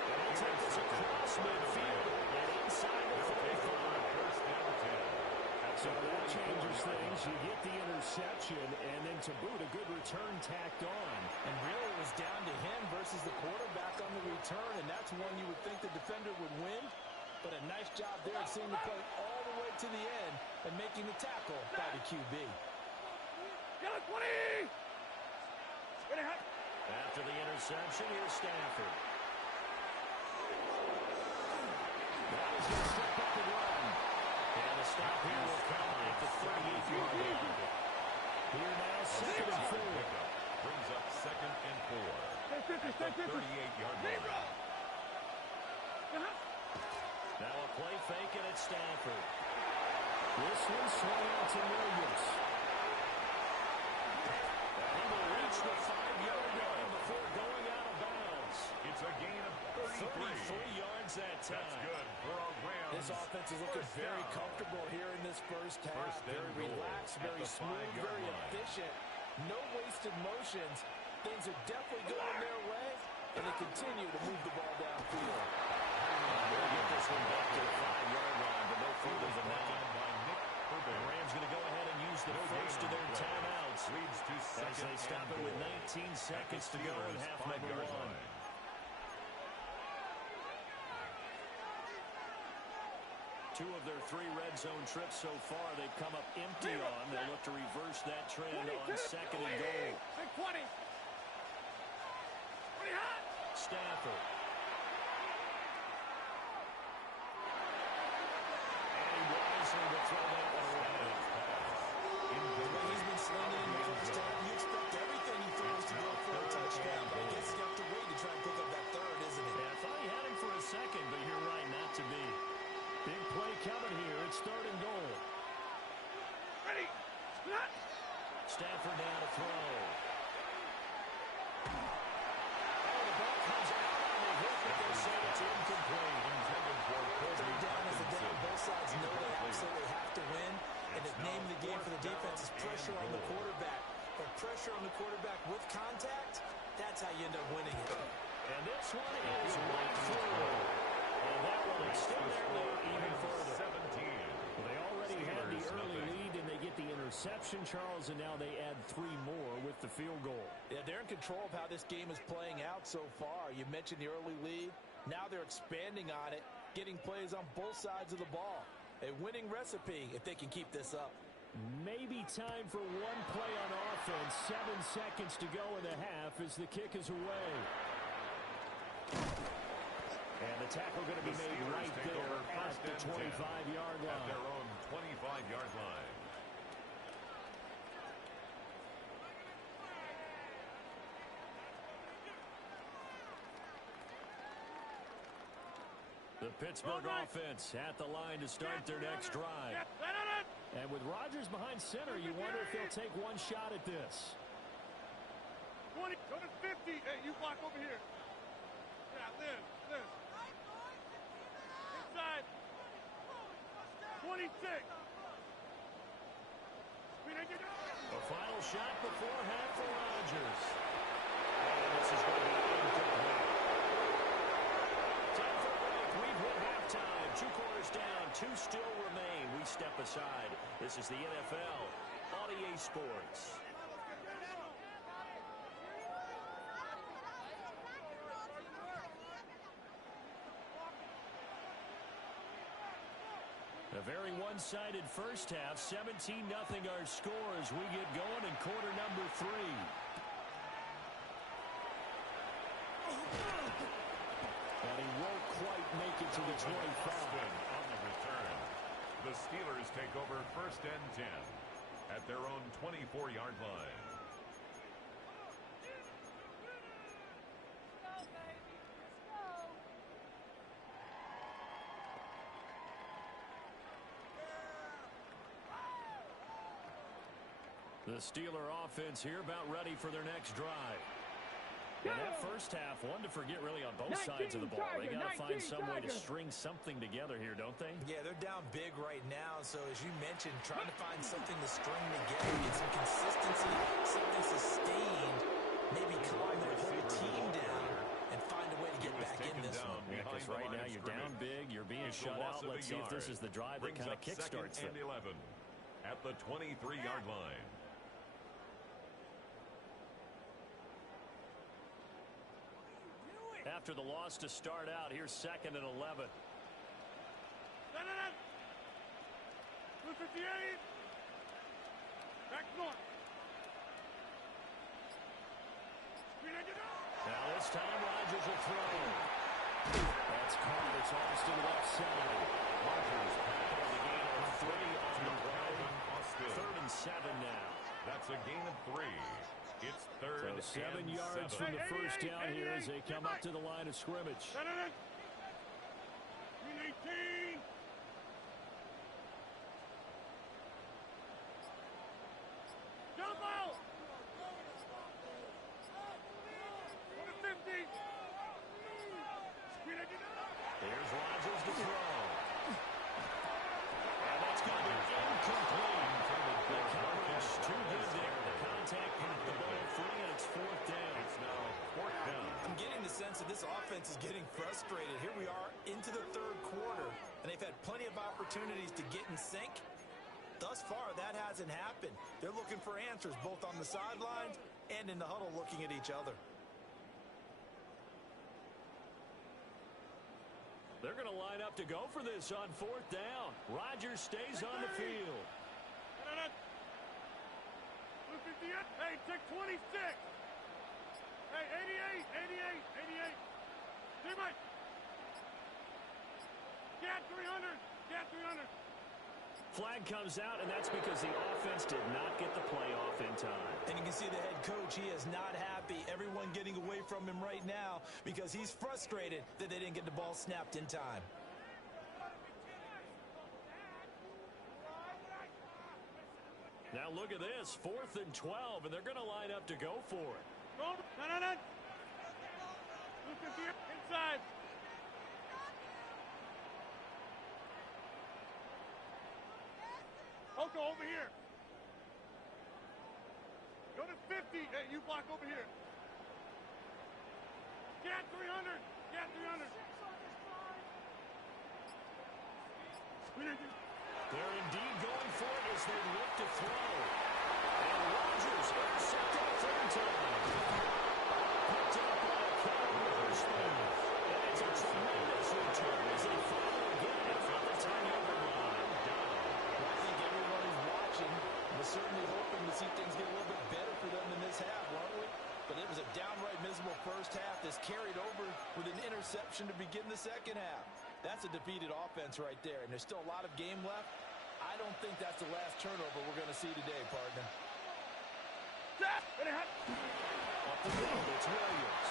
And he'll take this across midfield and inside the 45. First down 10. So that changes things. You get the interception, and then to boot, a good return tacked on. And really it was down to him versus the quarterback on the return, and that's one you would think the defender would win. But a nice job there at seeing the play all the way to the end and making the tackle by the QB. Get 20. After the interception, here's Stafford. Now he's going to step up and run. And the stop here will come at the 38-yard line. Here now, second and 4. Brings up second and 4 at the 38-yard line. Now a play fake, and it's Stafford. This one swung out to Williams. And he will reach the 5-yard line before going out of bounds. It's a gain of 33 yards that time. That's good for a Rams. This offense is looking very comfortable here in this first half. Very relaxed, very smooth, very efficient. No wasted motions. Things are definitely going their way, and they continue to move the ball downfield. They'll get this one back to the 5-yard line, but no further than that. The Rams going to go ahead and use the first of their timeouts. Leads to as they stop it with 19 seconds to go in half number 1. Two of their 3 red zone trips so far, they've come up empty on. They'll look to reverse that trend on second and goal. 20. Stafford. And he wisely to throw that one away. The way he's been slinging in the first half, you expect everything he throws to go for a touchdown. But I guess you have to wait to try and pick up that third, isn't it? Yeah, I thought he had him for a second, but you're right, not to be. Big play coming here. It's third and goal. Ready. Stafford now to throw. Oh, the ball comes out on the hit, but they say it's incomplete. Third down is a down. Both sides know they absolutely have to win. And the name of the game for the defense is pressure on the quarterback. But pressure on the quarterback with contact, that's how you end up winning it. And this one is right through. And that will extend their lead even further. 17. Well, they already had the early lead interception, Charles, and now they add 3 more with the field goal. Yeah, they're in control of how this game is playing out so far. You mentioned the early lead. Now they're expanding on it, getting plays on both sides of the ball. A winning recipe if they can keep this up. Maybe time for one play on offense. 7 seconds to go in the half as the kick is away. And the tackle going to be made right there at the 25-yard line. At their own 25-yard line. The Pittsburgh offense at the line to start their next drive. And with Rodgers behind center, you wonder if they'll take one shot at this. 20, go to 50. Hey, you block over here. Yeah, Liz. Inside. 26. A final shot before half for Rodgers. And this is going to be incomplete. Time for a break. We've hit halftime. 2 quarters down. 2 still remain. We step aside. This is the NFL on EA Sports. A very one-sided first half. 17-0 our score as we get going in quarter number 3. And he won't quite make it to the 25. On the return. The Steelers take over first and 10 at their own 24-yard line. The Steeler offense here about ready for their next drive. And that first half, one to forget really on both sides of the ball. They got to find some way to string something together here, don't they? Yeah, they're down big right now. So as you mentioned, trying to find something to string together, get some consistency, something sustained, maybe calm their whole team down and find a way to get back in this one. Yeah, because right now you're down big, you're being shut out. Let's see if this is the drive that kind of kickstarts them. 11 at the 23-yard line. After the loss to start out, here's 2nd and 11. 258. Back north. Now this time Rodgers will throw. That's caught. It's almost to the left side. Rodgers with a gain of 3 on the play. 3rd and 7 now. That's a gain of 3. It's 3rd so 7 and yards 7. from the first down here as they come up to the line of scrimmage. 18. Jump out. Go to 50. Here's Rodgers to throw. And that's going to be incomplete. The coverage too good there. The contact kept the ball free, and it's 4th down. It's now 4th down. I'm getting the sense that this offense is getting frustrated. Here we are into the 3rd quarter, and they've had plenty of opportunities to get in sync. Thus far, that hasn't happened. They're looking for answers both on the sidelines and in the huddle looking at each other. They're going to line up to go for this on 4th down. Rodgers stays on the field. Hey, take 26. Hey, 88. Jimmy. Get 300. Get 300. Flag comes out, and that's because the offense did not get the play off in time. And you can see the head coach, he is not happy. Everyone getting away from him right now because he's frustrated that they didn't get the ball snapped in time. Now look at this, 4th and 12, and they're going to line up to go for it. No. Inside. Oko, over here. Go to 50. Hey, you block over here. Get 300. Get 300. They're indeed going for it as they look to throw. And Rodgers intercepted a third time. Picked up by a counter reverse move. And it's a tremendous return as they finally get it from the 10-yard line. I think everybody's watching. We're certainly hoping to see things get a little bit better for them in this half, aren't we? But it was a downright miserable first half that's carried over with an interception to begin the second half. That's a defeated offense right there, and there's still a lot of game left. I don't think that's the last turnover we're going to see today, partner. Up the field, it's Williams.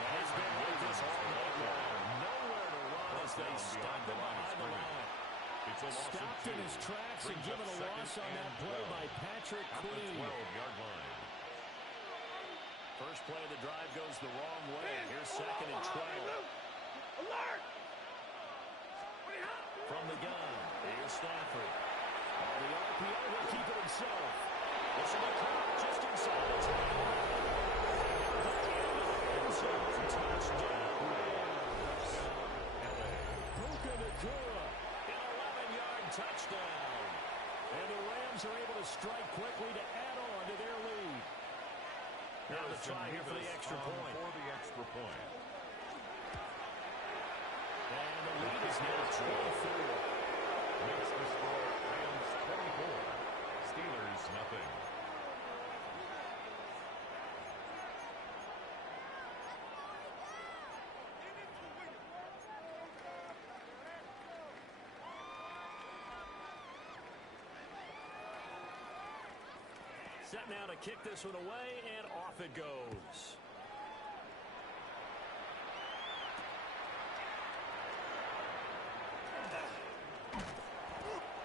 And it's been like this all night long. Nowhere to run as they stop him behind the line. Stopped in his tracks and given a loss on that play by Patrick Queen. 12-yard line. First play of the drive goes the wrong way. Here's second and 12. Alert! From the gun, here's Stafford. On the RPO, he'll keep it himself. This will be caught just inside the 10. Touchdown, Rams. Puka Nacua, an 11-yard touchdown. And the Rams are able to strike quickly to add on to their lead. Now the try here for the extra point. And the lead is now 24. Makes the score Rams 24. Steelers nothing. Set now to kick this one away, and off it goes.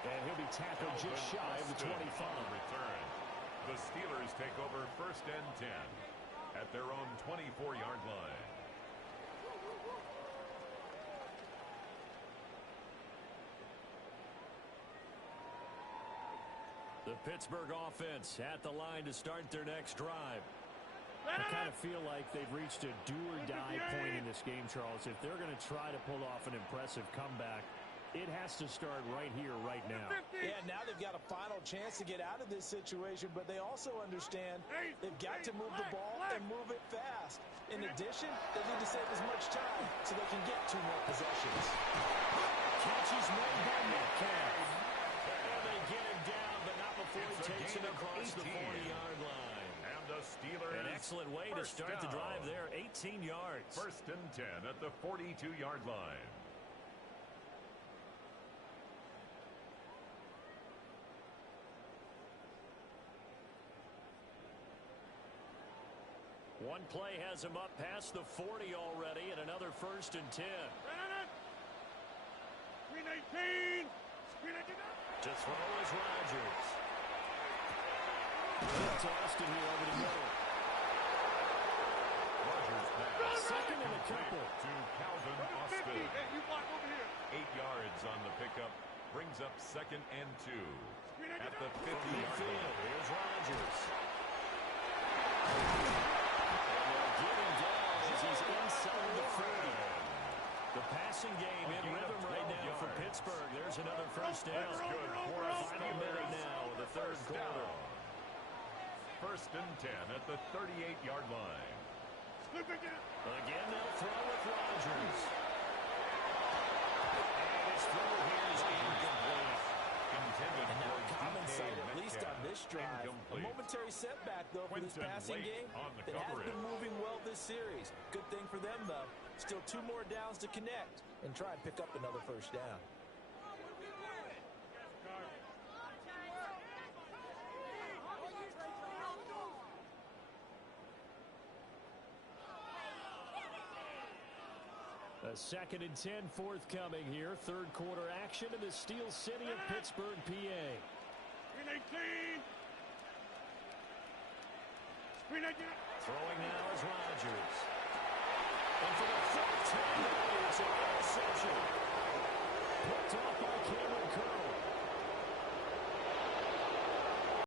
And he'll be tackled just shy of the 25. Return. The Steelers take over first and 10 at their own 24-yard line. The Pittsburgh offense at the line to start their next drive. I kind of feel like they've reached a do-or-die point in this game, Charles. If they're going to try to pull off an impressive comeback, it has to start right here, right now. Yeah, now they've got a final chance to get out of this situation, but they also understand they've got to move the ball and move it fast. In addition, they need to save as much time so they can get 2 more possessions. Catch is made by Metcalf. And they get him down, but not before he takes it across the 40-yard line. And the Steelers. An excellent way to start the drive there, 18 yards. First and 10 at the 42-yard line. One play has him up past the 40 already, and another first and 10. Screen 18. Screen 18. To throw is Rodgers. It's Austin here over the middle. Rodgers pass. Second and a couple. To Calvin Austin. 50. Hey, you block over here. 8 yards on the pickup. Brings up second and 2 at the 50-yard line. Here's Rodgers. Get him down as he's inside the 40. The passing game in rhythm right now for Pittsburgh. There's another first down. Final minute now of the third quarter. First and 10 at the 38-yard line. Again, they'll throw with Rodgers. And his throw here is incomplete. Intended And now for common DK sight, at least on Metcalf. this drive. A Incomplete. momentary setback, though, for this Quinton passing Lake game. on the It has coverage. been moving well this series. Good thing for them, though. Still 2 more downs to connect and try and pick up another first down. A second and 10 forthcoming here. Third quarter action in the Steel City of Pittsburgh, PA. Screen 18. Screen 18. Throwing now is Rodgers. And for the fourth time